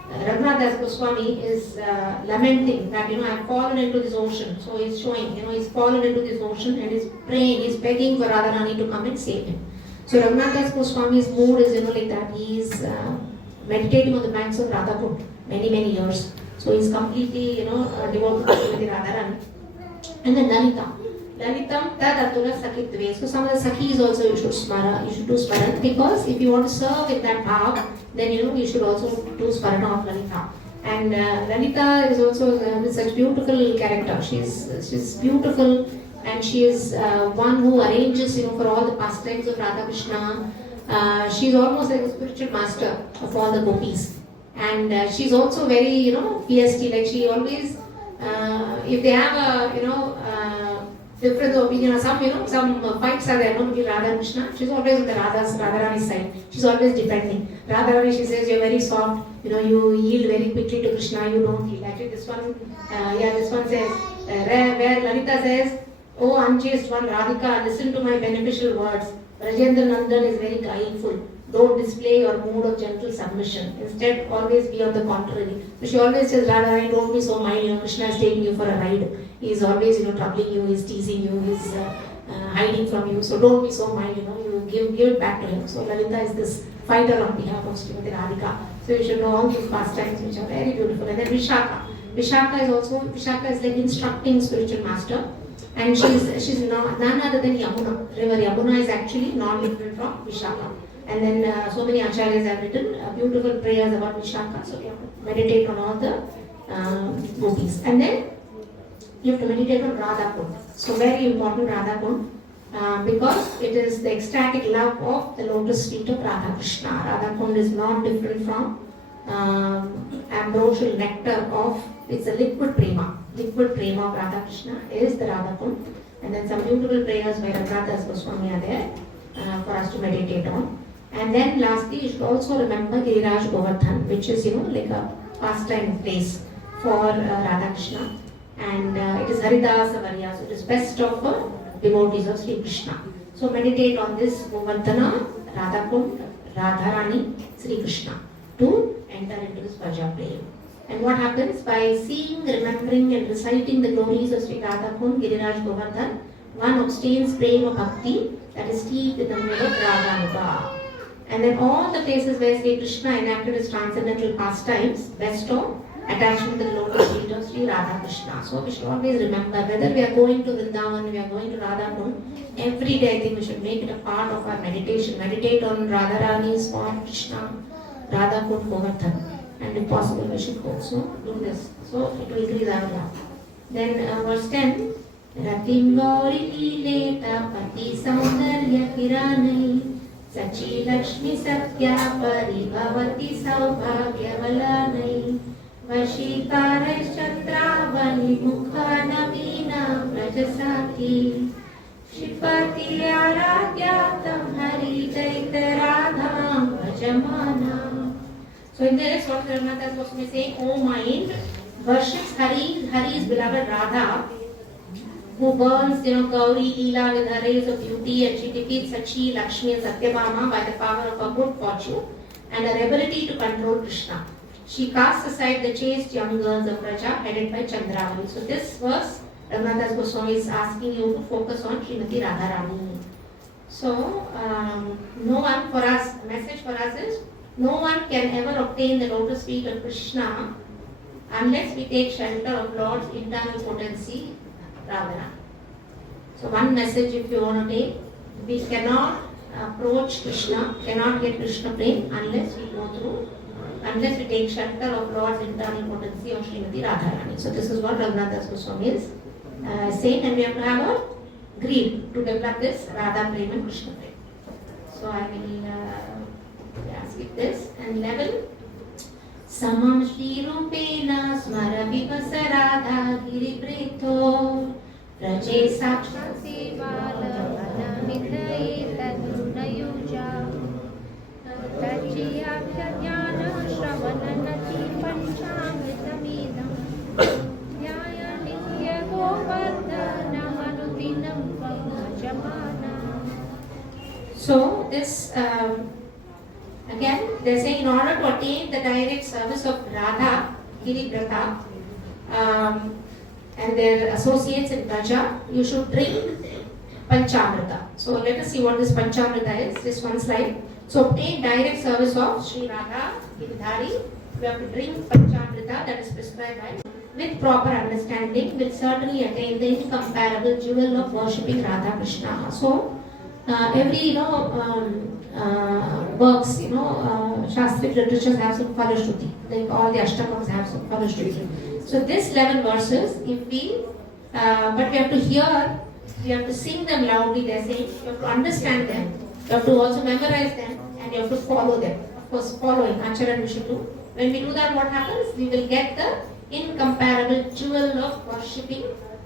Raghunath Das Goswami is lamenting that, I have fallen into this ocean. So he's showing, he's fallen into this ocean and he's praying, he's begging for Radharani to come and save him. So Raghunath Das Goswami's mood is, like that. He is meditating on the banks of Radhakund many, many years. So he's completely, devoted to Srimati Radharani. And then Lalita. Lalitam tad atura sakitve. So some of the sakhis also you should do smaran, because if you want to serve in that bhav, then you should also do smarana of Lalita. And Lalita is also such beautiful character. She's beautiful, and she is one who arranges for all the pastimes of Radha Krishna. She's almost like a spiritual master of all the gopis. And she's also very feisty. Like she always, if they have a difference of opinion or some fights are there between Radha and Krishna, she's always on the Radharani's side. She's always defending. Radharani, she says, you're very soft, you yield very quickly to Krishna, you don't yield. Actually, this one says, where Lalita says, oh unchaste one, Radhika, listen to my beneficial words. Rajendra Nandan is very guileful. Don't display your mood of gentle submission. Instead, always be on the contrary. So she always says, Radharani, don't be so mild. Krishna is taking you for a ride. He is always, troubling you. He is teasing you. He is hiding from you. So don't be so mild. You give it back to him. So Lalita is this fighter on behalf of Srimati Radhika. So you should know all these pastimes which are very beautiful. And then Vishaka. Vishaka is like instructing spiritual master. And she's none other than Yamuna. River Yamuna is actually not different from Vishaka. And then so many acharyas have written beautiful prayers about Vishaka. So you have to meditate on all the gopis. And then you have to meditate on Radhakund. So very important Radhakund because it is the ecstatic love of the lotus feet of Radha Krishna. Radhakund is not different from ambrosial nectar of, it's a liquid prema. Liquid prema of Radha Krishna is the Radhakund. And then some beautiful prayers by Raghunath Das Goswami are there for us to meditate on. And then lastly, you should also remember Giriraj Govardhan, which is, like a pastime place for Radha Krishna. And it is Haridasa Varya, so it is best of devotees of Sri Krishna. So meditate on this Govardhana, Radhakund, Radharani, Sri Krishna to enter into this Vaja play. And what happens? By seeing, remembering and reciting the glories of Sri Radhakund, Giriraj Govardhan, one obtains prema bhakti that is steeped in the mood of Radhanuga. And then all the places where Sri Krishna enacted his transcendental pastimes bestow attachment to the lotus feet of Sri Radha Krishna. So we should always remember, whether we are going to Vrindavan, we are going to Radhakund, every day I think we should make it a part of our meditation. Meditate on Radharani's form, Krishna, Radhakund, Govardhan. And if possible, we should go. So do this. So it will increase our love. Then verse 10. Ratim Gauri Lileta Pati Saundarya Kiranai Sachi Lakshmi Satya Paribhavati Saubhagyavalanai Vashikarai Chandravani Mukha Navina Vrajasaki Shipati Aradhyatam Hari Chaita Radham Bhajamana. So in this, what Karuna Das Goswami is saying, O mind, worships Hari's beloved Radha, who burns, Gauri Leela with her rays of beauty, and she defeats Sachi, Lakshmi and Satyabhama by the power of her good fortune and her ability to control Krishna. She casts aside the chaste young girls of Braja headed by Chandravani. So this verse, Raghunath Das Goswami is asking you to focus on Srimati Radharani. So, no one for us, message for us is, no one can ever obtain the lotus feet of Krishna unless we take shelter of Lord's internal potency, Ravana. So one message if you want to take, we cannot approach Krishna, cannot get Krishna prem unless we take shelter of Lord's internal potency of Srimati Radharani. So this is what Raghunath Goswami is saying, and we have to have a greed to develop this Radha prem and Krishna prem. So I will skip this. And 11. Samam Shri Rupena Smara Vivasa Radha Giripritho Raje Sakshati Valavana Midhaye Tadunayuja Tajiya Jnana Shravananati Panchamritamidam Nyaya Nitya Govardhana Manutinam Pamajamana. So this again they say in order to attain the direct service of Radha Giribrata and their associates in Braja, you should drink Panchamrita. So let us see what this Panchamrita is. This one slide. So obtain direct service of Sri Radha Giridhari. We have to drink Panchamrita that is prescribed by with proper understanding, will certainly attain the incomparable jewel of worshipping Radha Krishna. So every works, Shastric literatures have some Falashruti. Like all the Ashtakams have some Falashruti. So this 11 verses, if we, but we have to hear, we have to sing them loudly, they're saying, you have to understand them, you have to also memorize them, and you have to follow them. Of course, following, Acharan we should do. When we do that, what happens? We will get the incomparable jewel of worshipping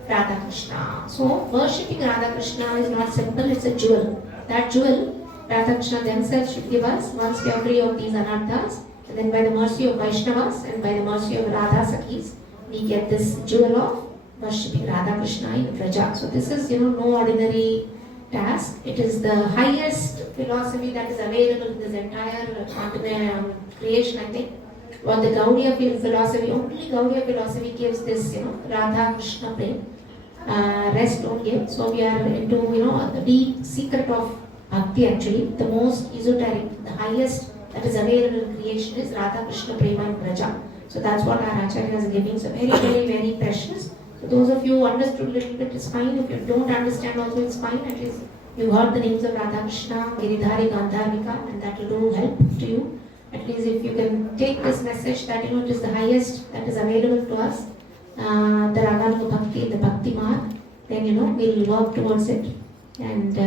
Radha Krishna. So, worshipping Radha Krishna is not simple, it's a jewel. That jewel, Radha Krishna themselves should give us once we are free of these anarthas. And then by the mercy of Vaishnavas and by the mercy of Radha Sakhis, we get this jewel of worshipping Radha Krishna in Vraja. So this is, no ordinary task. It is the highest philosophy that is available in this entire creation, I think. What the Gaudiya philosophy, only Gaudiya philosophy gives this, Radha Krishna prem. Rest don't give. So we are into, the deep secret of Bhakti actually. The most esoteric, the highest that is available in creation is Radha Krishna Prema and Vraja. So that's what our Acharya is giving. So very, very, very precious. So those of you who understood a little bit is fine. If you don't understand also it's fine. At least you heard the names of Radha Krishna, Giridhari, Gandharvika, and that will do help to you. At least if you can take this message that it is the highest that is available to us, the Raganuga Bhakti, the Bhakti Mark, then we'll work towards it. And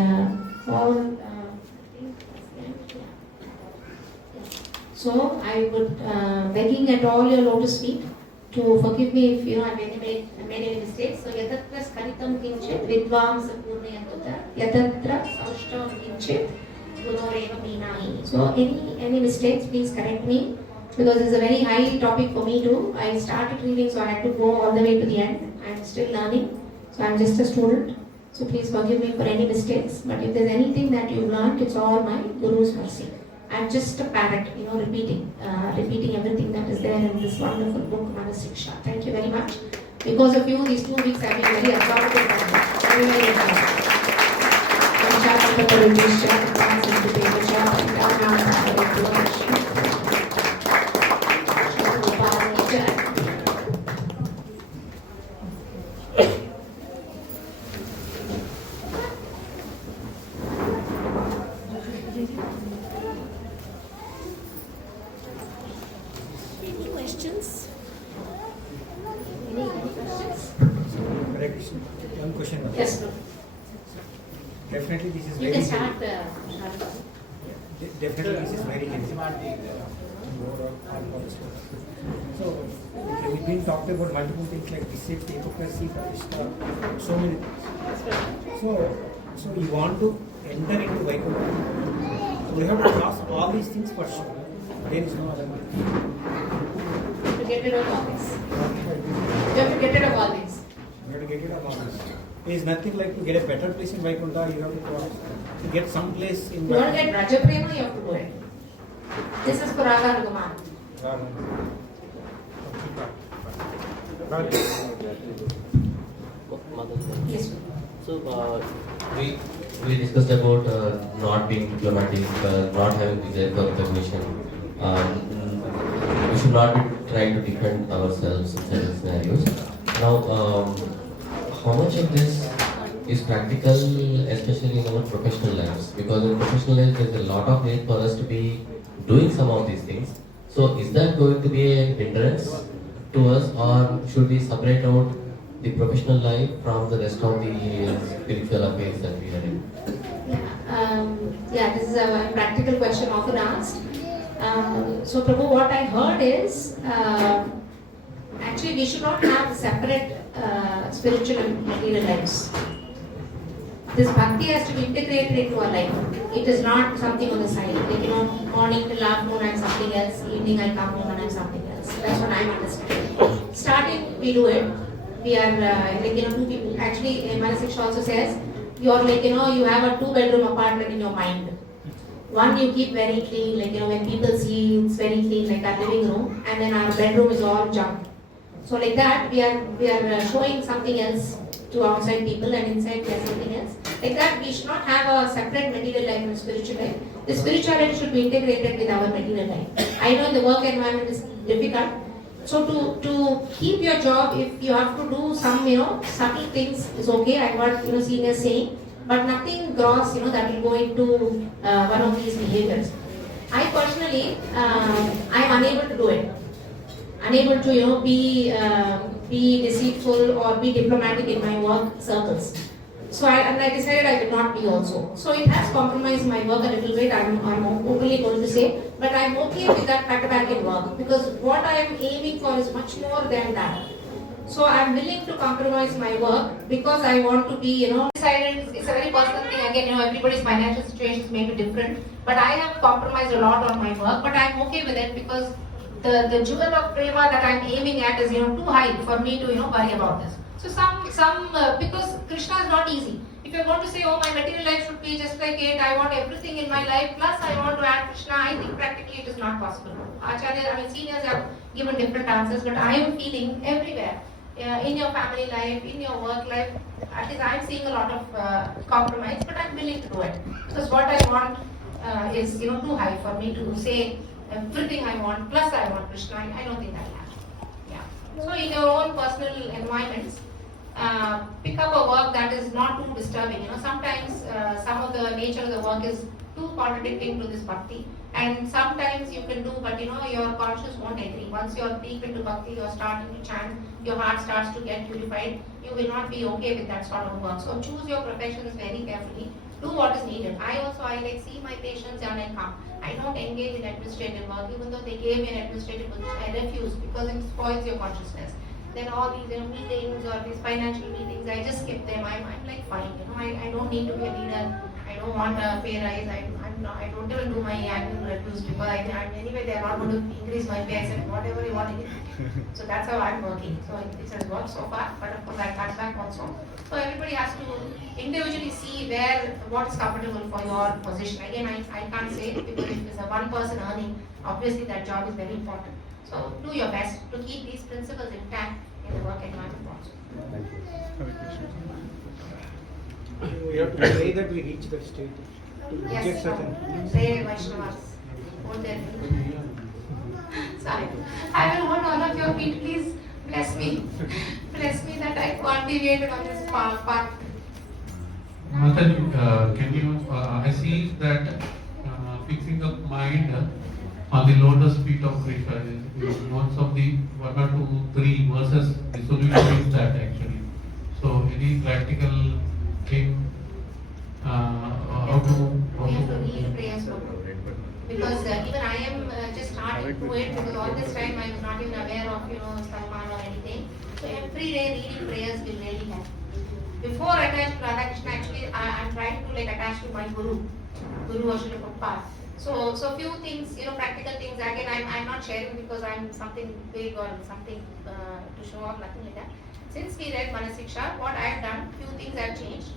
all so I would begging at all your lotus feet to forgive me if I made any mistakes. So yatatra skaritam kinchit vidvam sapurnayantuta yatatra saushtam kinchit gunoreva minahi. So any mistakes, please correct me, because it's a very high topic for me too. I started reading, so I had to go all the way to the end. I'm still learning, so I'm just a student. So please forgive me for any mistakes. But if there's anything that you've learned, it's all my Guru's mercy. I'm just a parrot, repeating everything that is there in this wonderful book, Manah Siksha. Thank you very much. Because of you, these 2 weeks have been very absorbed. Very, very Any questions? Any questions? Hare Krishna. One question. Yes, no. Definitely this is You very can start. Definitely this is very helpful. So we've been talked about multiple things like deceit, hypocrisy, pratishta, so many things. So you want to enter into Vaikuntha. So we have to cross all these things first. There is no other way. To get rid of all this. You have to get rid of all this. You have to get rid of all this. There is nothing like to get a better place in Vaikuntha. You have to cross. To get some place in You want to get Raja Prema, you have to do it. This is for Raga Nugaman. Mother. Yes. So we we discussed about not being diplomatic, not having deserved recognition. We should not be trying to defend ourselves in certain scenarios. Now, how much of this is practical, especially in our professional lives? Because in professional life, there's a lot of need for us to be doing some of these things. So, is that going to be a hindrance to us, or should we separate out the professional life from the rest of the spiritual affairs that we are in? Yeah, this is a practical question often asked. So, Prabhu, what I heard is actually we should not have separate spiritual and material lives. This bhakti has to be integrated into our life. It is not something on the side. Like, morning till afternoon I'm something else, evening I come home and I'm something else. That's what I'm understanding. Starting, we do it. We are two people. Actually, Manah Siksha also says, you're you have a 2-bedroom apartment in your mind. One you keep very clean, when people see it's very clean, like our living room, and then our bedroom is all junk. So like that, we are showing something else to outside people, and inside we are something else. Like that, we should not have a separate material life and spiritual life. The spirituality should be integrated with our material life. I know the work environment is difficult. So to keep your job, if you have to do some subtle things is okay. I heard seniors saying, but nothing gross that will go into one of these behaviors. I personally I am unable to do it. Unable to be deceitful or be diplomatic in my work circles. So I decided I will not be also. So it has compromised my work a little bit. I'm openly going to say, but I'm okay with that back in work, because what I am aiming for is much more than that. So I'm willing to compromise my work because I want to be, decided. It's a very personal thing. Again, everybody's financial situations may be different, but I have compromised a lot on my work. But I'm okay with it because the jewel of prema that I'm aiming at is too high for me to worry about this. So because Krishna is not easy. If you're going to say, oh, my material life should be just like it, I want everything in my life, plus I want to add Krishna, I think practically it is not possible. Acharya, seniors have given different answers, but I am feeling everywhere, in your family life, in your work life, at least I'm seeing a lot of compromise, but I'm willing to do it. Because what I want is too high for me to say everything I want, plus I want Krishna. I don't think that will happen. Yeah. So in your own personal environments, pick up a work that is not too disturbing. Sometimes some of the nature of the work is too contradicting to this bhakti, and sometimes you can do, but your conscience won't agree. Once you're deep into bhakti, you're starting to chant, your heart starts to get purified, you will not be okay with that sort of work. So choose your professions very carefully. Do what is needed. I see my patients and I come. I don't engage in administrative work, even though they gave me an administrative position. I refuse because it spoils your consciousness. Then all these meetings or these financial meetings, I just skip them. I'm like fine. I don't need to be a leader. I don't want a pay rise. I don't even do my annual reviews because anyway they are not going to increase my pay. I said whatever you want to give. So that's how I'm working. So it has worked so far, but of course I cut back also. So everybody has to individually see what is comfortable for your position. Again, I can't say it because if it's a one person earning, obviously that job is very important. So do your best to keep these principles intact in the work environment also. We have to pray that we reach that state. To Yes, reject certain things. pray Vaishnavas. Hold their feet. Sorry. I will hold all of your feet. Please bless me. Bless me that I can't deviate on this path. Mataji, can you, I see that fixing the mind on the lotus feet of Krishna is one of the 1 or 2, 3 verses, the solution is that actually. So any practical thing, how to... We have to read prayers because even I am just starting to it because all this time I was not even aware of Salman or anything. So every day reading prayers will really help. Before attached to Radhakrishna, actually I'm trying to attach to my Guru Ashwini Prabhupada. So few things, practical things. Again, I'm not sharing because I'm something big or something to show off, nothing like that. Since we read Manah Siksha, what I have done, few things have changed.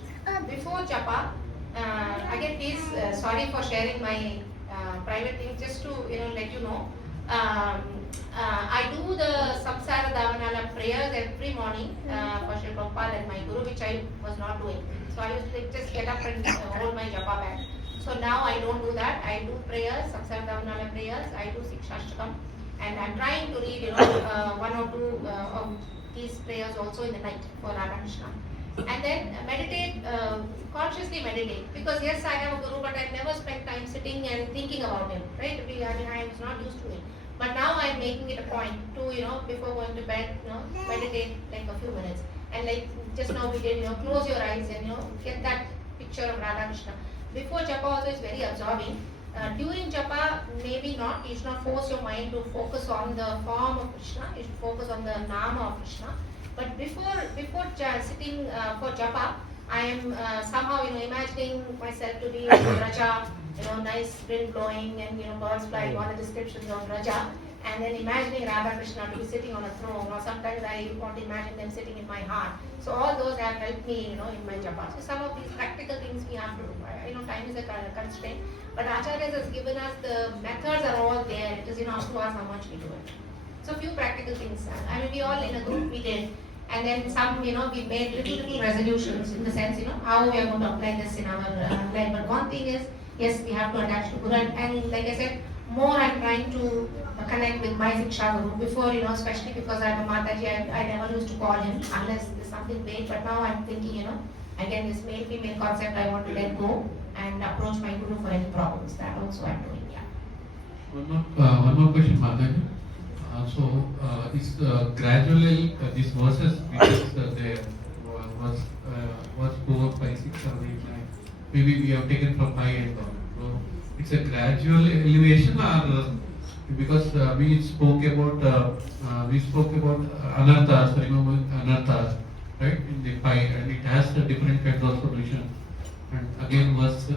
Before japa, again please, sorry for sharing my private things, just to let you know. I do the Samsara Davanala prayers every morning for Shri Prabhupada and my Guru, which I was not doing. So So I used to just get up and hold my japa bag. So now I don't do that. I do prayers, Saksardavanala prayers. I do Sikshashtakam, and I'm trying to read, one or two of these prayers also in the night for Radha Krishna. And then meditate, consciously meditate. Because yes, I have a guru, but I've never spent time sitting and thinking about him, right? I was not used to it. But now I'm making it a point to, before going to bed, meditate like a few minutes. And like just now we did, close your eyes and, get that picture of Radha Krishna. Before japa also is very absorbing. During japa, maybe not. You should not force your mind to focus on the form of Krishna. You should focus on the nama of Krishna. But before sitting for japa, I am somehow imagining myself to be like Raja, nice wind blowing and birds flying. All the descriptions of Raja, and then imagining Radha Krishna to be sitting on a throne, or sometimes I want to imagine them sitting in my heart. So all those have helped me, in my japa. So some of these practical things we have to do. Time is a constraint, but Acharya has given us the methods are all there. It is up to us how much we do it. So few practical things. We all in a group we did. And then some, we made little resolutions in the sense, how we are going to apply this in our life. But one thing is, yes, we have to attach to Guru. And like I said, more I'm trying to connect with my Siksha Guru. Before, especially because I'm a Mataji, I never used to call him unless there's something big. But now I'm thinking, again, this male-female concept I want to let go and approach my Guru for any problems. That also I'm doing, yeah. One more question, Mataji. It's gradually these verses which is there was 4, 5, 6, 7, 8, 9. Maybe we have taken from 5 and on. So it's a gradual elevation, or because we spoke about anarthas. Remember anarthas, right? In the 5, and it has a different kind of solution. And again, verse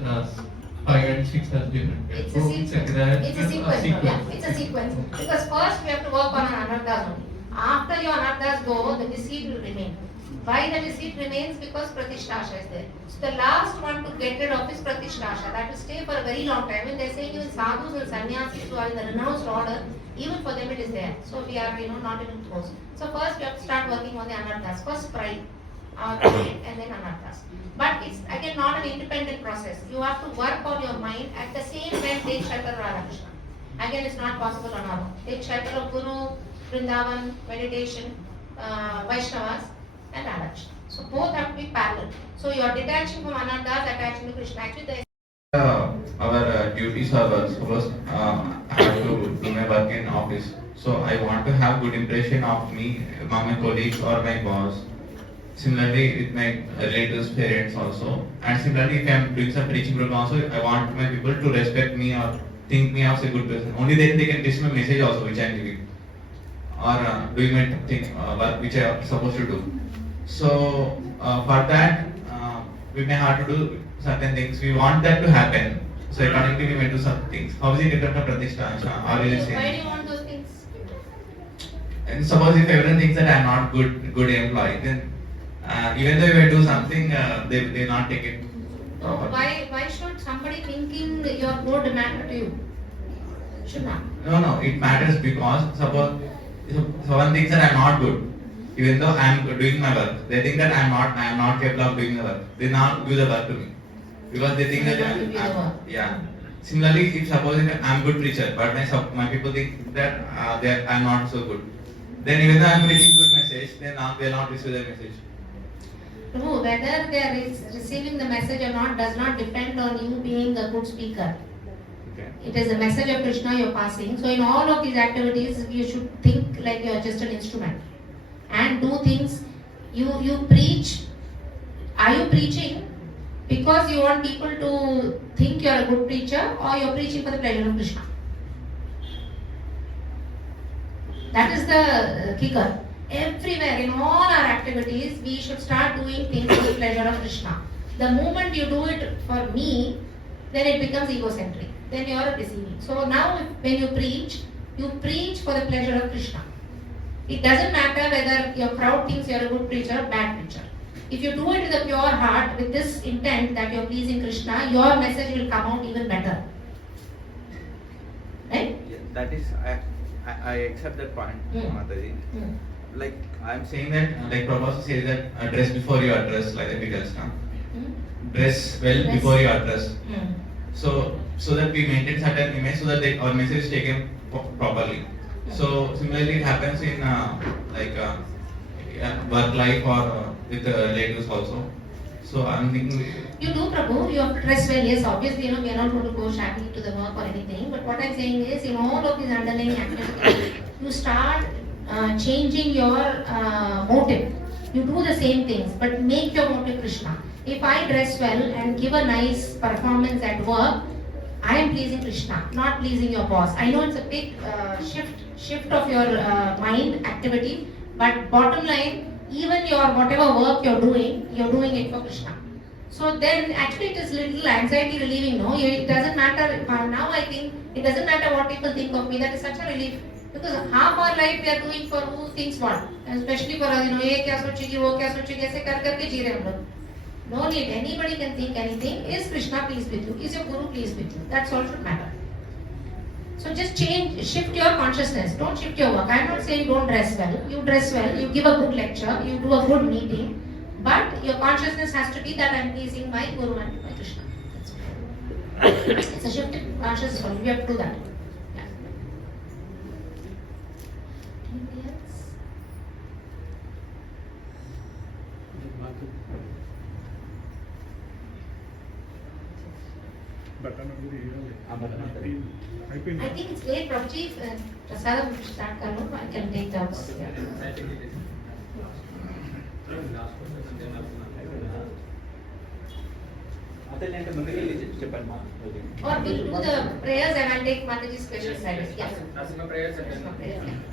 5 and 6 has different. It's So a sequence. it's a gradual It's a sequence. Yeah, it's a sequence. Because first we have to work on an anarthas only. After your anarthas go, the deceit will remain. Why the deceit remains? Because pratishtha is there. So the last one to get rid of is pratishtha. That will stay for a very long time. And they're saying even sadhus and sannyasis who are in the renounced order, even for them it is there. So we are, not even close. So first we have to start working on the anarthas. First pride, and then anarthas. But it's again not an independent process. You have to work on your mind at the same time take shelter of Radha Krishna. Again, it's not possible on our own. Take shelter of Guru, Vrindavan, meditation, Vaishnavas, and Radha Krishna. So both have to be parallel. So you are detaching from anarthas, attaching to Krishna. Actually, our duties are supposed I have to do my work in office. So I want to have good impression of me among my colleagues or my boss. Similarly with my relatives, parents also. And similarly if I am doing some preaching program also, I want my people to respect me or think me as a good person. Only then they can listen my message also which I am giving. Or doing my work which I am supposed to do. So for that, we may have to do certain things. We want that to happen. So accordingly we may do some things. How is it different from pratishtha? why do you want those things? And suppose if everyone thinks that I am not good employee, then even though if I do something, they not take it properly. Why should somebody thinking you're good matter to you? Should not. No, it matters because suppose someone thinks that I am not good, even though I am doing my work, they think that I am not capable of doing the work. They not give the work to me because they think that yeah. Similarly, if suppose I am good preacher, but my people think that I am not so good, then even though I am preaching good message, they will not receive the message. No, whether they are receiving the message or not does not depend on you being a good speaker. Okay. It is a message of Krishna you're passing. So in all of these activities, you should think like you're just an instrument and do things. You preach. Are you preaching because you want people to think you're a good preacher, or you're preaching for the pleasure of Krishna? That is the kicker. Everywhere, in all our activities, we should start doing things for the pleasure of Krishna. The moment you do it for me, then it becomes egocentric. Then you are deceiving. So now when you preach for the pleasure of Krishna. It doesn't matter whether your crowd thinks you are a good preacher or bad preacher. If you do it with a pure heart, with this intent that you are pleasing Krishna, your message will come out even better. Right? Yeah, that is, I accept that point, Mataji. Like I am saying that, like Prabhupada says that dress before you address, like the details. dress well Dress. before you are dressed. Hmm. So that we maintain certain image so that our message is taken properly. So similarly it happens in work life or with relatives also. So I'm thinking. You do, Prabhu, you have to dress well. Yes, obviously, we are not going to go shabbily to the work or anything. But what I'm saying is, in all of these underlying activities, you start changing your motive. You do the same things, but make your motive Krishna. If I dress well and give a nice performance at work, I am pleasing Krishna, not pleasing your boss. I know it's a big shift of your mind activity, but bottom line, even your whatever work you're doing it for Krishna. So then actually it is little anxiety relieving, no? It doesn't matter, now I think it doesn't matter what people think of me, that is such a relief. Because half our life we are doing for who thinks what. Especially for us, ये क्या सोचेगी, वो क्या सोचेगी, ऐसे कर करके जी रहे हम लोग. No need, anybody can think anything. Is Krishna pleased with you? Is your Guru pleased with you? That's all should matter. So just shift your consciousness. Don't shift your work. I'm not saying don't dress well. You dress well, you give a good lecture, you do a good meeting. But your consciousness has to be that I'm pleasing my Guru and my Krishna. That's all. It's a shift in consciousness. You have to do that. Yeah. Anybody else? I think it's late, Prabhuji. Prasadam start karo. I can take doubts. Or we'll do the prayers and I'll take Mataji's special service. Yeah. Prayers and then. Prayers, yeah.